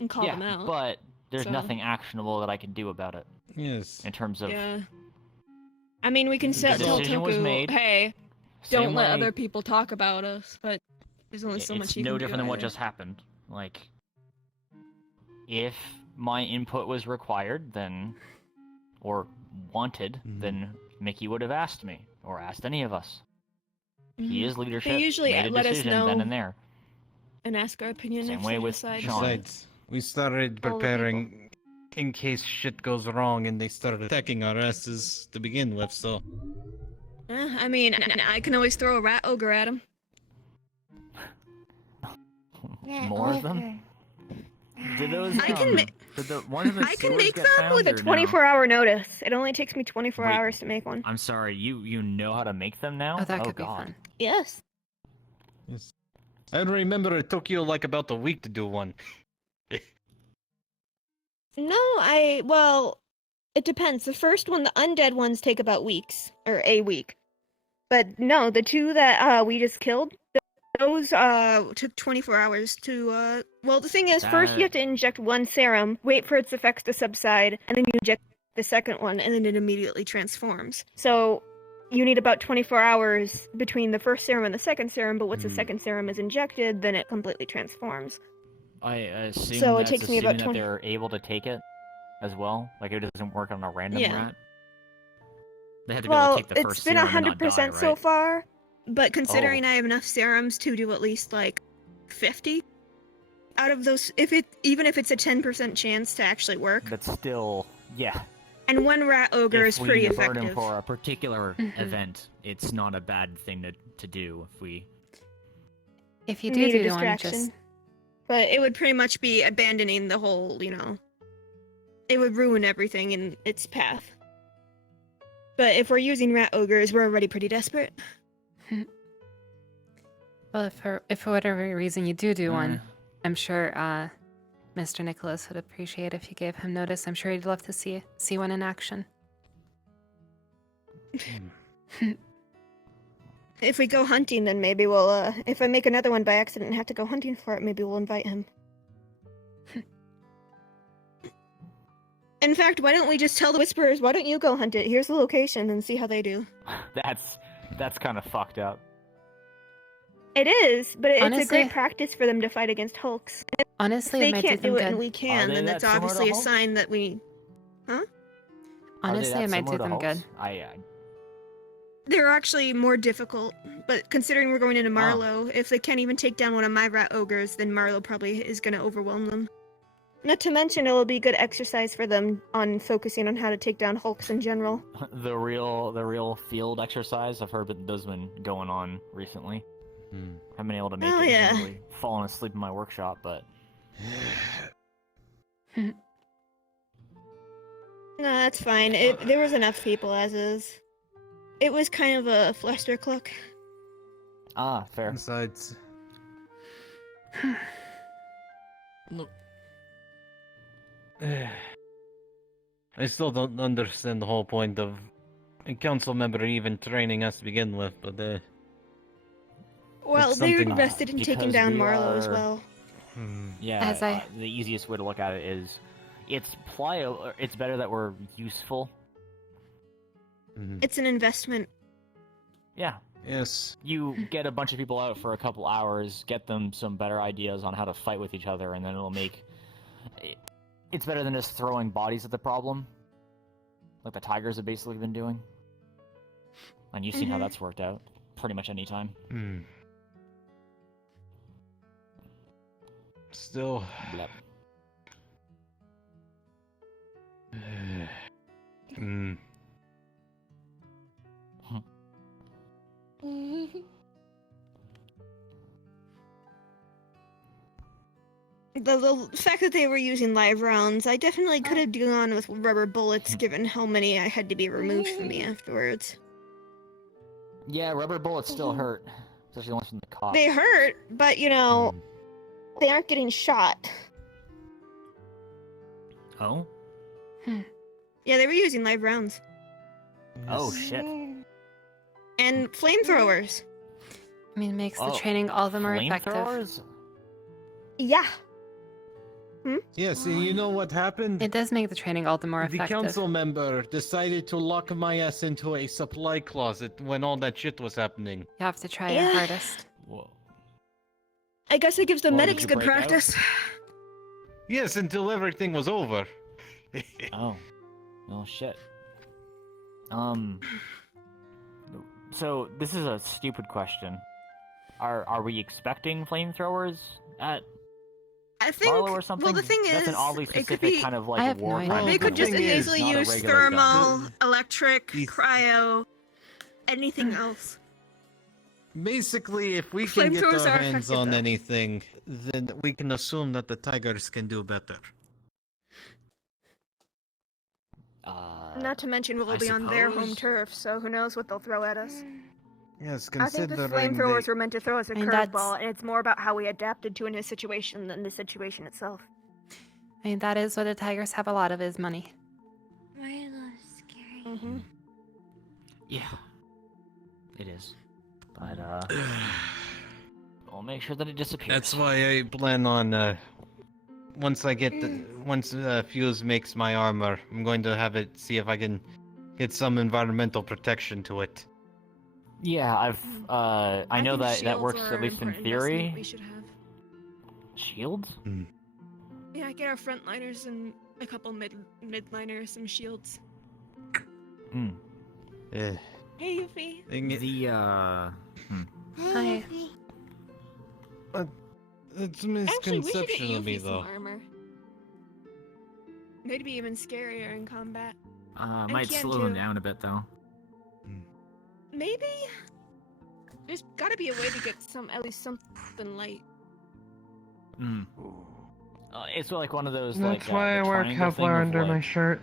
And call them out. but there's so- nothing actionable that I can do about it. Yes. In terms of Yeah. I mean, we can The tell decision was Toku, made. hey, Same don't let way- other people talk about us, but there's only so much it's you no can different do than what either. just happened. Like, if my input was required, then, or wanted, then Mickey would have asked me, or asked any of us. He is leadership. They usually made a let us decision know then and there. and ask our opinion Same if way they with decide. Sean. Besides, we started All the preparing in case shit goes wrong and they started attacking our asses to begin with, so. I mean, I can always throw a rat ogre at him. More of them? Did those? I can did the ones in the I can sewers make get them found, with a or no? 24-hour notice. It only takes me 24 Wait. hours to make one. I'm sorry. You know how to make them now? Oh, that could be God. fun. Yes. Yes. I remember it took you like about a week to do one. No, well, it depends. The first one, the undead ones, take about weeks, or a week. But no, the two that we just killed, those took 24 hours to well, the thing is, first you have to inject one serum, wait for its effects to subside, and then you inject the second one, and then it immediately transforms. So you need about 24 hours between the first serum and the second serum, but once the second serum is injected, then it completely transforms. I assume So it that's takes me about assuming that 20 they're able to take it. as well. Like it doesn't work on a random Yeah. rat. They have to Well, be able to take the first it's been serum and not die, 100% so right? far, but considering Oh. I have enough serums to do at least like 50 out of those, even if it's a 10% chance to actually work, That's still, yeah. and one rat ogre If is we pretty need to burn him effective. for a particular Mhm. event, it's not a bad thing to do if we. If you Need a do one, distraction. just But it would pretty much be abandoning the whole, it would ruin everything in its path. But if we're using rat ogres, we're already pretty desperate. well, if for whatever reason you do one, Mm. I'm sure Mr. Nicholas would appreciate if you gave him notice. I'm sure he'd love to see one in action. If we go hunting, then maybe we'll, if I make another one by accident and have to go hunting for it, maybe we'll invite him. In fact, why don't we just tell the Whisperers, why don't you go hunt it? Here's the location and see how they do. That's kind of fucked up. It is, but it's a Honestly- great practice for them to fight against Hulks. Honestly, If it they might do can't them do it good. and we can, they then that that's similar to obviously a Hulk? sign that we... Huh? Honestly, it might do them good. They're actually more difficult, but considering we're going into Marlowe, if they can't even take down one of my rat ogres, then Marlowe probably is going to overwhelm them. Not to mention, it will be good exercise for them on focusing on how to take down Hulks in general. The real field exercise. I've heard that those been going on recently. Haven't been able to make Oh, it. yeah. I've really fallen asleep in my workshop, but No, that's fine. There was enough people as is. It was kind of a flustercluck. fair. Besides, look, I still don't understand the whole point of a council member even training us to begin with, but Well, it's they're something- invested in taking because down we Marlowe as are- well. Yeah, As I- the easiest way to look at it is, it's better that we're useful. It's an investment. Yeah. Yes. You get a bunch of people out for a couple hours, get them some better ideas on how to fight with each other, and then it'll make... It's better than just throwing bodies at the problem, like the Tigers have basically been doing. And you've seen how that's worked out, pretty much any time. Still. Yep. The fact that they were using live rounds, I definitely could have gone with rubber bullets given how many I had to be removed from me afterwards. Yeah, rubber bullets still hurt, especially ones from the cops. They hurt, but they aren't getting shot. Oh? Yeah, they were using live rounds. Oh, shit. And flamethrowers. I mean, it makes the Oh, training all the more effective. Flamethrowers? Yeah. Yes, and you know what happened? It does make the training all the more The effective. council member decided to lock my ass into a supply closet when all that shit was happening. You have to try your Yeah. hardest. Whoa. I guess it gives the Well, did medics you good break out? practice. Yes, until everything was over. Oh. Oh, shit. So, this is a stupid question. Are we expecting flamethrowers at I think. Marlowe or something? Well, the thing That's is, an oddly it could specific be. kind of like I have war no kind idea. of They could gun. just thing is, easily not a use regular gun. thermal, electric, These- cryo, anything else. Basically, if we can get Flamethrowers our are hands effective, on though. anything, then we can assume that the Tigers can do better. Not to mention we'll I be on their home suppose. turf, so who knows what they'll throw at us. Yes, I think the considering flamethrowers they... were meant to throw us a I mean, that's- curveball, and it's more about how we adapted to a new situation than the situation itself. I mean, that is what the Tigers have a lot of, is money. Marlowe's scary. Mm-hmm. Yeah. It is. But, we'll make sure that it disappears. That's why I plan on, once Fuse makes my armor, I'm going to have it, see if I can get some environmental protection to it. Yeah, I know think that shields works are at least in an important investment theory. we should have. Shields? Yeah, get our frontliners and a couple midliners, some shields. Hmm. Eh. Hey, Yuffie. Hi. It's a Actually, we should get misconception of me, Yuffie some though. armor. They'd be even scarier in combat. Might Kian slow them too. down a bit though. Maybe. There's got to be a way to get at least something light. Hmm. It's like one of those. That's like, why I the wear triangle thing Kevlar of, under like, my shirt.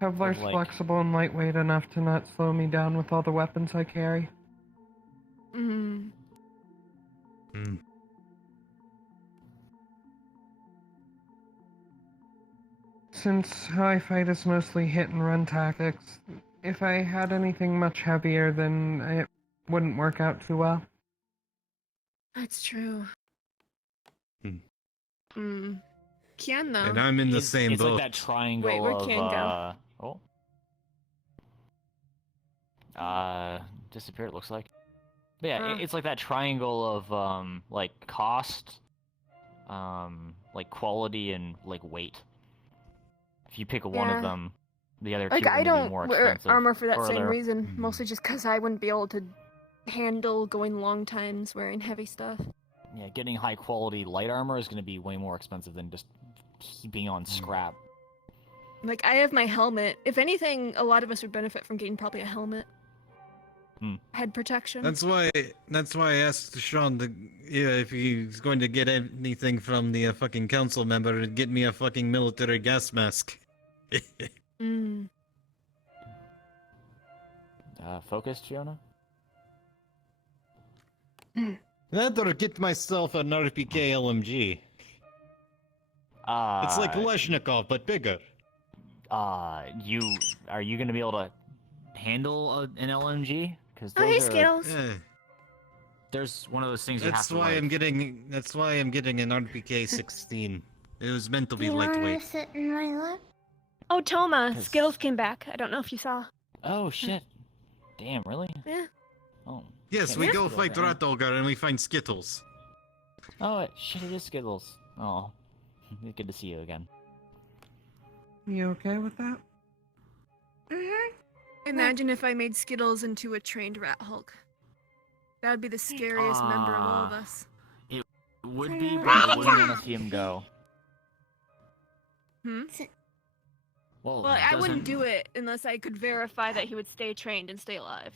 Kevlar's like- flexible and lightweight enough to not slow me down with all the weapons I carry. Mm. Since how I fight is mostly hit and run tactics, if I had anything much heavier, then it wouldn't work out too well. That's true. Hmm. Kian, though. And I'm in the It's same like boat. that triangle Wait, where'd of Kian disappear. It looks like. But yeah, Huh. it's like that triangle of like cost, like quality and like weight. If you pick one Yeah. of them, the other two Like, are I gonna be don't more wear expensive. armor for that or same they're- reason. Mostly just because I wouldn't be able to handle going long times wearing heavy stuff. Yeah, getting high quality light armor is gonna be way more expensive than just keeping on scrap. Like, I have my helmet. If anything, a lot of us would benefit from getting probably a helmet. Head protection. That's why I asked Sean if he's going to get anything from the fucking council member to get me a fucking military gas mask. Focused, Fiona? That or get myself an RPK LMG. It's like Kalashnikov, but bigger. Are you gonna be able to handle an LMG? Because Oh, hey, Skittles. there's one of those things you have That's to. why like, I'm getting an RPK 16. It was meant to be You wanna lightweight. sit in my lap? Oh, Toma, Skittles came back. I don't know if you saw. Oh shit! Damn, really? Yeah. Oh. Yes, can't we wait go to fight there. Ratolgar and we find Skittles. Oh shit! It is Skittles. Oh, good to see you again. You okay with that? Imagine if I made Skittles into a trained rat Hulk. That would be the scariest member of all of us. It would be, but I wouldn't want to see him go. Well, I wouldn't doesn't- do it unless I could verify that he would stay trained and stay alive.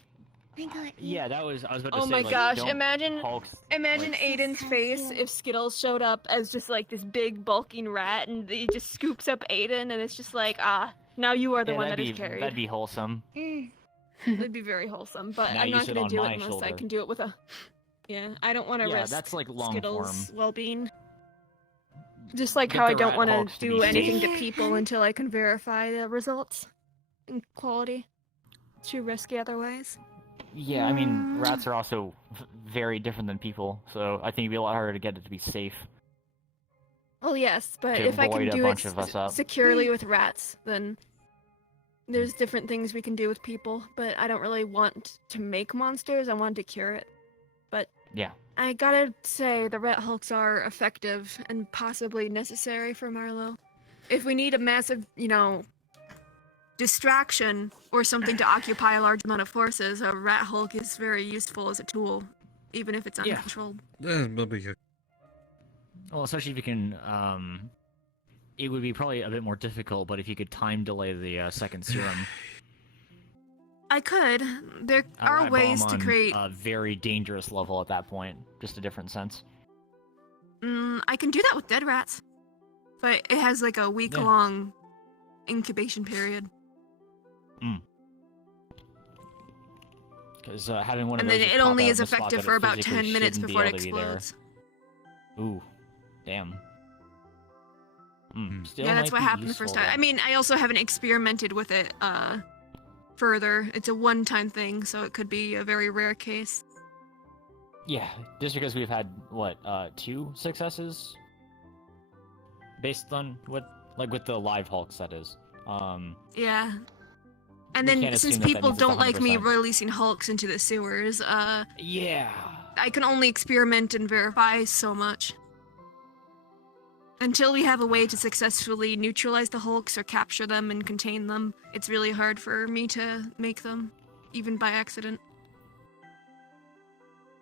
Yeah, I was about to Oh say. my like, gosh! don't Imagine Hulks, Aiden's face if Skittles showed up as just like this big bulking rat, and he just scoops up Aiden, and it's just like, now you are the Yeah, one that'd that is be carried. that'd be wholesome. It'd be very wholesome, but Now I'm you not sit gonna on do it my unless I shoulder. can do it with a. Yeah, I don't want to Yeah, risk that's, like, long Skittles' form. well-being. Just like Get how I the don't rat want to hulks to do be anything safe. to people until I can verify the results and quality. Too risky otherwise. Yeah, I mean, rats are also very different than people, so I think it'd be a lot harder to get it to be safe. Well, yes, but To if I can avoid a do bunch it of us up. securely with rats, then there's different things we can do with people. But I don't really want to make monsters. I want to cure it. But Yeah. I gotta say, the rat hulks are effective and possibly necessary for Marlowe. If we need a massive, distraction or something to occupy a large amount of forces, a rat hulk is very useful as a tool, even if it's Yeah. uncontrolled. Well, especially if you can, it would be probably a bit more difficult, but if you could time delay the second serum. I could. There A are rat ways bomb to on create. a very dangerous level at that point, just a different sense. I can do that with dead rats, but it has like a week-long incubation period, Because having one of and those then just it pop only out is in the spot effective that for it about physically 10 minutes shouldn't be before it able to be there. explodes. Ooh, damn. Still Yeah, that's might what be happened the first useful, time. I mean, I also haven't experimented with it further. It's a one-time thing, so it could be a very rare case. Yeah, just because we've had what 2 successes based on what, like, with the live Hulks, that is. Yeah. And We then can't since assume that people means it's don't like me 100%. releasing Hulks into the sewers, Yeah. I can only experiment and verify so much. Until we have a way to successfully neutralize the Hulks or capture them and contain them, it's really hard for me to make them, even by accident.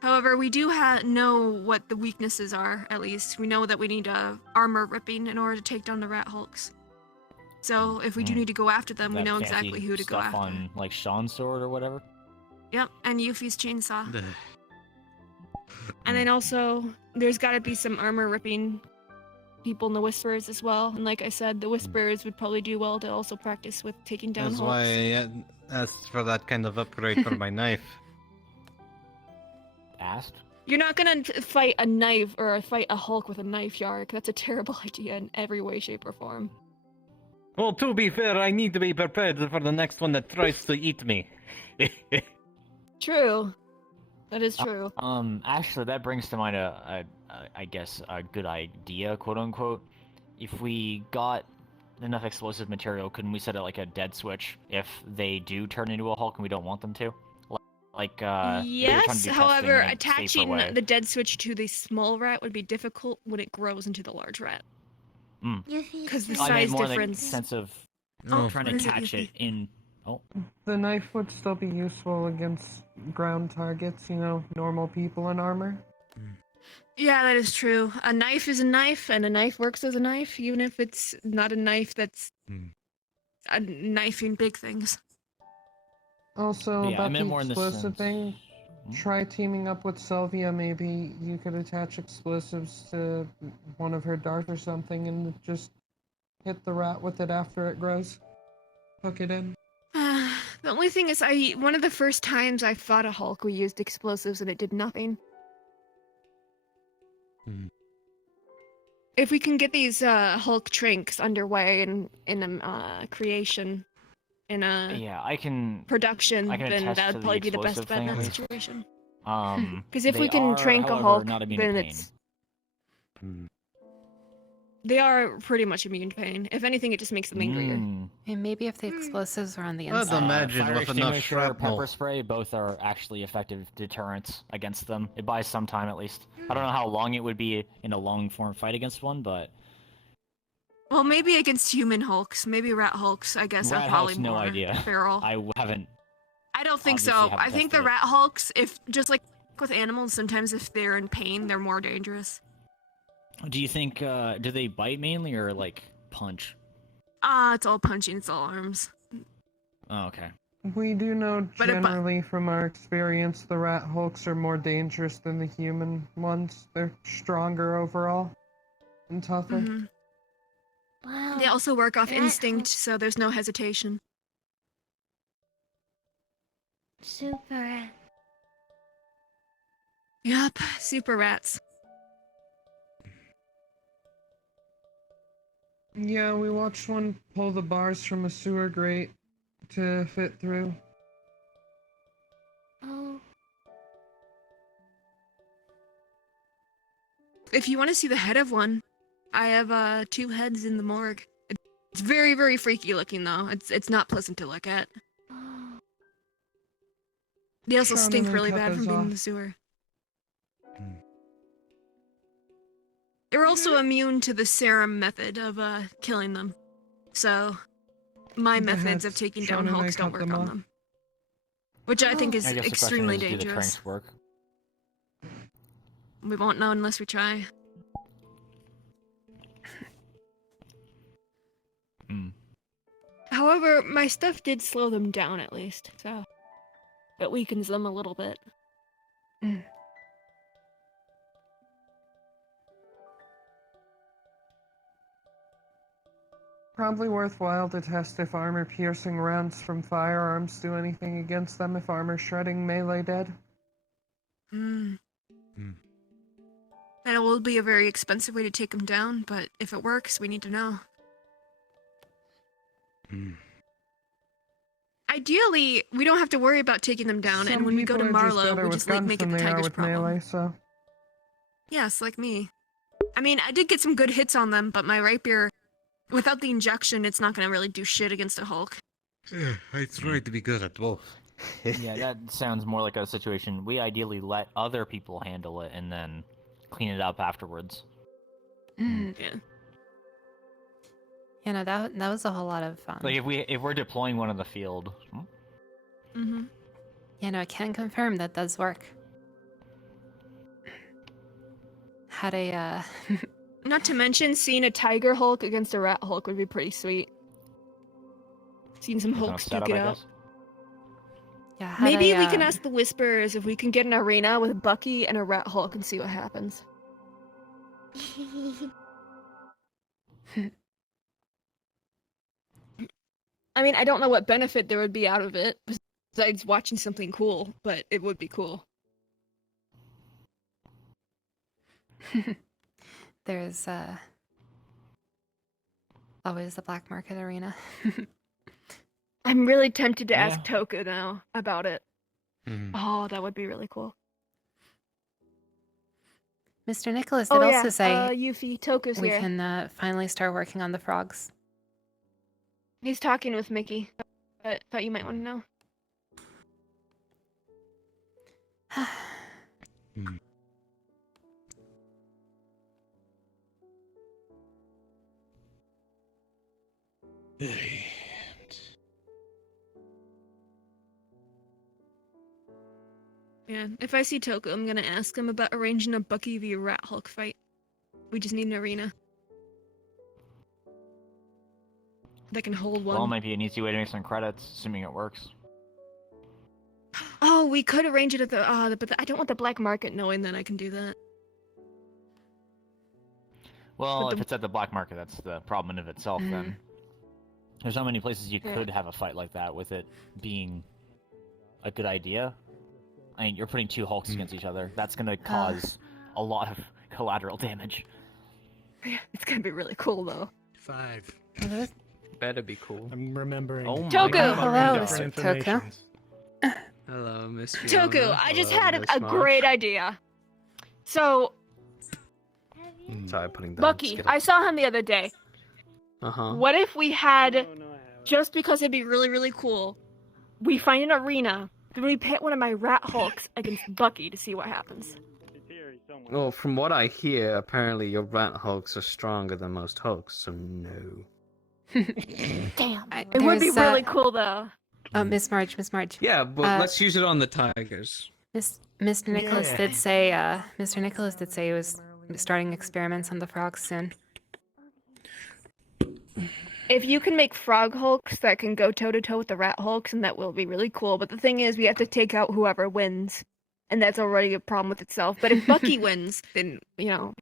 However, we do know what the weaknesses are, at least. We know that we need armor ripping in order to take down the Rat Hulks. So if we do need to go after them, we That know fancy exactly who to go stuff after. on, like, Sean's sword or whatever? Yep, and Yuffie's chainsaw. And then also, there's gotta be some armor ripping people in the Whisperers as well. And like I said, the Whisperers would probably do well to also practice with taking down That's Hulks. why I asked for that kind of upgrade for my knife. Asked? You're not gonna fight a knife or fight a Hulk with a knife, Yark. That's a terrible idea in every way, shape, or form. Well, to be fair, I need to be prepared for the next one that tries to eat me. True. That is true. Actually, that brings to mind I guess, a good idea, quote unquote. If we got enough explosive material, couldn't we set it like a dead switch if they do turn into a Hulk and we don't want them to? Like, they were trying to Yes, do however, testing in a safer attaching way. the dead switch to the small rat would be difficult when it grows into the large rat. Because the I meant size more in the difference. sense of Oh, trying what to is it, catch it Yuffie? in. Oh. The knife would still be useful against ground targets, you know, normal people in armor. Yeah, that is true. A knife is a knife, and a knife works as a knife, even if it's not a knife that's a knifing big things. Also, Yeah, I about meant the more in the explosive sense- thing, try teaming up with Sylvia, maybe. You could attach explosives to one of her darts or something and just hit the rat with it after it grows. Hook it in. The only thing is, one of the first times I fought a Hulk, we used explosives and it did nothing. If we can get these Hulk trinks underway in creation, in a Yeah, I can. production, I can then attest that to would the probably be the best explosive bet in thing, at that least. situation. Because if we can trank a Hulk, not immune to then pain. it's they are pretty much immune to pain. If anything, it just makes them angrier. And maybe if the explosives are on the I'd inside. imagine Fire with enough extinguisher, shrapnel. pepper spray, both are actually effective deterrents against them. It buys some time, at least. I don't know how long it would be in a long-form fight against one, but Well, maybe against human Hulks, maybe rat Hulks. I guess Rat are probably Hulk's no more idea. feral. I haven't. I don't think obviously so. haven't I think the tested it. rat Hulks, if just like with animals, sometimes if they're in pain, they're more dangerous. Do you think? Do they bite mainly or like punch? It's all punching. It's all arms. Oh, okay. We do know But it bu- generally from our experience the rat hulks are more dangerous than the human ones. They're stronger overall and tougher. Mhm. Wow. They also work off Rat instinct, so there's no hesitation. Super. Yup, super rats. Yeah, we watched one pull the bars from a sewer grate to fit through. Oh. If you want to see the head of one, I have 2 heads in the morgue. It's very, very freaky looking though. It's not pleasant to look at. They also Sean stink and I really cut bad from those being in off. the sewer. They're also immune to the serum method of killing them. So my The methods of heads, taking Sean down and I Hulks don't cut work them on off. them. Which I think is I guess the extremely question is, do the dangerous. tranks work? We won't know unless we try. However, my stuff did slow them down at least, so it weakens them a little bit. Probably worthwhile to test if armor-piercing rounds from firearms do anything against them if armor-shredding melee dead. That will be a very expensive way to take them down, but if it works, we need to know. Ideally, we don't have to worry about taking them down, and Some when we go people to are just Marlow, better we with just like guns make it than the they are Tiger's with problem. melee, so... Yes, like me. I mean, I did get some good hits on them, but my rapier, without the injection, it's not gonna really do shit against a Hulk. I try to be good at both. Yeah, that sounds more like a situation we ideally let other people handle it and then clean it up afterwards. Yeah. You know, that was a whole lot of fun. Like if we're deploying one in the field. Mm-hmm. You know, I can confirm that does work. Had a, Not to mention, seeing a Tiger Hulk against a Rat Hulk would be pretty sweet. Seeing some There's no Hulks setup, duke it I out. guess. yeah, had Maybe a, we can ask the Whisperers if we can get an arena with Bucky and a Rat Hulk and see what happens. I mean, I don't know what benefit there would be out of it besides watching something cool, but it would be cool. There's always the black market arena. I'm really tempted to ask Toku now about it. Mhm. Oh, that would be really cool. Mr. Nicholas did Oh also yeah, say Yuffie, Toku's we here. can finally start working on the frogs. He's talking with Mickey. I thought you might want to know. Yeah, if I see Toku, I'm gonna ask him about arranging a Bucky v Rat Hulk fight. We just need an arena that can hold one. Well, it might be an easy way to make some credits, assuming it works. Oh, we could arrange it at the but I don't want the black market knowing that I can do that. Well, But if it's at the black market, that's the problem in of itself. Then there's so many places you could have a fight like that with it being a good idea. I mean, you're putting two Hulks against each other. That's gonna cause a lot of collateral damage. Yeah, it's gonna be really cool though. 5. Better be cool. I'm remembering. Oh my Toku! God. Hello, different Mr. Toku. informations. Hello, Miss Toku, Fiona. I just Hello, had Miss a Marsh. great idea. So, Sorry, putting down. Bucky, I saw him the other day. Uh-huh. What if we had, just because it'd be really, really cool, we find an arena, then we pit one of my Rat Hulks against Bucky to see what happens. Well, from what I hear, apparently your rat hulks are stronger than most hulks, so no. Damn. It would be really cool though. Miss March. Yeah, but let's use it on the tigers. Mr. Nicholas did say, Mr. Nicholas did say he was starting experiments on the frogs soon. If you can make Frog Hulks that can go toe-to-toe with the Rat Hulks, and that will be really cool, but the thing is, we have to take out whoever wins. And that's already a problem with itself. But if Bucky wins, then, you know,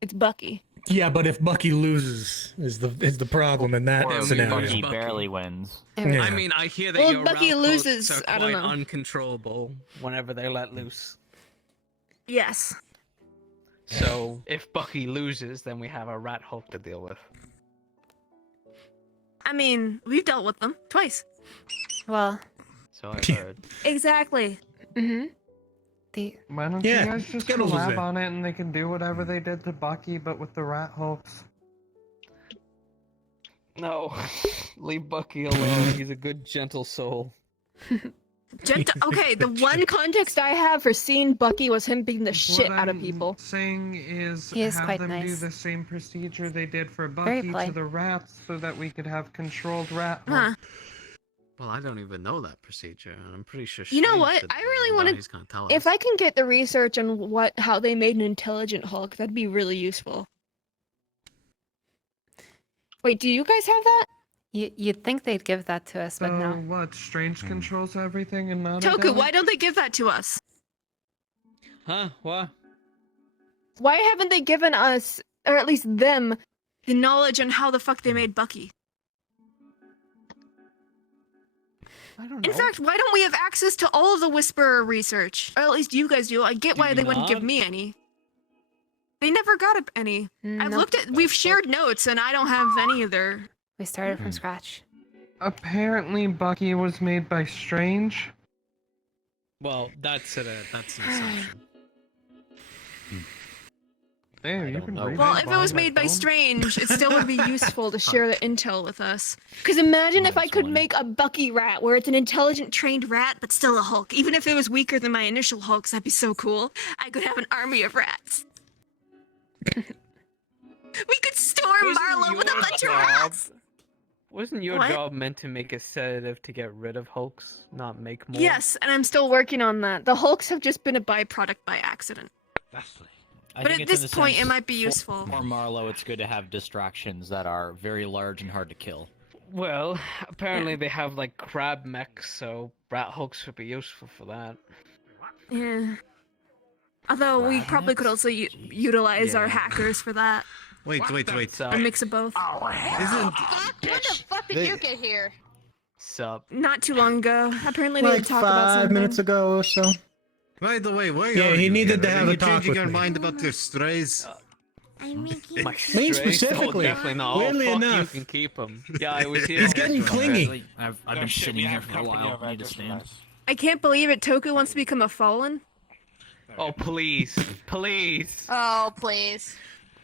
it's Bucky. Yeah, but if Bucky loses, is the problem in that Or scenario? Bucky barely wins. Yeah. I mean, I hear that Well, your Bucky rat loses, hulks are I don't quite know. uncontrollable whenever they let loose. Yes. So, if Bucky loses, then we have a rat hulk to deal with. I mean, we've dealt with them twice. Well, So I've heard. Exactly. Why don't Yeah, you guys just Skittles was collab there. on it and they can do whatever they did to Bucky, but with the Rat Hulks? No, leave Bucky alone. He's a good, gentle soul. Okay, the one context I have for seeing Bucky was him beating the shit out of people. Saying is, He is have quite them do nice. the same procedure they did for Very Bucky polite. to the rats, so that we could have controlled rat. Huh. Well, I don't even know that procedure, and I'm pretty sure. You know Strange what? did I it, really and now want he's gonna to. tell If us. I can get the research on how they made an intelligent Hulk, that'd be really useful. Wait, do you guys have that? you'd think they'd give that to us, but So no. what? Strange controls everything and not Toku, why don't they give that to us? Huh? What? Why haven't they given us, or at least them, the knowledge on how the fuck they made Bucky? I don't In fact, why don't we have access to all of the Whisperer research? Or at least you guys do. I get Do why we they wouldn't give not? me any. They never got any. I've Nope. looked at. We've shared notes, and I don't have any of their. We started from scratch. Apparently, Bucky was made by Strange. Well, that's an assumption. There, you don't can know. read Well, it if it while was I'm made at by home. Strange, it still would be useful to share the intel with us. Because imagine if I could make a Bucky rat where it's an intelligent, trained rat, but still a Hulk. Even if it was weaker than my initial Hulks, that'd be so cool. I could have an army of rats. We could storm poor Marlo with a bunch of rats. Wasn't your What? job meant to make a sedative to get rid of Hulks, not make more? Yes, and I'm still working on that. The Hulks have just been a byproduct by accident. I But think at it's in this the point, it sense might be useful. For Marlowe, it's good to have distractions that are very large and hard to kill. Well, apparently they have like crab mechs, so rat Hulks would be useful for that. Yeah. Although we probably could also utilize our Yeah. hackers for that. Wait. A mix of both. Isn't When the fuck did you get here? Sup? Not too long ago. Apparently they Like would talk about 5 something. minutes ago or so. By the way, why Yeah, are he you needed to here? have Are a you talk changing with your me. mind about your strays? My Me strays? specifically. Oh, definitely not. Weirdly oh, fuck enough. You can keep them. Yeah, I was here. He's getting clingy. I've been sitting here for a while. I need to stand. I can't believe it. Toku wants to become a fallen. Oh, please. Please. Oh, please.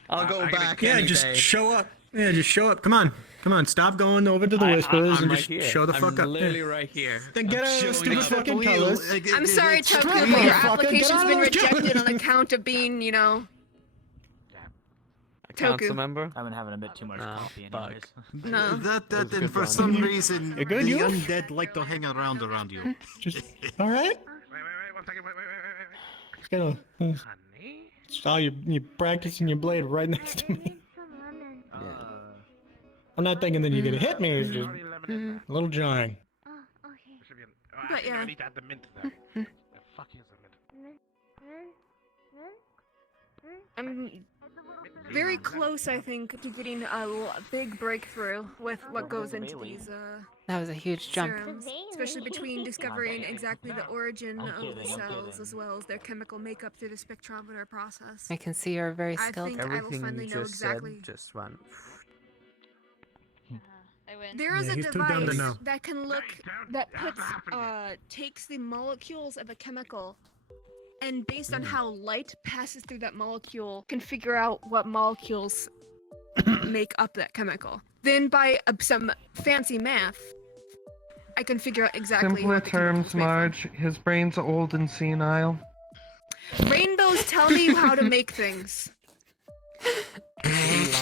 I'll go back. Yeah, any just day. show up. Yeah, just show up. Come on. Stop going over to the whispers I'm and right just here. show the fuck I'm up. literally Yeah. right here. Then get I'm out of those showing stupid up. fucking colors. I'm sorry, it's Toku, true, but your motherfucker. Get application's out of been those rejected colors. on account of being, you know. Council Toku. member? I've been having a bit too much coffee anyways. No. That good and for one. some reason, You're good, the you? undead like to hang around you. Just all right. Just gonna. Saw you practicing your blade right next to me. I'm not thinking that you're gonna hit me. It's just a little jarring. But yeah. I need to add the mint there. The fuck is the mint? I'm very close, I think, to getting a big breakthrough with what goes into these That was a huge jump. serums, especially between discovering exactly the origin of the cells as well as their chemical makeup through the spectrometer process. I can see you're very I skilled. think I will finally know exactly. just went. There is Yeah, a he's too dumb to device know. that can look that puts takes the molecules of a chemical and based on how light passes through that molecule can figure out what molecules make up that chemical. Then by some fancy math I can figure out exactly Simpler what the chemical terms, is made from. Marge, his brain's old and senile. Rainbows tell me how to make things.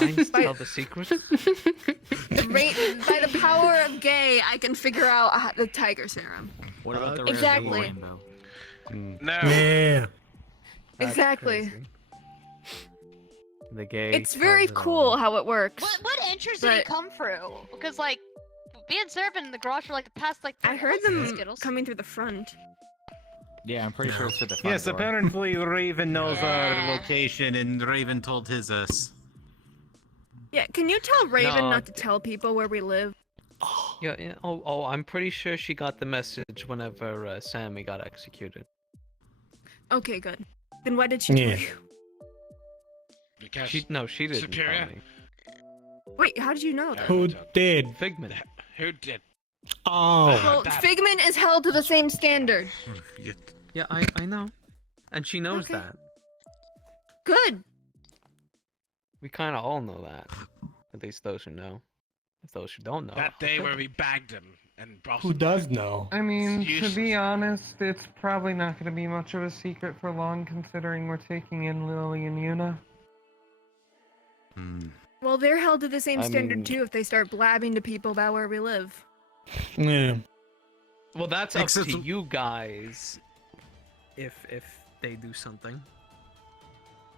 Lines By- tell the secret. By the power of gay, I can figure out the tiger serum. What about the Exactly. rainbow? No. Yeah. Exactly. The gay. It's very tells it cool all. how it works. What entries did he But- come through? Because like, being servant in the garage for like the past like. I heard 3 them months, Skittles. coming through the front. Yeah, I'm pretty sure it's to the front Yes, door. apparently Raven knows Yeah. our location, and Raven told his us. Yeah, can you tell Raven No, not to tell people where we live? Yeah. Oh, I'm pretty sure she got the message whenever Sammy got executed. Okay, good. Then why did she tell Yeah. you? Because She didn't Superior. tell me. Wait, how did you know that? Who did? Figment. Who did? Oh. Well, Figment is held to the same standard. Yeah, I know. And she knows Okay. that. Good. We kind of all know that. At least those who know. If those who don't know. That day where we bagged him and brought Who does know? I mean, Useless. to be honest, it's probably not going to be much of a secret for long, considering we're taking in Lily and Yuna. Well, they're held to the same I standard mean- too if they start blabbing to people about where we live. Yeah. Well, that's up Except- to you guys. If they do something.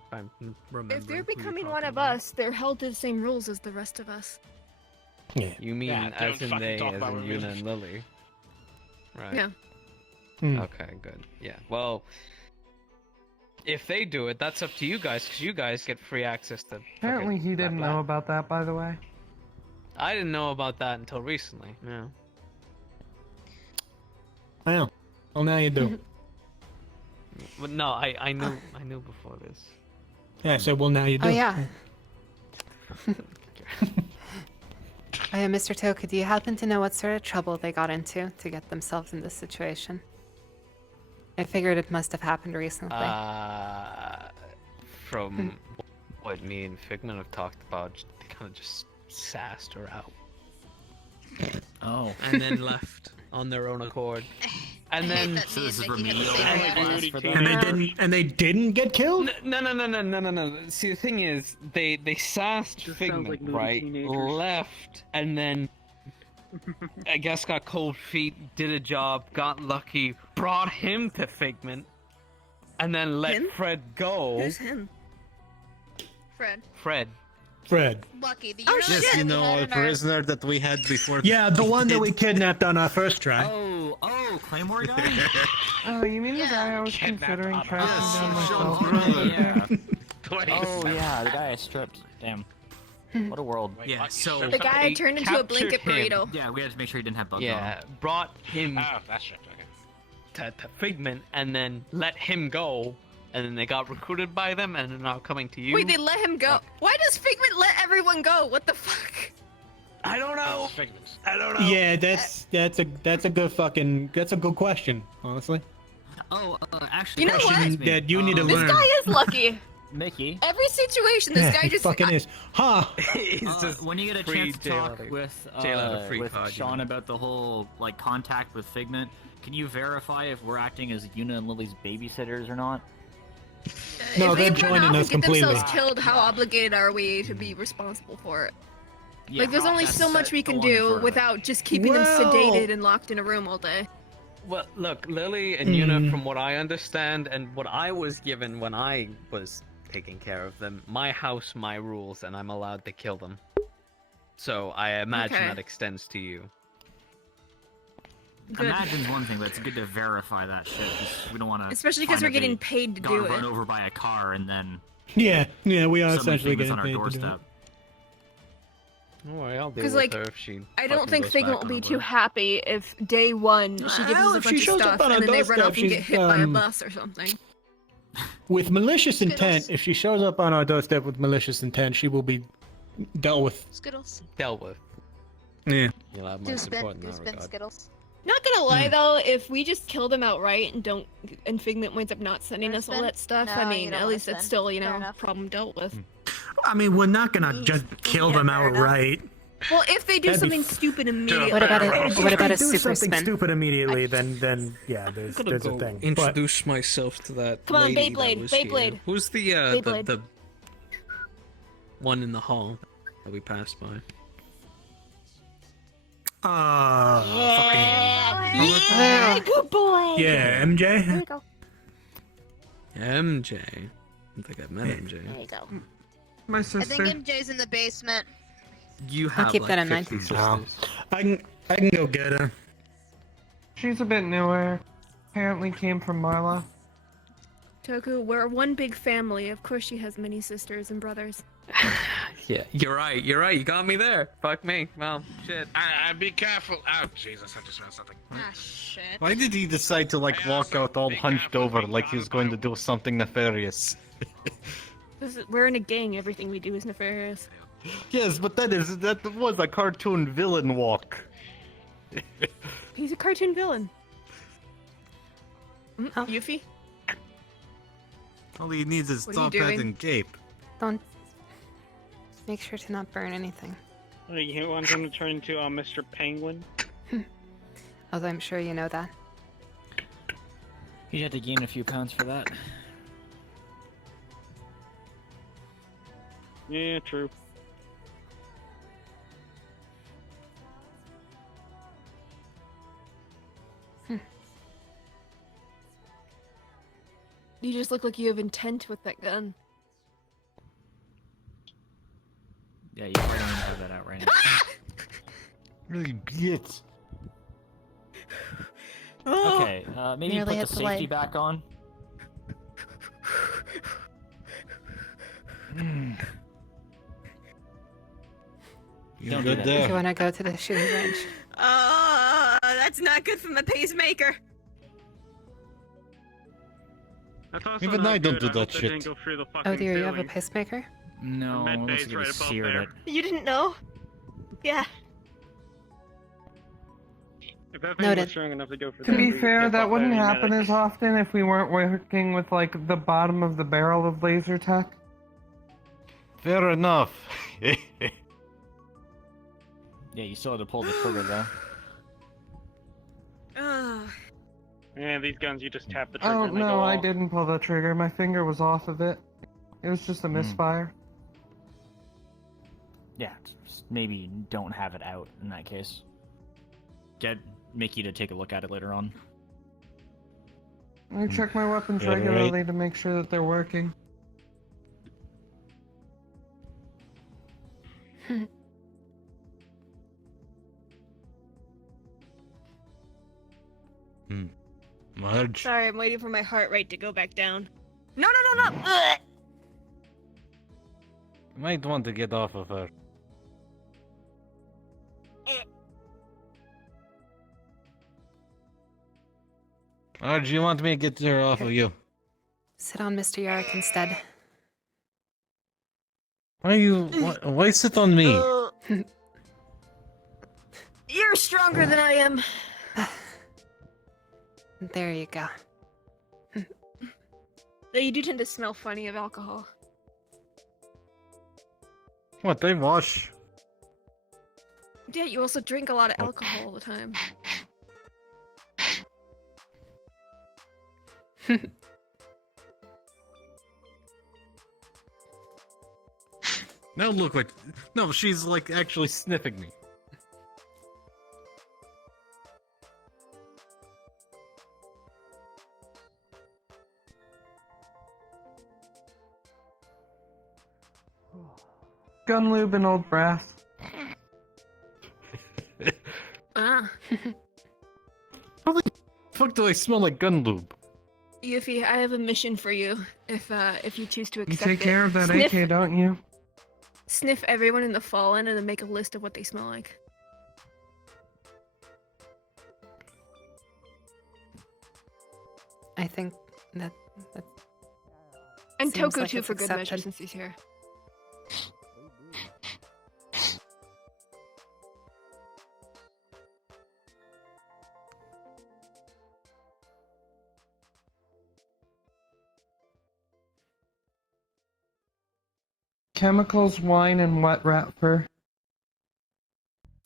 If I'm remembering. If they're who you're becoming one talking of about. us, they're held to the same rules as the rest of us. Yeah. You mean Yeah, as don't in fucking they, talk as about in what we Yuna do. and Lily? Right. Yeah. Hmm. Okay, good. Yeah. Well, if they do it, that's up to you guys, because you guys get free access to. Apparently, he didn't know about that, by the way. I didn't know about that until recently. Yeah. Well, now you do. But no, I knew before this. Yeah, I said, well, now you do. Oh yeah. Mr. Toku, do you happen to know what sort of trouble they got into to get themselves in this situation? I figured it must have happened recently. From what me and Figment have talked about, they kind of just sassed her out. Oh. And then left on their own accord. And then So this is remedial. And they didn't get killed? No. See, the thing is, they sassed Just sounds Figment, like movie right? teenagers. Left, and then I guess got cold feet, did a job, got lucky, brought him to Figment, and then let Him? Fred go. Who's him? Fred. Lucky. The Oh, Euro Yes, we you know, had a in our- prisoner that we had before. Yeah, the one that we kidnapped on our first try. Oh, Claymore guy? Oh, you mean the guy I was considering tracking down myself? Yeah. Oh, yeah, the guy I stripped. Damn. What a world. Yeah, so The guy turned into a captured blanket him. burrito. Yeah, we had to make sure he didn't have bugs on Yeah, him. brought him Oh, that's right. Okay. to Figment, and then let him go, and then they got recruited by them, and are now coming to you. Wait, they let him go. Why does Figment let everyone go? What the fuck? I don't know. Figments. I don't know. Yeah, that's a good question, honestly. Oh, actually, You know what? Question that you need to This learn. guy is lucky. Mickey. Every situation, this Yeah, guy he just fucking is. Huh? When you get a free chance to jail talk out of- with, jail out of free with card, you Sean know. about the whole like contact with Figment, can you verify if we're acting as Yuna and Lily's babysitters or not? No, if they're they run joining off us and get completely. themselves killed, how obligated are we to be responsible for it? Yeah, Like, there's only so much we can do without just keeping them sedated and locked in a room all day. Well, look, Lily and Yuna, from what I understand, and what I was given when I was taking care of them, my house, my rules, and I'm allowed to kill them. So I imagine Okay. that extends to you. Good. Imagine's one thing, but it's good to verify that shit. 'Cause we don't want to. Especially 'cause we're getting paid to do Got run it. over by a car and then Yeah, we are suddenly essentially Figment's getting on our paid to do doorstep. Don't worry, I'll deal 'Cause, with like, her if she. I don't fucking think goes Figment back will on be her too word. happy if day one she gives Well, us a if she bunch of shows up stuff on our and then they run doorstep, off and get she's, hit by a um, bus or something. With malicious intent, if she shows up on our doorstep with malicious intent, she will be dealt with. Skittles. Dealt with. Yeah. You'll have Do my spin, support in do that spin regard. Skittles. Not gonna lie though, if we just kill them outright and don't, and Figment winds up not sending Wanna us all spin? that stuff, No, I you mean, don't at wanna least it's spin. still, you Fair know, enough. problem dealt with. I mean, we're not gonna just kill them fair enough. outright. Well, if they do That'd be something stupid immediately. What about a If what about they a do super something spin? stupid immediately, then yeah, there's I'm gonna a go thing. But introduce myself to that Come on, lady Beyblade, that was Beyblade. here. Who's the Beyblade. the one in the hall that we passed by? Yeah, good boy. yeah, MJ. There you go. MJ. I don't think I've met MJ. There you go. My I sister. think MJ's in the basement. You I'll have keep like that in mind. 50 sisters. No. I can go get her. She's a bit newer. Apparently came from Marla. Toku, we're one big family. Of course she has many sisters and brothers. Yeah, you're right. You're right. You got me there. Fuck me. Well, shit. Be careful. Oh, Jesus, I just read something. Ah, shit. Why did he decide to like walk out all hunched over like he was going to do something nefarious? We're in a gang. Everything we do is nefarious. Yes, but that was a cartoon villain walk. He's a cartoon villain. Oh. Yuffie? All he needs is What are you top hat doing? and cape. Don't make sure to not burn anything. You want him to turn into Mr. Penguin? Although I'm sure you know that. You'd have to gain a few pounds for that. Yeah, true. You just look like you have intent with that gun. Yeah, you probably don't even have that out right now. Really bitch. Okay, maybe Nearly put hit the the safety light. back on. You Don't do good that. Do you there? want to go to the shooting range? That's not good for my pacemaker. That's also Even not I don't good. do hope that they shit. didn't go through the Oh fucking dear, you have a ceiling. pacemaker? No, med unless bay's you right get above seared there. it. You didn't know? Yeah. If that thing Noted. was strong enough to go for To that, be we would fair, get that off wouldn't any happen minute. as often if we weren't working with like the bottom of the barrel of laser tech. Fair enough. Yeah, you still had to pull the trigger though. Yeah, these guns you just tap the trigger Oh and they go no, I off. didn't pull the trigger. My finger was off of it. It was just a misfire. Yeah, just maybe don't have it out in that case. Get Mickey to take a look at it later on. I check my weapons Yeah, right. regularly to make sure that they're working. Marge. Sorry, I'm waiting for my heart rate to go back down. No, no, no, no! Ugh! You might want to get off of her. Marge, you want me to get her off of you? Sit on Mr. Yarrick instead. Why sit on me? You're stronger than I am. There you go. Though you do tend to smell funny of alcohol. What, they wash? Yeah, you also drink a lot of alcohol all the time. Now look like... No, she's like actually sniffing me. Gun lube and old brass. Ah. How the fuck do I smell like gun lube? Yuffie, I have a mission for you. If you choose to You accept take it. care of that Sniff, AK, don't you? Sniff everyone in the Fallen and then make a list of what they smell like. I think that And seems Toku like too it's for good measure accepted. since he's here. Chemicals, wine, and wet rat fur.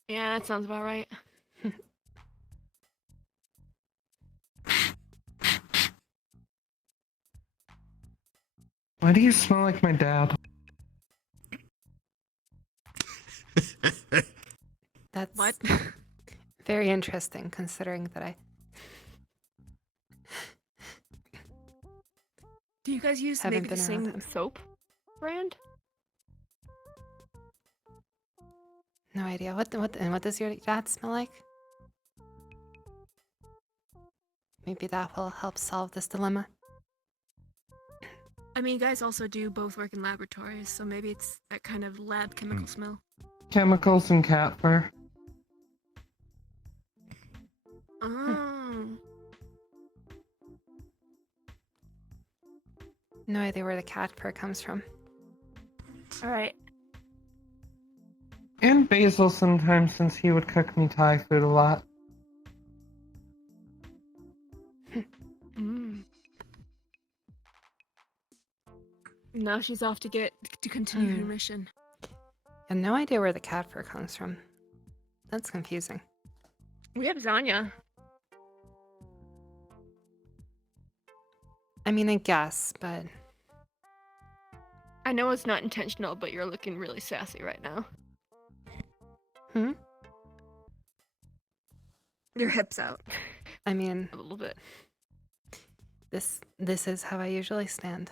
Yeah, that sounds about right. Why do you smell like my dad? That's What? very interesting, considering that I... Do you guys use Haven't maybe the been around same him. soap brand? No idea. What does your dad smell like? Maybe that will help solve this dilemma. I mean, you guys also do both work in laboratories, so maybe it's that kind of lab chemical smell. Chemicals and cat fur. Oh. No idea where the cat fur comes from. Alright. And basil sometimes, since he would cook me Thai food a lot. Mm. Now she's off to continue her mission. I have no idea where the cat fur comes from. That's confusing. We have Zanya. I mean, I guess, but I know it's not intentional, but you're looking really sassy right now. Hmm? Your hips out. I mean, A little bit. this is how I usually stand.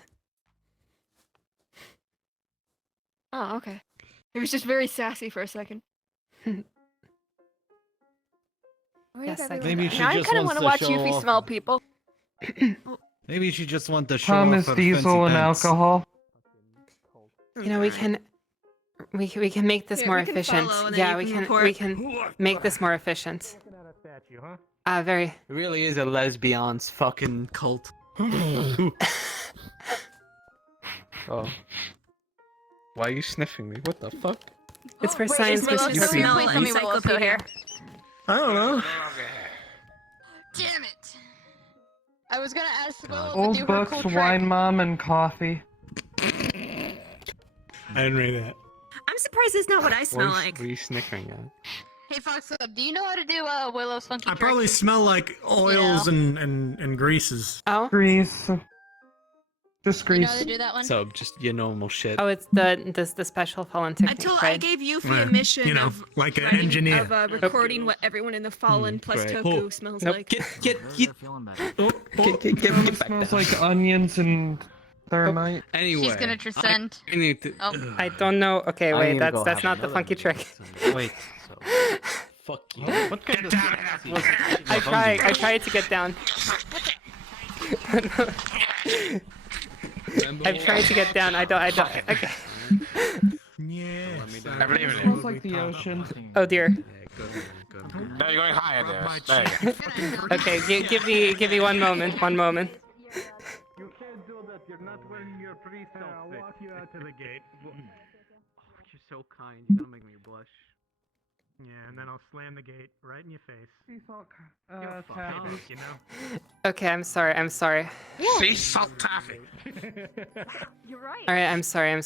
Oh, okay. It was just very sassy for a second. Yes, I Maybe she Now I just kind of wants want to to watch show Yuffie off. smell people. Maybe she just wants to show Thomas off her Diesel fancy and pants. alcohol. You know, we can make this Yeah, more we can efficient. follow, and then Yeah, you we can can report. we can make this more efficient. Very. It really is a lesbian's fucking cult. Oh. Why are you sniffing me? What the fuck? It's for Wait, science is Willow versus still Yuffie. here? Please tell me Willow's still here. I don't know. Damn it! I was gonna ask Willow to Old do her books, cool trick. wine mom, and coffee. I didn't read that. I'm surprised it's not what I smell What like. are you sniffing at? Hey Fox, do you know how to do Willow's funky I trick? probably smell like oils and greases. Oh? Grease. Just You know how grease. to do that one? So just your normal shit. Oh, it's the special fallen technique, Until right? I gave Yuffie Well, a mission you know, of like an writing- engineer. of recording what everyone in the Fallen plus great. Toku Oh, smells nope. like. Get. Feeling better. It smells like onions and thermite. Anyway. She's gonna transcend. I need to. Oh. I don't know. Okay, I wait, need to go that's have not the another funky meeting trick. Wait. Fuck you. What kind of I tried to get down. I've tried to get down. I don't. Okay. Yeah. I believe in It you. smells like the ocean. Oh dear. No, you're going higher there. There you go. Okay, give me one moment. One moment. You can't do that. You're not wearing your priest I'll walk you out to the gate. Oh, you're so kind. You're gonna make me blush. Yeah, and then I'll slam the gate right in your face. Sea salt Taffy, you know? Okay, I'm sorry. Sea salt taffy. You're right. All right, I'm sorry.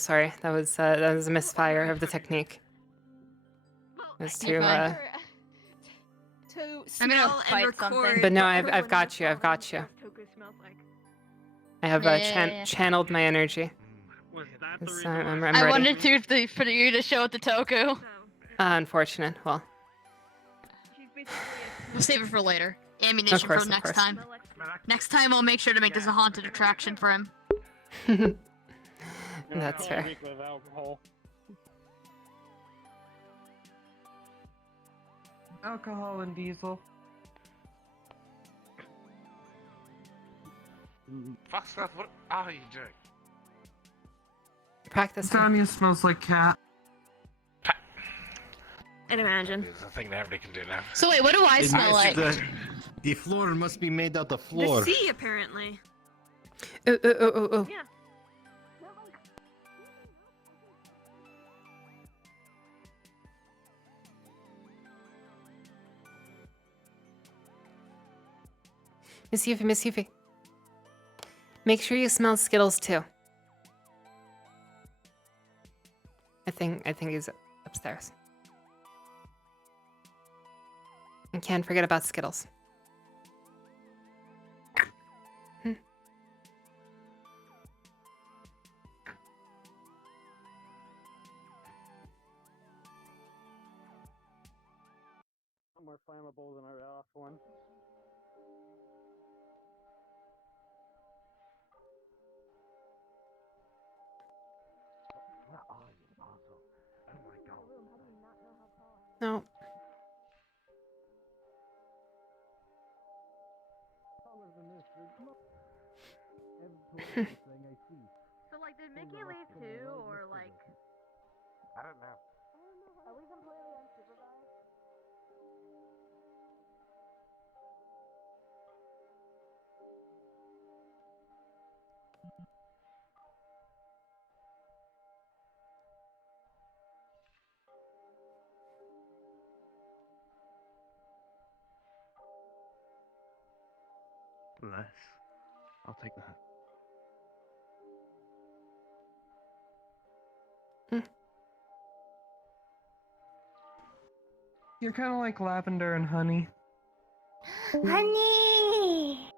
That was a misfire of the technique. It was too To I'm gonna smell and fight record. something. But no, what I've everyone got you. else I've got you. Toku smells like. I have Yeah. channeled my energy. Was that the So reason I'm why- ready. I wanted to for you to show it to Toku. Unfortunate. Well, We'll save it for later. Ammunition course, for of next course. time. Next time I'll make sure to make this a haunted attraction for him. that's fair. Alcohol and diesel. Fuck stuff, what are you doing? Practicing. Tanya smells like cat. I'd imagine. It's a thing that everybody can do now. So wait, what do I smell like? The floor must be made out of The floor. sea, apparently. Oh. Yeah. Miss Yuffie. Make sure you smell Skittles too. I think he's upstairs. And can't forget about Skittles. More flammable than our last one. No. So like, did Mickey leave too, or like? I don't know. Are we completely unsupervised? Less. I'll take that. You're kind of like lavender and honey. Honey!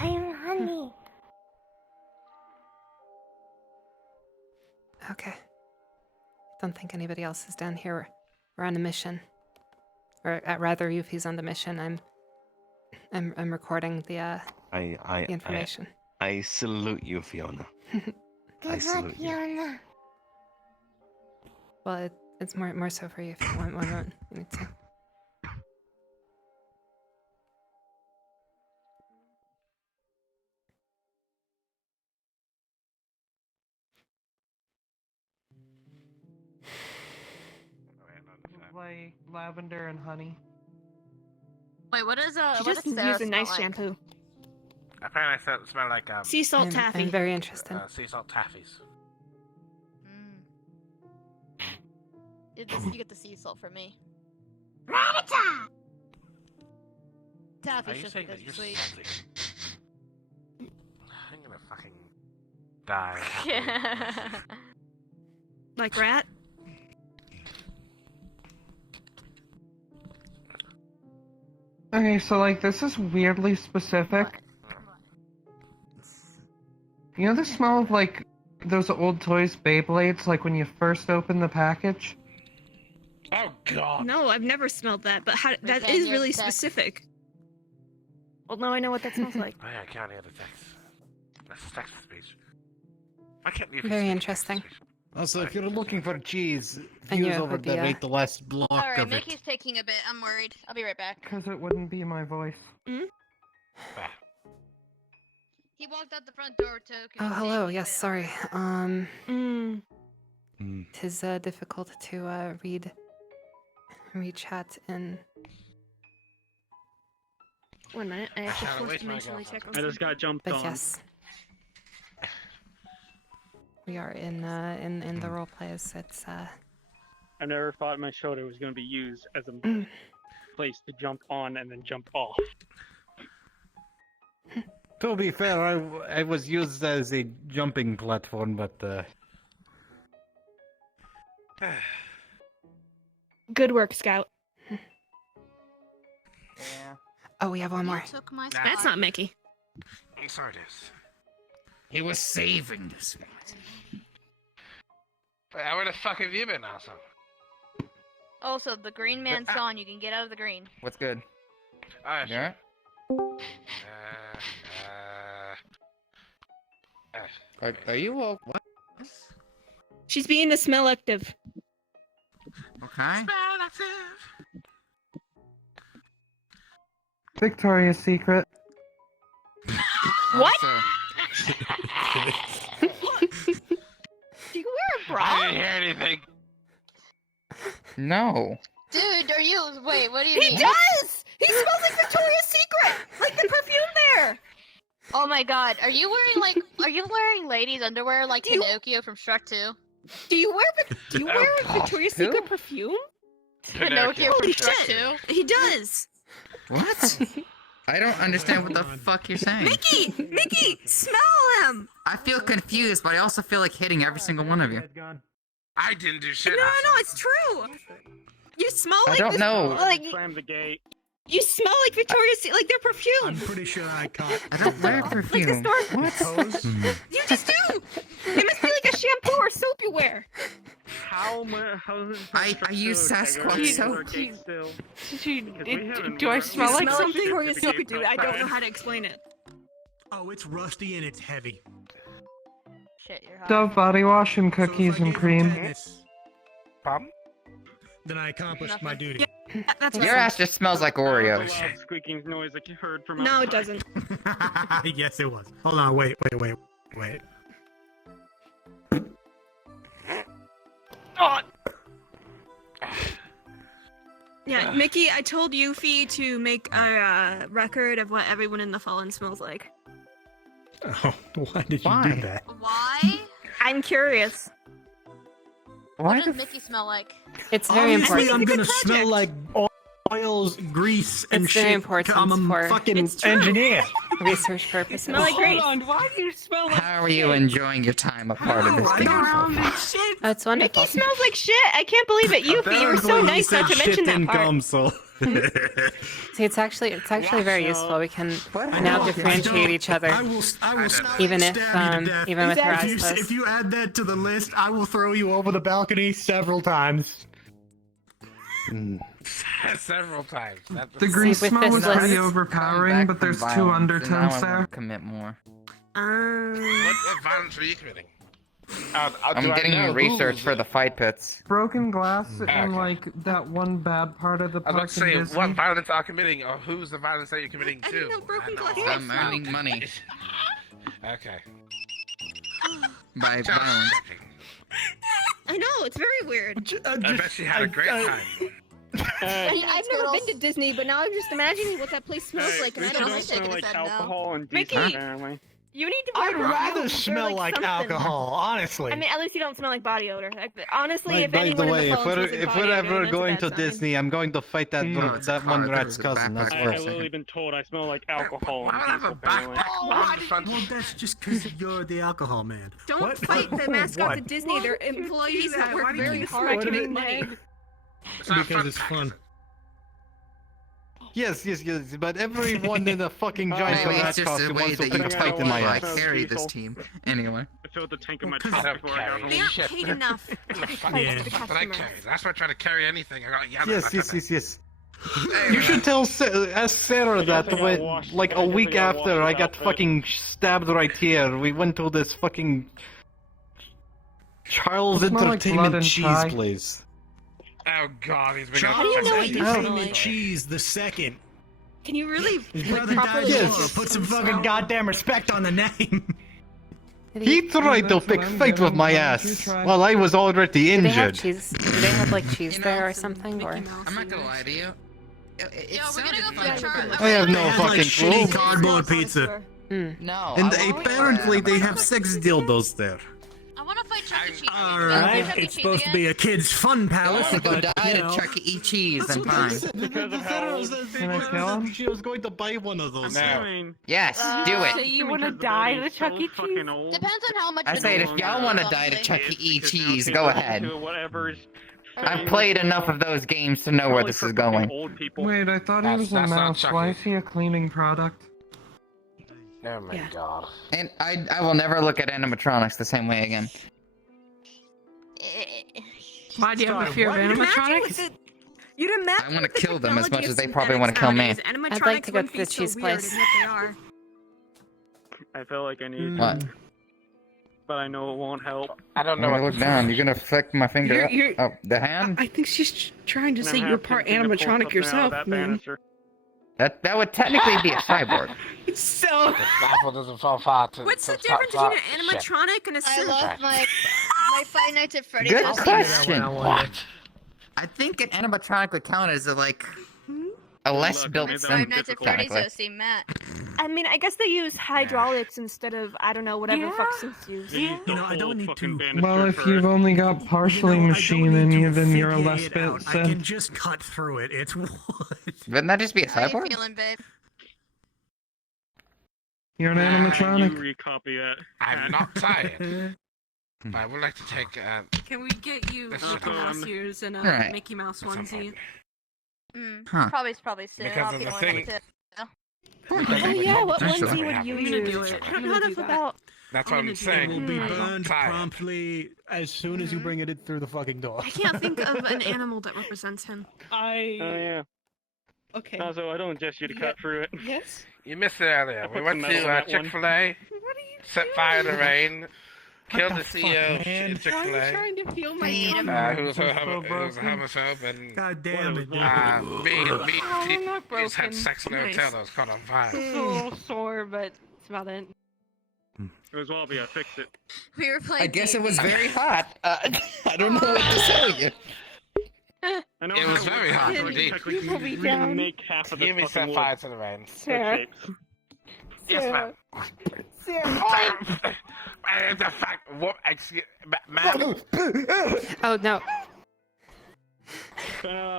I'm honey. Okay. Don't think anybody else is down here. We're on a mission. Or rather, Yuffie's on the mission. I'm recording the information. I salute you, Fiona. I Good luck, salute you. Fiona. Well, it's more so for you if you want one. You need to. Like lavender and honey. Wait, what is She what just does Sarah used a nice smell like? shampoo. Apparently I smell like Sea salt I'm taffy. very interested. Sea salt taffies. You get the sea salt from me. Rabbita! Are Taffy's you just saying because that it's you're sweet. salty? I'm gonna fucking die. Like rat? Okay, so like this is weirdly specific. You know the smell of like those old toys Beyblades, like when you first open the package? Oh god. No, I've never smelled that, but that Pretend is you're really the text. specific. Well, now I know what that smells like. Oh yeah, I can't hear the text. That's text to speech. I can't hear Very interesting. Also, if you're looking for cheese, And use you over would be, there right the last block Alright, of it. Mickey's taking a bit. I'm worried. I'll be right back. Because it wouldn't be my voice. He walked out the front door too. Oh, hello. Yes, sorry. Tis difficult to read chat in. 1 minute, I have to Shadow, force where's my dimensionally girlfriend? check on I just got jumped But on. yes, we are in the role plays. It's I never thought my shoulder was going to be used as a place to jump on and then jump off. To be fair, I was used as a jumping platform, but Good work, Scout. Oh, we have one more. Took my That's not Mickey. I'm sorry, Deuce. He was saving this. Where the fuck have you been, asshole? Also, the green man's gone. You can get out of the green. What's good? Alright. Yeah. Are you all what? She's being a smell active. Okay. Victoria's Secret. What? Do you wear a bra? I didn't hear anything. No. Dude, are you? Wait, what do you He mean? does! He smells like Victoria's Secret! Like the perfume there! Oh my god, are you wearing ladies' underwear like Pinocchio from Shrek 2? Do you wear Victoria's Who? Secret perfume? Pinocchio from Holy Shrek shit! 2? He does! What? I don't understand what the fuck you're saying. Mickey! Smell him! I feel confused, but I also feel like hitting every single one of you. I didn't do shit. No, it's true! You smell I like don't know. Like, Slam the gate. you smell like Victoria's Secret, like their perfume! I'm pretty sure I caught. I don't wear perfume. What? You just do! It must be like a shampoo or soap you wear! How is it I use Sasquatch soap. Do I smell like smell something? Victoria's Secret, dude. I don't know how to explain it. Oh, it's rusty and it's heavy. Shit, you're hot. Dove body wash and cookies and cream. Problem? Then I accomplished my duty. That's Your ass just smells like Oreos. Loud squeaking noise like you heard from No, it outside. doesn't. Yes, it was. Hold on, wait. Yeah, Mickey, I told Yuffie to make a record of what everyone in the Fallen smells like. Oh, why did you Why? do that? Why? I'm curious. What does Mickey smell like? It's very Obviously, important. I'm gonna It's a smell like oils, grease, and It's shit. very important I'm a for- fucking It's true. engineer. Research purposes. Smell like grace. Why do you smell like How are you enjoying your time a part of this game so far? Oh, it's wonderful. Mickey smells like shit. I can't believe it. Yuffie, you were so Apparently, nice you not said to mention shit that didn't part. come, so. See, it's actually very useful. We can I now know, I differentiate don't- each other. I will stab Even you if, to death. even with if you, Erasmus. if you add that to the list, I will throw you over the balcony several times. Several times. The grease with smell this was list- pretty Back overpowering, but from there's two violence, and now I undertones wanna there. Commit more. What violence were you committing? I'm getting research for the fight pits. Broken glass Okay. and like that one bad part of the I was about park to say, in Disney. what violence are you committing, or who's the violence that you're committing I to? didn't know broken glass I'm earning money Okay. by Just violence. checking. I know, it's very weird. I bet she had a great time. I mean, I've never been to Disney, but now I'm just imagining what that place smells Hey, like, and I Mickey don't don't like smell it. like alcohol and Mickey! decent apparently. You need to. I'd wear perfume rather or, smell like something. alcohol, honestly. I mean, at least you don't smell like body odor. Honestly, if By anyone the way, in the if phone smells like we're body odor, ever then that's a going bad to sign. Disney, I'm going to fight that that one rat's cousin. That's I worse. literally been told I smell like alcohol Why and would I have a diesel apparently. backpack? Well, that's just because you're the alcohol man. Don't What? fight the mascots What? at Disney. They're employees that work very hard to What make did- money. It's not Because fun. it's fun. Yes, but everyone in a fucking giant Maybe rat it's just the costume way wants to that you pick a fight in my I ass. carry this team. Anyway. I filled the tank of my I truck don't before I got carry home. They aren't shit. paid enough to What the fight fuck for the did I customer. carry? That's why I try to carry anything. I got yelled at. Yes. You should tell ask Sarah that when, like a week after I got fucking stabbed right here, we went to this fucking Charles It's not like blood Entertainment and cheese pie. place. Oh god, he's been Charles How do you know what Entertainment you Cheese the second. Can you really His like, brother properly died. just Put some smell? fucking goddamn respect on the name. He tried to That's pick what I'm fight with getting. my Why don't you ass try? while I was already Do they have injured. cheese? Do they have like cheese there or something? Or I'm not gonna lie to you. It Yo, we're gonna sounded go fun. for Charlie. I have no They had, like, fucking shitty clue. cardboard pizza. No. And I won't- apparently they have sex dildos there. I want to fight Chuck E. Cheese. Alright, it's supposed to be a kid's fun palace, Go but, die you to know. Chuck E. Cheese, then fine. Can I kill him? She was going to buy one of those. Yes, do So it. you want to die to Chuck E. Cheese? Depends on how much. I the say if dog y'all is, want to die to honestly. Chuck E. Cheese, go ahead. Whatever's I've played enough of those games to know where this is going. old people. Wait, I thought he That's- was a that's not mouse. Why Chucky. is he a cleaning product? Oh my god. And I will never look at animatronics the same way again. Why do you have a fear of animatronics? You'd imagine I'm gonna the kill them as technology much as of they probably want to kill me. synthetics I'd like to go animatronics to the wouldn't be cheese so weird place. in what they are. I feel like I need What? to, but I know it won't help. I don't know I'm what gonna look down. You're gonna flick my finger You're- up. Oh, the hand? I think she's trying to And say I'm you're half part tempted to pull animatronic something out of yourself, that man. banister. That would technically be a cyborg. So. The snaffle doesn't fall far to. What's the to difference far- between an shit. animatronic and a I suit? love my Five Nights at Freddy's. Good costume. question. What? I think an animatronic would count as a less Look, built I made that sim. Five Nights at Freddy's technically. OC Matt. I mean, I guess they use hydraulics instead of, I don't know, whatever fuck suits use. You know, I don't need to. Well, if you've only got partially machine in you, then you're a less Figure it built out. I can sim. just cut through it. It's wood. Wouldn't that just be a How you cyborg? feeling, babe? You're an You animatronic. recopy that. I'm not tired. I would like to take. Can we get you This Mickey is- Mouse ears and a Right. Mickey Mouse onesie? Huh. Probably soon. Because I'll of be the one thing- of them too. Oh yeah, what Actually, onesie would you use? I don't know enough about. That's what I'm It saying. will be I'm not burned tired. promptly as soon as you bring it through the fucking door. I can't think of an animal that represents him. Oh yeah. Okay. Also, I don't suggest you to cut through it. Yes. You missed it earlier. I We put went some metal to in that one. Chick-fil-A, set fire to rain, killed the the fuck, CEO man? of Chick-fil-A, Trying to feel my Hate him. who was a homophobe, and God damn it, dude. me and Oh, they're not we just had broken. sex in a Nice. hotel that was caught on fire. It's a little sore, but that's about it. It was Wallaby. I fixed it. We were playing. I guess it D&D. was very hot. I don't know what to tell you. I know It how was very hot like, indeed. technically You put me can down. remake half of the Give me fucking set wood. fire to the rain. Sarah. Shapes. Yes, ma'am. Sarah. The fact, what? Excuse, ma'am. oh no.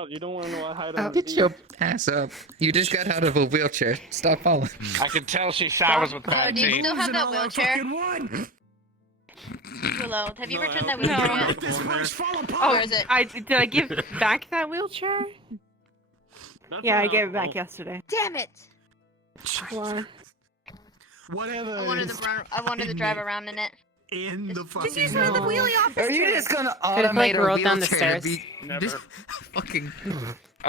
You don't want to know what hide Get your ass up. You just got out of a wheelchair. Stop falling. I can tell she showers with Oh, do you 19. still have that wheelchair? Willow, have you returned that wheelchair yet? This place fall Where apart. is it? Did I give back that wheelchair? Yeah, I gave it back yesterday. Damn it! Why? Whatever. I wanted to drive around in it. in the fucking. Just use one of the wheelie office Are you chairs. just gonna Could have, like, automate a rolled down the wheelchair to stairs. be Never. just fucking?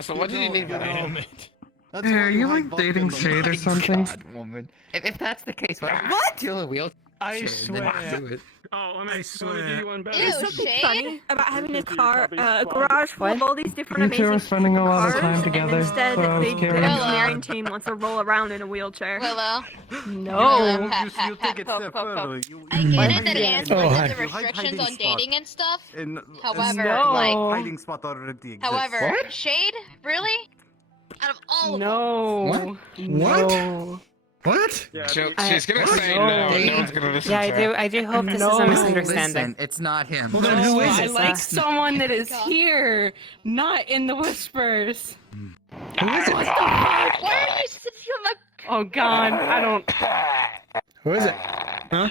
So what did you need for Damn that? it. That's Hey, why are you hide like vodka dating in the Shade or night. something? God, woman. If that's the case, what? Steal a wheelchair. I then swear. do it. Oh, I let me swear. do you one better. Ew, Something Shade? funny about having a This is car, probably a swag. garage full of all these different You two amazing are spending a lot of cars, time and together, instead so I was the curious. engineering team wants to roll around in a wheelchair. Willow. No. Pat, You pat, take pat, it poke, step poke, further. poke. You I get it that it Oh, answers hi. the You hide restrictions hiding on spot. dating and stuff. In However, No. like, hiding spot already exists. however, What? Shade, really? Out of all of them. No. No. What? Yeah, She's gonna say No. no, and no one's gonna listen Yeah, to her. I do hope this is No. a misunderstanding. Listen, it's not him. Well, then who is I it? like someone that is here, not in the whispers. Who is it? Why are you sitting on my... Oh God, I don't. Who is it? Huh?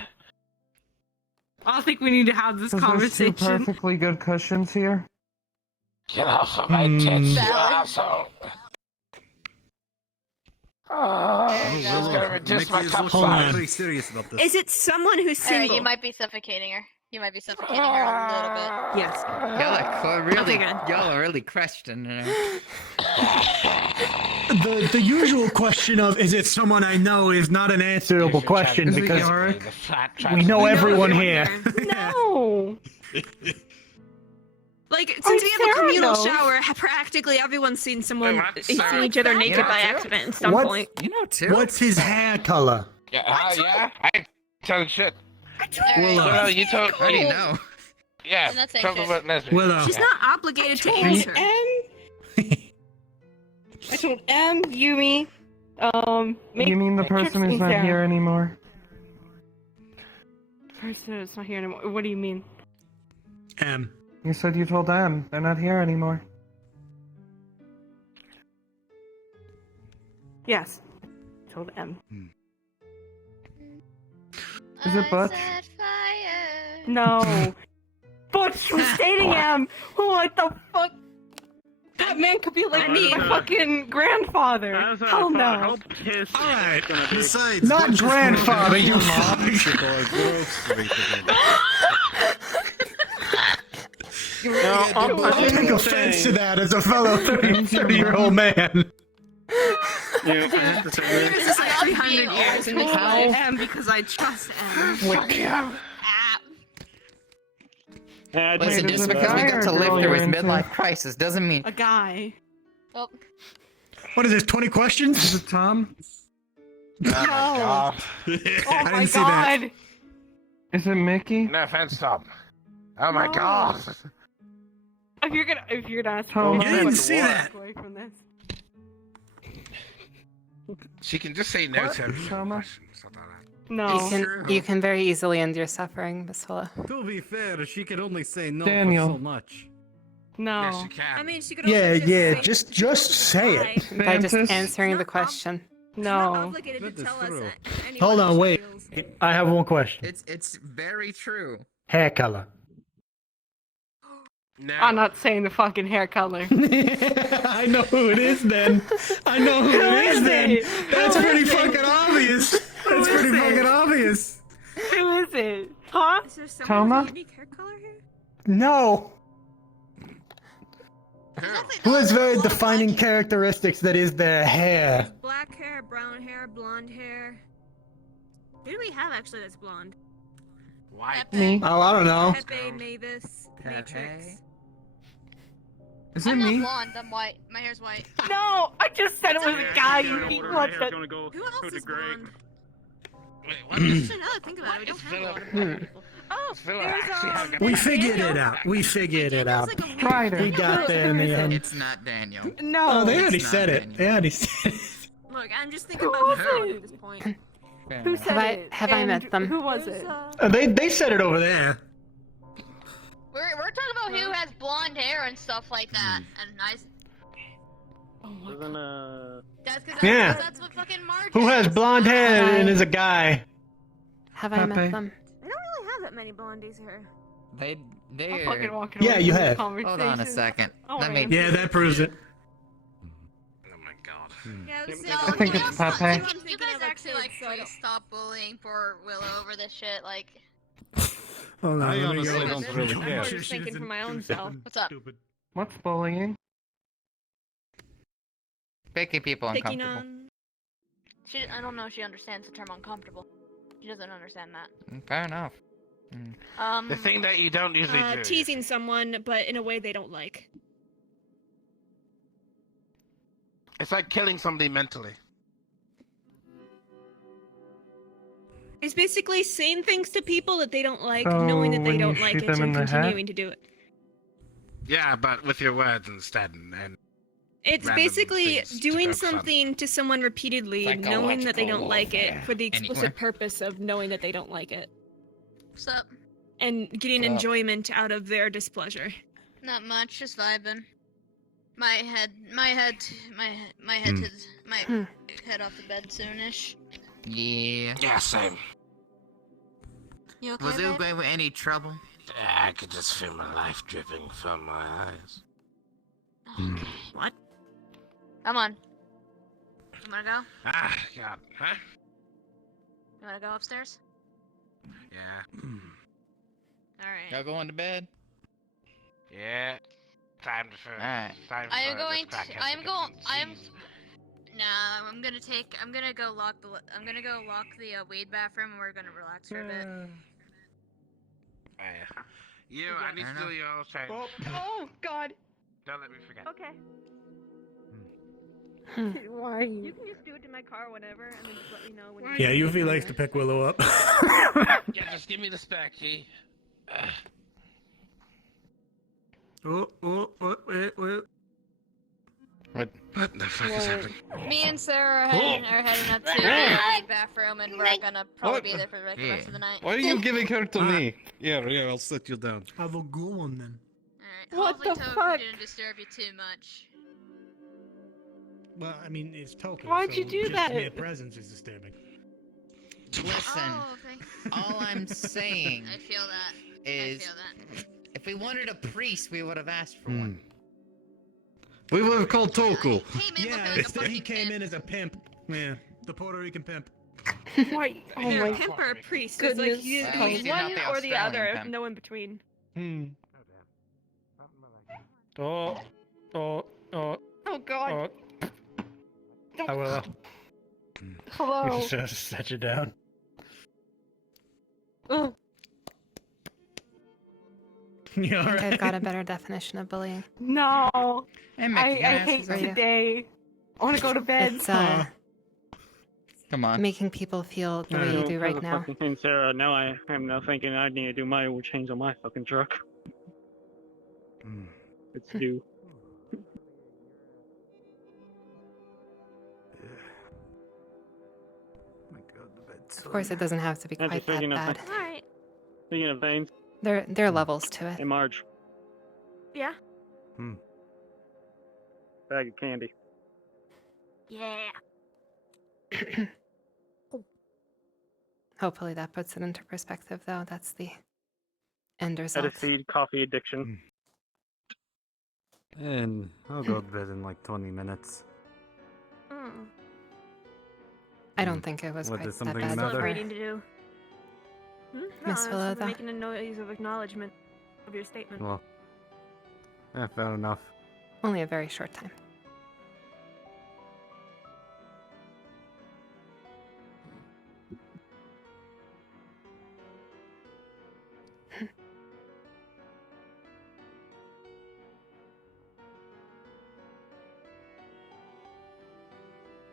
I don't think we need to have this Because there's two conversation. perfectly good cushions here. Get off of my tits, you Valid. asshole. She's gonna reduce my Mickey is top looking size. very serious about this. Is it someone who's Alright, single? you might be suffocating her. You might be suffocating her a little bit. Yes. Y'all are really questioning her. The usual question of is it someone I know is not an answerable question Is it because Yorick? we know everyone here. No. Like, since Oh, we have a Sarah communal knows. shower, practically everyone's seen someone, seen Sarah. each other naked by too. accident at some What's- point. You know too. What's his hair color? Yeah, yeah. I ain't telling shit. Willow. Well, you told How do you me. know? Yeah, I'm not saying talk shit. about lesbian. Willow. She's not obligated to answer. I told M, Yumi, You mean the person who's not here anymore? Person is not here anymore. What do you mean? You said you told them. They're not here anymore. Yes. I told M. Is it Butch? No. Butch was dating M. What the fuck? That man could be like me, my fucking grandfather. Hell no. Alright. Besides, Not Butch is grandfather, you chronological growth rate I take offense to that as a fellow 30-year-old man. This is like 300 years, and How? I am because I trust M. Listen, just is it because we guy got or to live girl through you're his into? midlife crisis doesn't mean A guy. Oh. What is this, 20 questions? Is it Tom? Oh my god. Oh I my didn't see that. god. Is it Mickey? No offense, Tom. Oh my No. god. If you're gonna ask Tom, me, I I didn't would see walk that. away from this. She can just say no What? to every Tama? question. It's not that hard. No. You can very easily end your suffering, Miss Willow. To be fair, she can only say no Daniel. for so much. No. Yes, she can. I mean, she could also Yeah, just say just say it. By just Mantis? answering the question. not No. obligated to That is tell us true. any Hold what on, she wait. feels. I have one question. it's very true. Hair color. No. I'm not saying the fucking hair color. I know who it is then. I know who it is then. That's pretty fucking obvious. That's pretty fucking obvious. Who is it? Huh? Is there someone Tama? with a unique hair color here? No. Exactly Who not. has There's a very lot of defining black- characteristics that is their hair? Black hair, brown hair, blonde hair. Who do we have actually that's blonde? White. Me? Oh, I don't know. Pepe, Mavis, Matrix. Is it I'm not me? blonde, I'm white. My hair's white. No, I just said it was a guy. You think what the? Who else is blonde? Wait, what? Actually, now that I think about it, we don't have a lot of Philip? people. Oh, Philip there's actually had a We good- figured it out. We figured it out. Daniel's like a weird Strider. We got there in the end. It's not Daniel. No. Oh, they already It's not said it. Daniel. They already said it. Look, I'm just thinking Who about was who it? at this point. Who said it? Have I And met them? Who was it? They said it over there. We're talking about who has blonde hair and stuff like that. And nice. Oh my god. That's because Yeah. that's what fucking Marge Who has blonde hair Hi. and is a guy? Have I Pepe. met them? I don't really have that many blondies here. They I'm fucking walking Yeah, away you from this have. Hold on a conversation. second. Oh, Let man. me. Yeah, that proves it. Oh my god. Yeah, this is I think it's Pepe. You guys actually like please stop bullying poor Willow over this shit. Like, Hold on, I let me honestly go. don't really I'm care. just thinking for my own self. what's up? What's bullying? Making people Picking uncomfortable. on. I don't know if she understands the term uncomfortable. She doesn't understand that. Fair enough. The thing that you don't usually do. Teasing someone, but in a way they don't like. It's like killing somebody mentally. It's basically saying things to people that they don't like, So knowing that they when you don't like shoot it, them in and the head? continuing to do it. Yeah, but with your words instead, and It's random basically things to doing poke fun. something to someone repeatedly, knowing that they don't like it, for the explicit Anywhere. purpose of knowing that they don't like it, What's up? and getting What's up? enjoyment out of their displeasure. Not much, just vibing. My head Hmm. to my head off the bed soonish. Yeah. yeah, same. You okay, Was babe? it going with any trouble? Yeah, I could just feel my life dripping from my eyes. What? Come on. You wanna go? Ah, God. Huh? You wanna go upstairs? Yeah. Alright. Y'all going to bed? Yeah. Time for. Alright. Time I am for going this crackhead to. I'm get going. some I'm. Z's. Nah, I'm gonna go lock the. I'm gonna go lock the weed bathroom, and we're gonna relax for a bit. Yeah. You, I need to do your change. Oh God. Don't let me forget. Okay. Why? You can just do it in my car whenever, and then just let me know when. Yeah, Yuffie likes to pick Willow up. Yeah, just give me the spec, G. Wait. What the fuck is happening? Me and Sarah are heading up to the weed bathroom, and we're gonna probably be there for like the rest of the night. Why are you giving her to me? Yeah, I'll sit you down. Have a good one then. Alright. What the Hopefully, Tofu fuck? didn't disturb you too much. Well, I mean, it's token. Why'd so you do just that? Mere presence is disturbing. Listen, Oh, thank. all I'm saying I feel that. is, I feel that. if we wanted a priest, we would have asked for one. We would have called Toku. Yeah, instead he came in as a pimp. Yeah, the Puerto Rican pimp. Why? Oh You're a my pimp or a priest? goodness. It's like you Well, do at least you're not one the or the Australian other, pimp. no in between. Oh. Oh God. I will. Hello. Just set you down. Ugh. You I think I've alright? got a better definition of bullying. No. Hey, Mickey, I can ask hate you something? today. I want to go to bed. It's Come on. making people feel the way you do right now. And Sarah, now I am now thinking I need to do my oil change on my fucking truck. It's due. Of course, it doesn't have to be I'm quite just that thinking of bad. Alright. Speaking of veins, There are levels to it. hey Marge, Yeah. bag of candy. Yeah. Hopefully that puts it into perspective, though. That's the end result. Ediseed coffee addiction. And I'll go to bed in like 20 minutes. I don't think it was What, quite does that something bad. Still have matter? reading to do. No, Miss I Willow, was though? making a noise of acknowledgement of your statement. Well, yeah, fair enough. Only a very short time.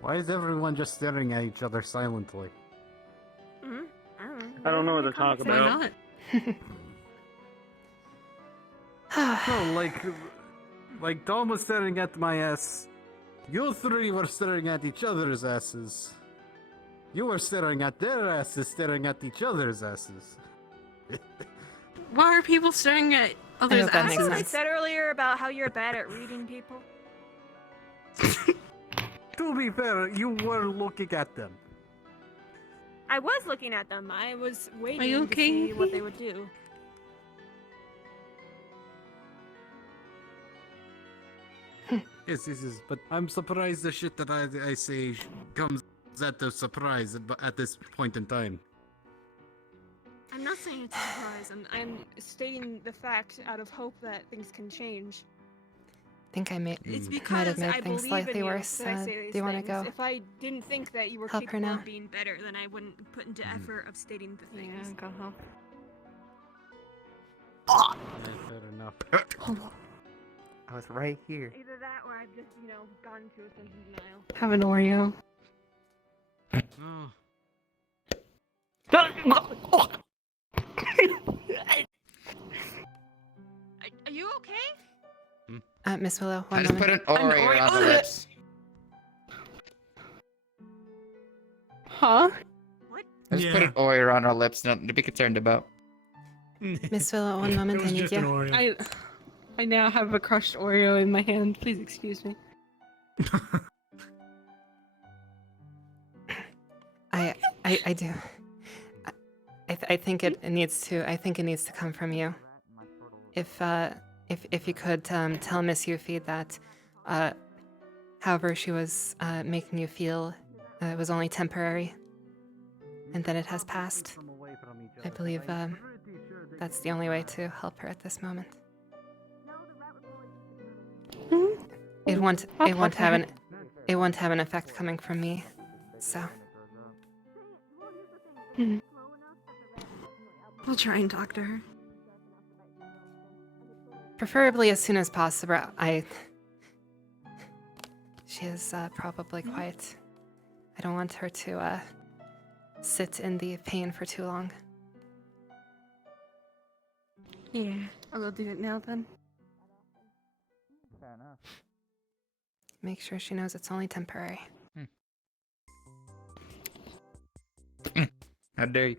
Why is everyone just staring at each other silently? I don't know what to talk about. No, like Tom was staring at my ass. You three were staring at each other's asses. You were staring at their asses, staring at each other's asses. Why are people staring at others' hope that makes asses? I sense. said earlier about how you're bad at reading people. To be fair, you were looking at them. I was looking at them. I was waiting you to okay? see what they would do. Yes, but I'm surprised the shit that I say comes at a surprise at this point in time. I'm not saying it's a surprise. I'm stating the fact out of hope that things can change. I think I It's might because have I made things believe slightly in you worse. that I say Do these you want to things. go? If I didn't think that you were Help her capable now? of being better, then I wouldn't put into effort of stating the things. Yeah, go help. Fair enough. I was right here. Either that or I've just, gone into a sense of denial. Have an Oreo. Are you okay? Miss Willow, I one just put moment. an Oreo on her lips. Huh? I just put an Oreo on her lips, nothing to be concerned about. Miss Willow, one moment, I need you. I now have a crushed Oreo in my hand. Please excuse me. I do. I think it needs to. I think it needs to come from you. If you could tell Miss Yuffie that however she was making you feel was only temporary, and then it has passed. I believe that's the only way to help her at this moment. It won't have an effect coming from me, so. I'll try and talk to her. Preferably as soon as possible. She is probably quite. I don't want her to sit in the pain for too long. Yeah, I'll go do it now then. Fair enough. Make sure she knows it's only temporary. How dare you?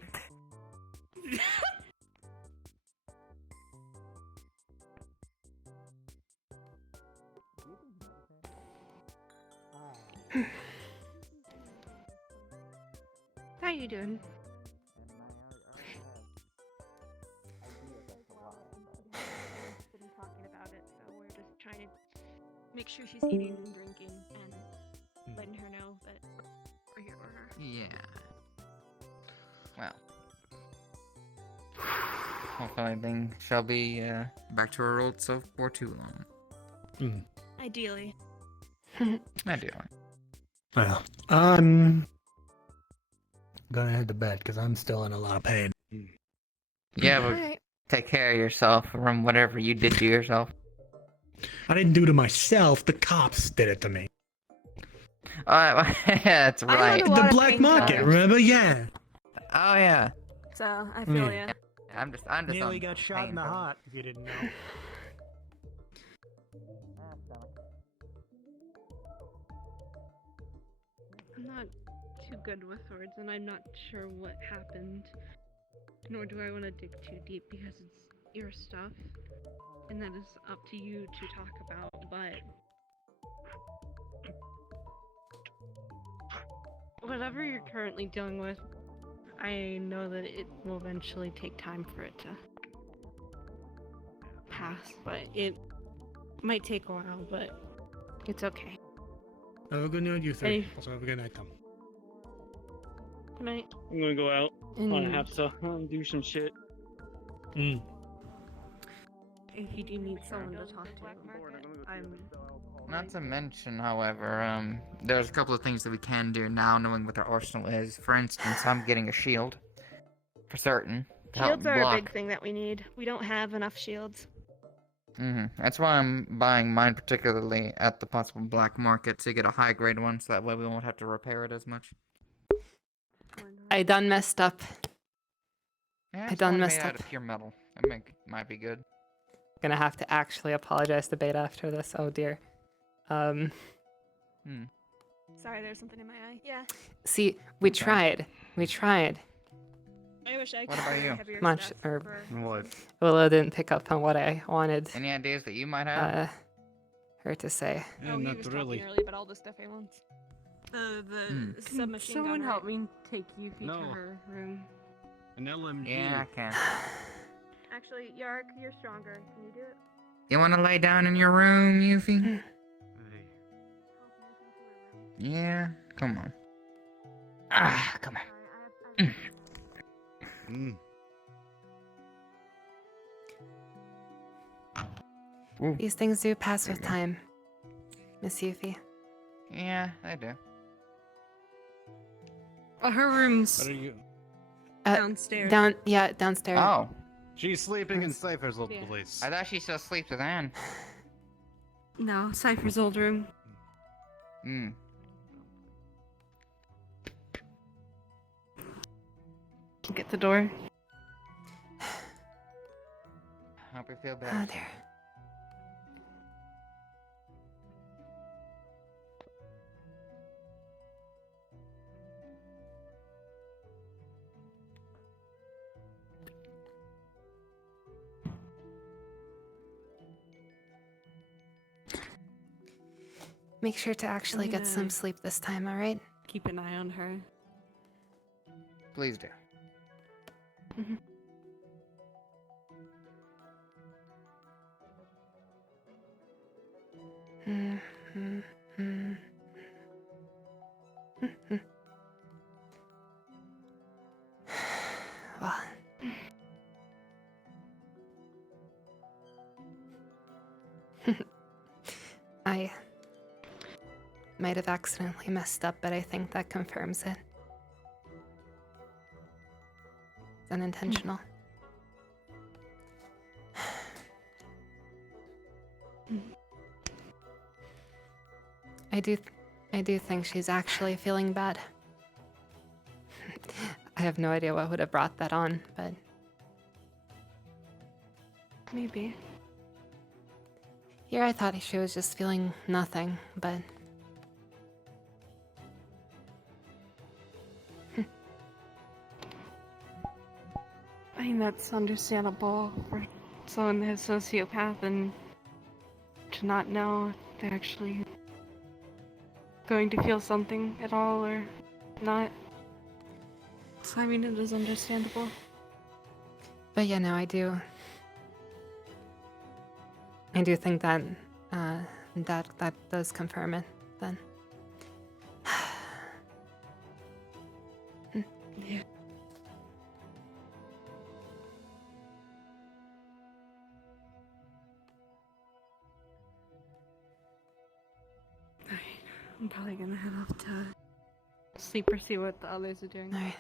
How you doing? Been talking about it, so we're just trying to make sure she's eating and drinking and letting her know that we're here for her. Yeah. Well. Hopefully things shall be back to our old self for too long. Ideally. Ideally. Well, I'm gonna head to bed because I'm still in a lot of pain. Yeah, but take care of yourself from whatever you did to yourself. I didn't do it to myself. The cops did it to me. That's right. The black market, remember? Yeah. Oh yeah. So I feel ya. I'm just Nearly on got shot in the pain heart, if you didn't know. I'm not too good with words, and I'm not sure what happened. Nor do I want to dig too deep because it's your stuff, and that is up to you to talk about. But whatever you're currently dealing with, I know that it will eventually take time for it to pass. But it might take a while, but it's okay. Have a good night, you three. Also, have a good night, Tom. Good night. I'm gonna go out. I have to do some shit. If you do need someone to talk to, I'm. Not to mention, however, there's a couple of things that we can do now, knowing what our arsenal is. For instance, I'm getting a shield. For certain. to help Shields are a block. big thing that we need. We don't have enough shields. That's why I'm buying mine particularly at the possible black market to get a high grade one, so that way we won't have to repair it as much. I done messed up. Yeah, I it's done one messed made out up. of pure metal. That might be good. Gonna have to actually apologize to Beta after this. Oh dear. Sorry, there's something in my eye. Yeah. See, we tried. We tried. I wish I could. What about you? Heavier Much stuff or for- Willow didn't pick up on what I wanted. Any ideas that you might have? Her to say. Oh, he was talking earlier about all the stuff I want. The submachine Someone gun, help right? me take Yuffie No. to her room. An LMG. Yeah, I can. Actually, Yark, you're stronger. Can you do it? You want to lay down in your room, Yuffie? Yeah, come on. Ah, come on. These things do pass with time, Miss Yuffie. Yeah, they do. Her room's What are you? downstairs. Downstairs. Oh. She's sleeping in Cypher's old place. I thought she still sleeps with Anne. No, Cypher's old room. Get the door. Hope you feel better. Oh dear. Make sure to actually get some sleep this time, alright? Keep an eye on her. Please do. I might have accidentally messed up, but I think that confirms it. It's unintentional. I do think she's actually feeling bad. I have no idea what would have brought that on, but Maybe. here I thought she was just feeling nothing, but I think that's understandable for someone that's a sociopath and to not know if they're actually going to feel something at all or not. So, I mean, it is understandable. But yeah, no, I do think that that does confirm it then. Yeah. Alright, I'm probably gonna head off to sleep or see what the others are doing. Alright.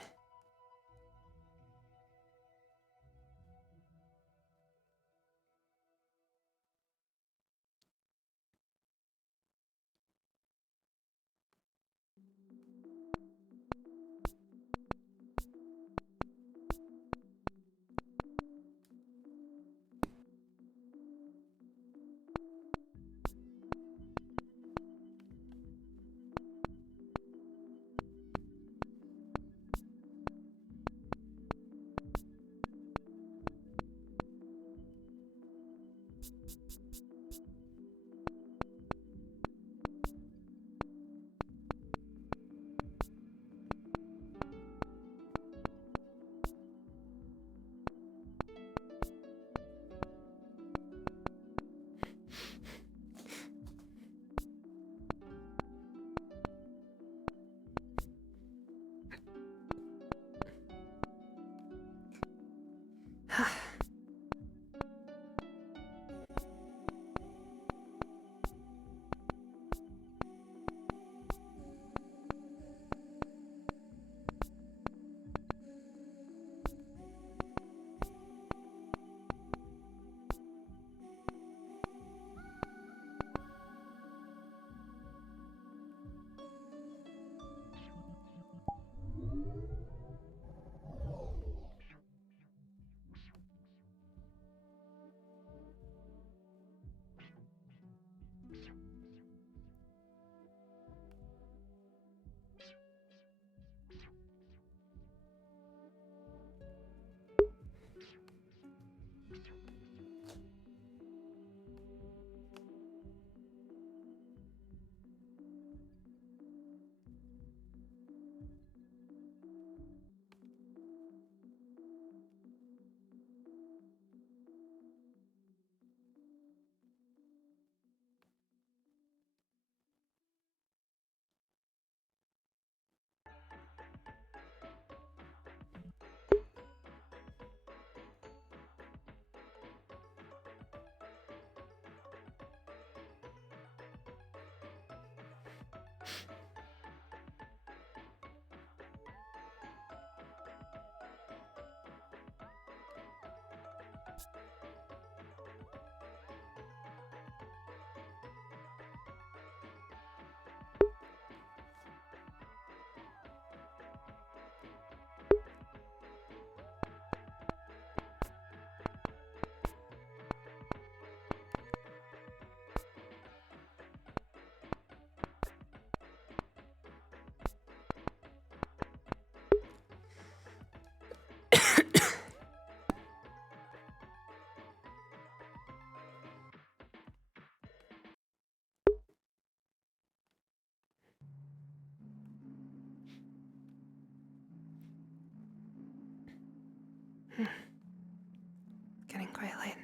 Getting quite late.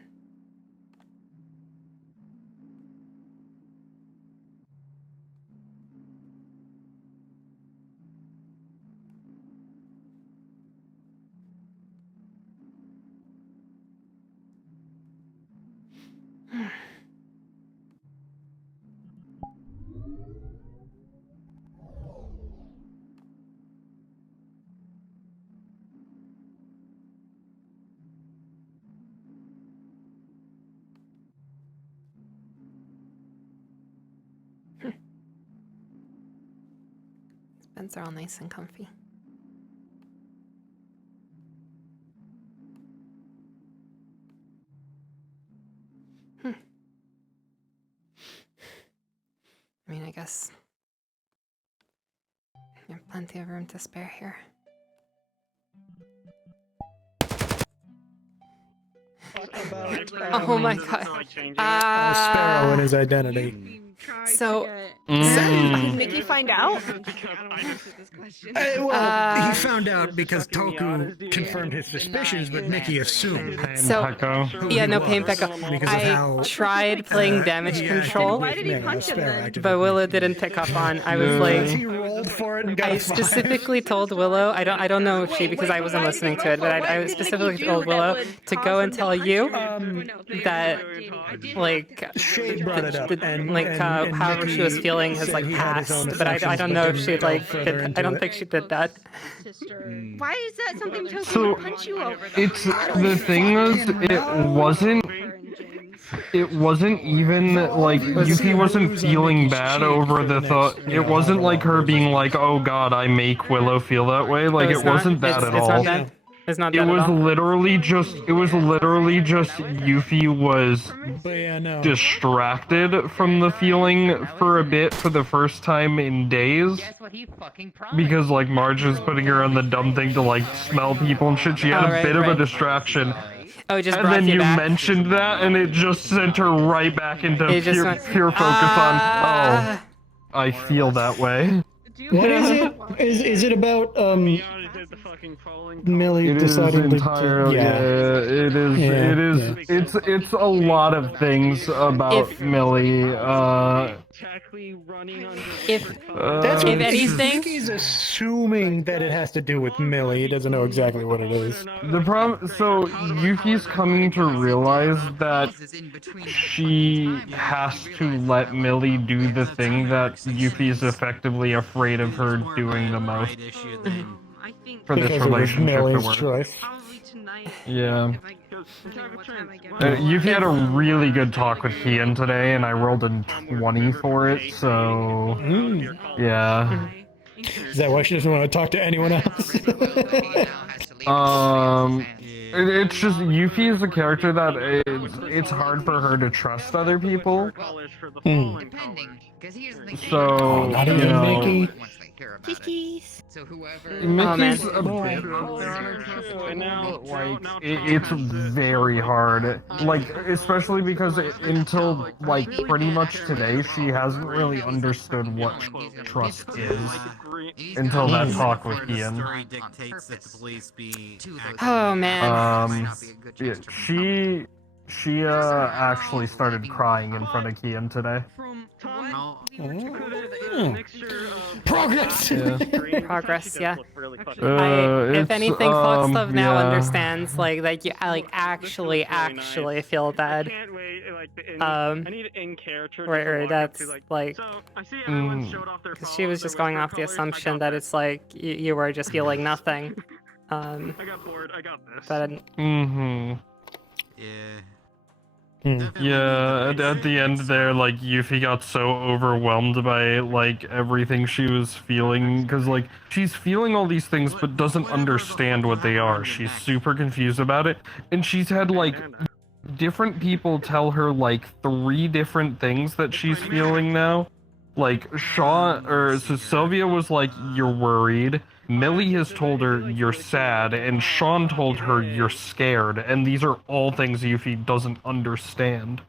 Beds are all nice and comfy. I mean, I guess you have plenty of room to spare here. Oh my god. Sparrow and his identity. So, Did Mickey find out? Well, he found out because Toku confirmed his suspicions, but Mickey assumed. So, who yeah, he no was pain Pecco. because of I how tried playing damage he control, acted with Mega, Sparrow acted but with Willow didn't pick up on. I was like, He rolled for it and got I a 5. specifically told Willow. I don't know if she, because I wasn't listening to it, but I specifically told Willow to go and tell you that like Shade brought it up, and however she was feeling has like passed, but I don't know if she like did. I don't think she did that. Why is that something Toku So, would punch you over? It's the thing is, it wasn't even like Yuki wasn't feeling bad over the thought. It wasn't like her being like, "Oh God, I make Willow feel that way." Like it wasn't that at all. It's not It that was at all. literally just. It was literally just Yuffie was distracted from the feeling for a bit for the first time in days. Because like Marge was putting her on the dumb thing to like smell people and shit. She had a bit of a distraction. Oh, it just And brought then you you back. mentioned that, and it just sent her right back into It just pure, went, pure focus on. Oh, I feel that way. What is it? Is it about Millie It is deciding entirely. to? It is. Yeah, It is. It's a lot of things about Millie. That's if anything, he's assuming that it has to do with Millie. He doesn't know exactly what it is. The problem. So Yuki's coming to realize that she has to let Millie do the thing that Yuki's effectively afraid of her doing the most for this Because it was relationship to Millie's work. choice. Yeah. Yuki had a really good talk with Kian today, and I rolled a 20 for it, so... Yeah. Is that why she doesn't want to talk to anyone else? It's just, Yuffie is a character that it's hard for her to trust other people. So, not you even know... Mickey. So whoever. Mickey's a bit like it's very hard, like especially because until like pretty much today she hasn't really understood what trust is until that talk with Ian. Oh man. Yeah, she actually started crying in front of Kian today. Progress. Yeah. Progress, yeah. If if anything, Fox Love now yeah. understands like you actually feel bad. Where that's like, because she was just going off the assumption that it's like you were just feeling nothing. I got bored. I got this. But Yeah, at the end there, like, Yuffie got so overwhelmed by, like, everything she was feeling, because, like, she's feeling all these things but doesn't understand what they are. She's super confused about it, and she's had, like, different people tell her, like, 3 different things that she's feeling now. Like, so Sylvia was like, "You're worried." Millie has told her, "You're sad," and Sean told her, "You're scared," and these are all things Yuffie doesn't understand.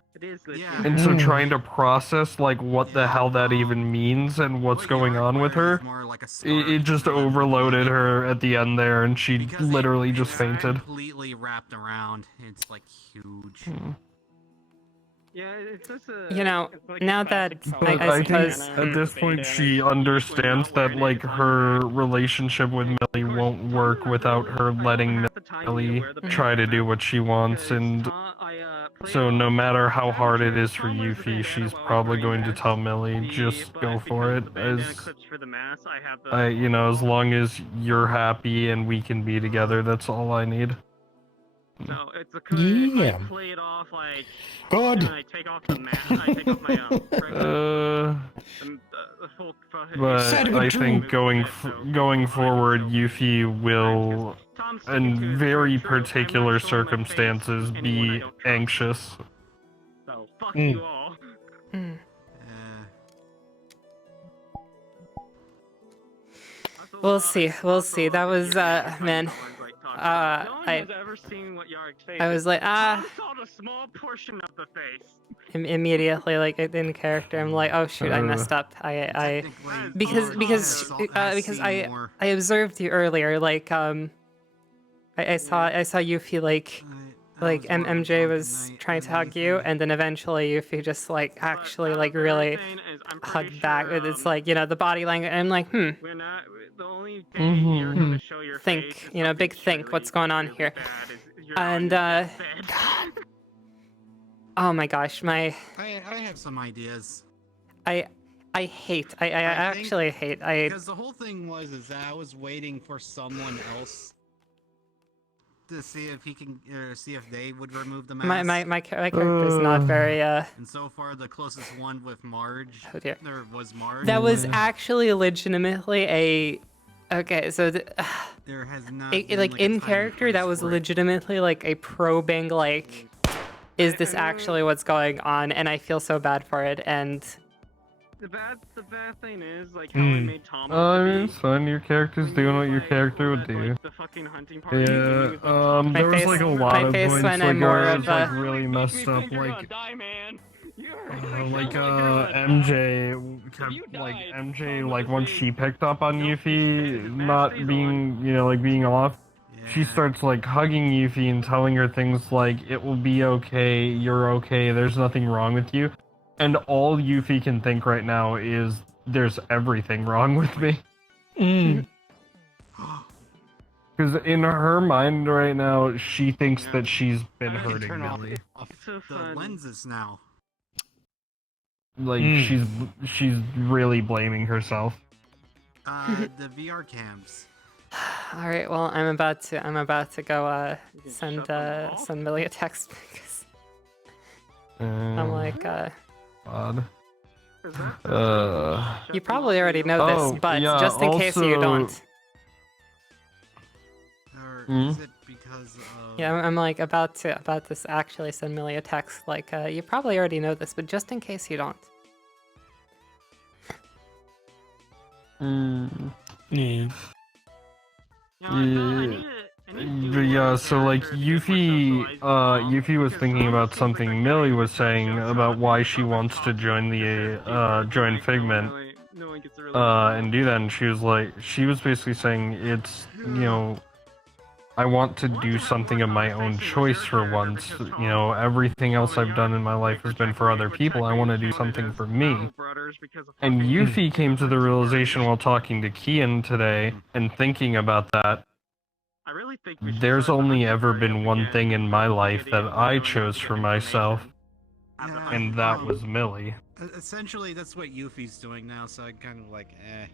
And so trying to process, like, what the hell that even means and what's going on with her, it just overloaded her at the end there, and she literally just fainted. Completely wrapped around. It's like huge. Yeah, it's just you know, now that But I I think suppose at this point she understands that, like, her relationship with Millie won't work without her letting Millie try to do what she wants, and so no matter how hard it is for Yuffie, she's probably going to tell Millie, just go for it, as long as you're happy and we can be together, that's all I need. So it's a kind Yeah. I play it off like. Good. And I take off the mask. I take off my the full. But I think going forward, Yuffie will, in very particular circumstances, be anxious. So fuck you all. We'll see. We'll see. That was man. I was like A small portion of the face. immediately like in character. I'm like, oh shoot, I messed up. I because I observed you earlier. Like I saw Yuffie like MJ was trying to hug you, and then eventually Yuffie just like actually like really hugged back. It's like, you know, the body language. I'm like, We're not the only thing you're gonna show your think, you know, big think. What's going on here? And oh my gosh, I have some ideas. I actually hate. Because the whole thing was that I was waiting for someone else to see if he can, or see if they would remove the mask. My character is not very And so far, the closest one with Marge, there was Marge. That was actually legitimately a. Okay, so there has not like in character, that was legitimately like a probing, like, is this actually what's going on? And I feel so bad for it. And the bad thing is like how I made Tom. I mean, it's fine. Your character's doing what your character would do. The fucking hunting party. Yeah. There was like a lot of points like where I was like really messed up, like. MJ, like once she picked up on Yuffie not being, you know, like being off, she starts like hugging Yuffie and telling her things like, it will be okay, you're okay, there's nothing wrong with you. And all Yuffie can think right now is, there's everything wrong with me. Because in her mind right now, she thinks that she's been hurting Billy. The lenses now. Like she's really blaming herself. The VR cams. all right, well, I'm about to go send Millie a text because I'm like Odd. You probably already know this, but yeah, just in case you don't. Or is it because of... Yeah, I'm like about to actually send Millie a text. Like, you probably already know this, but just in case you don't. Yeah. Yeah, so like Yuffie was thinking about something Millie was saying about why she wants to join the join Figment and do that, and she was basically saying it's, you know, I want to do something of my own choice for once. You know, everything else I've done in my life has been for other people. I want to do something for me. And Yuffie came to the realization while talking to Kian today and thinking about that. There's only ever been one thing in my life that I chose for myself, and that was Millie. Essentially, that's what Yuffie's doing now, so I'm kind of like, eh.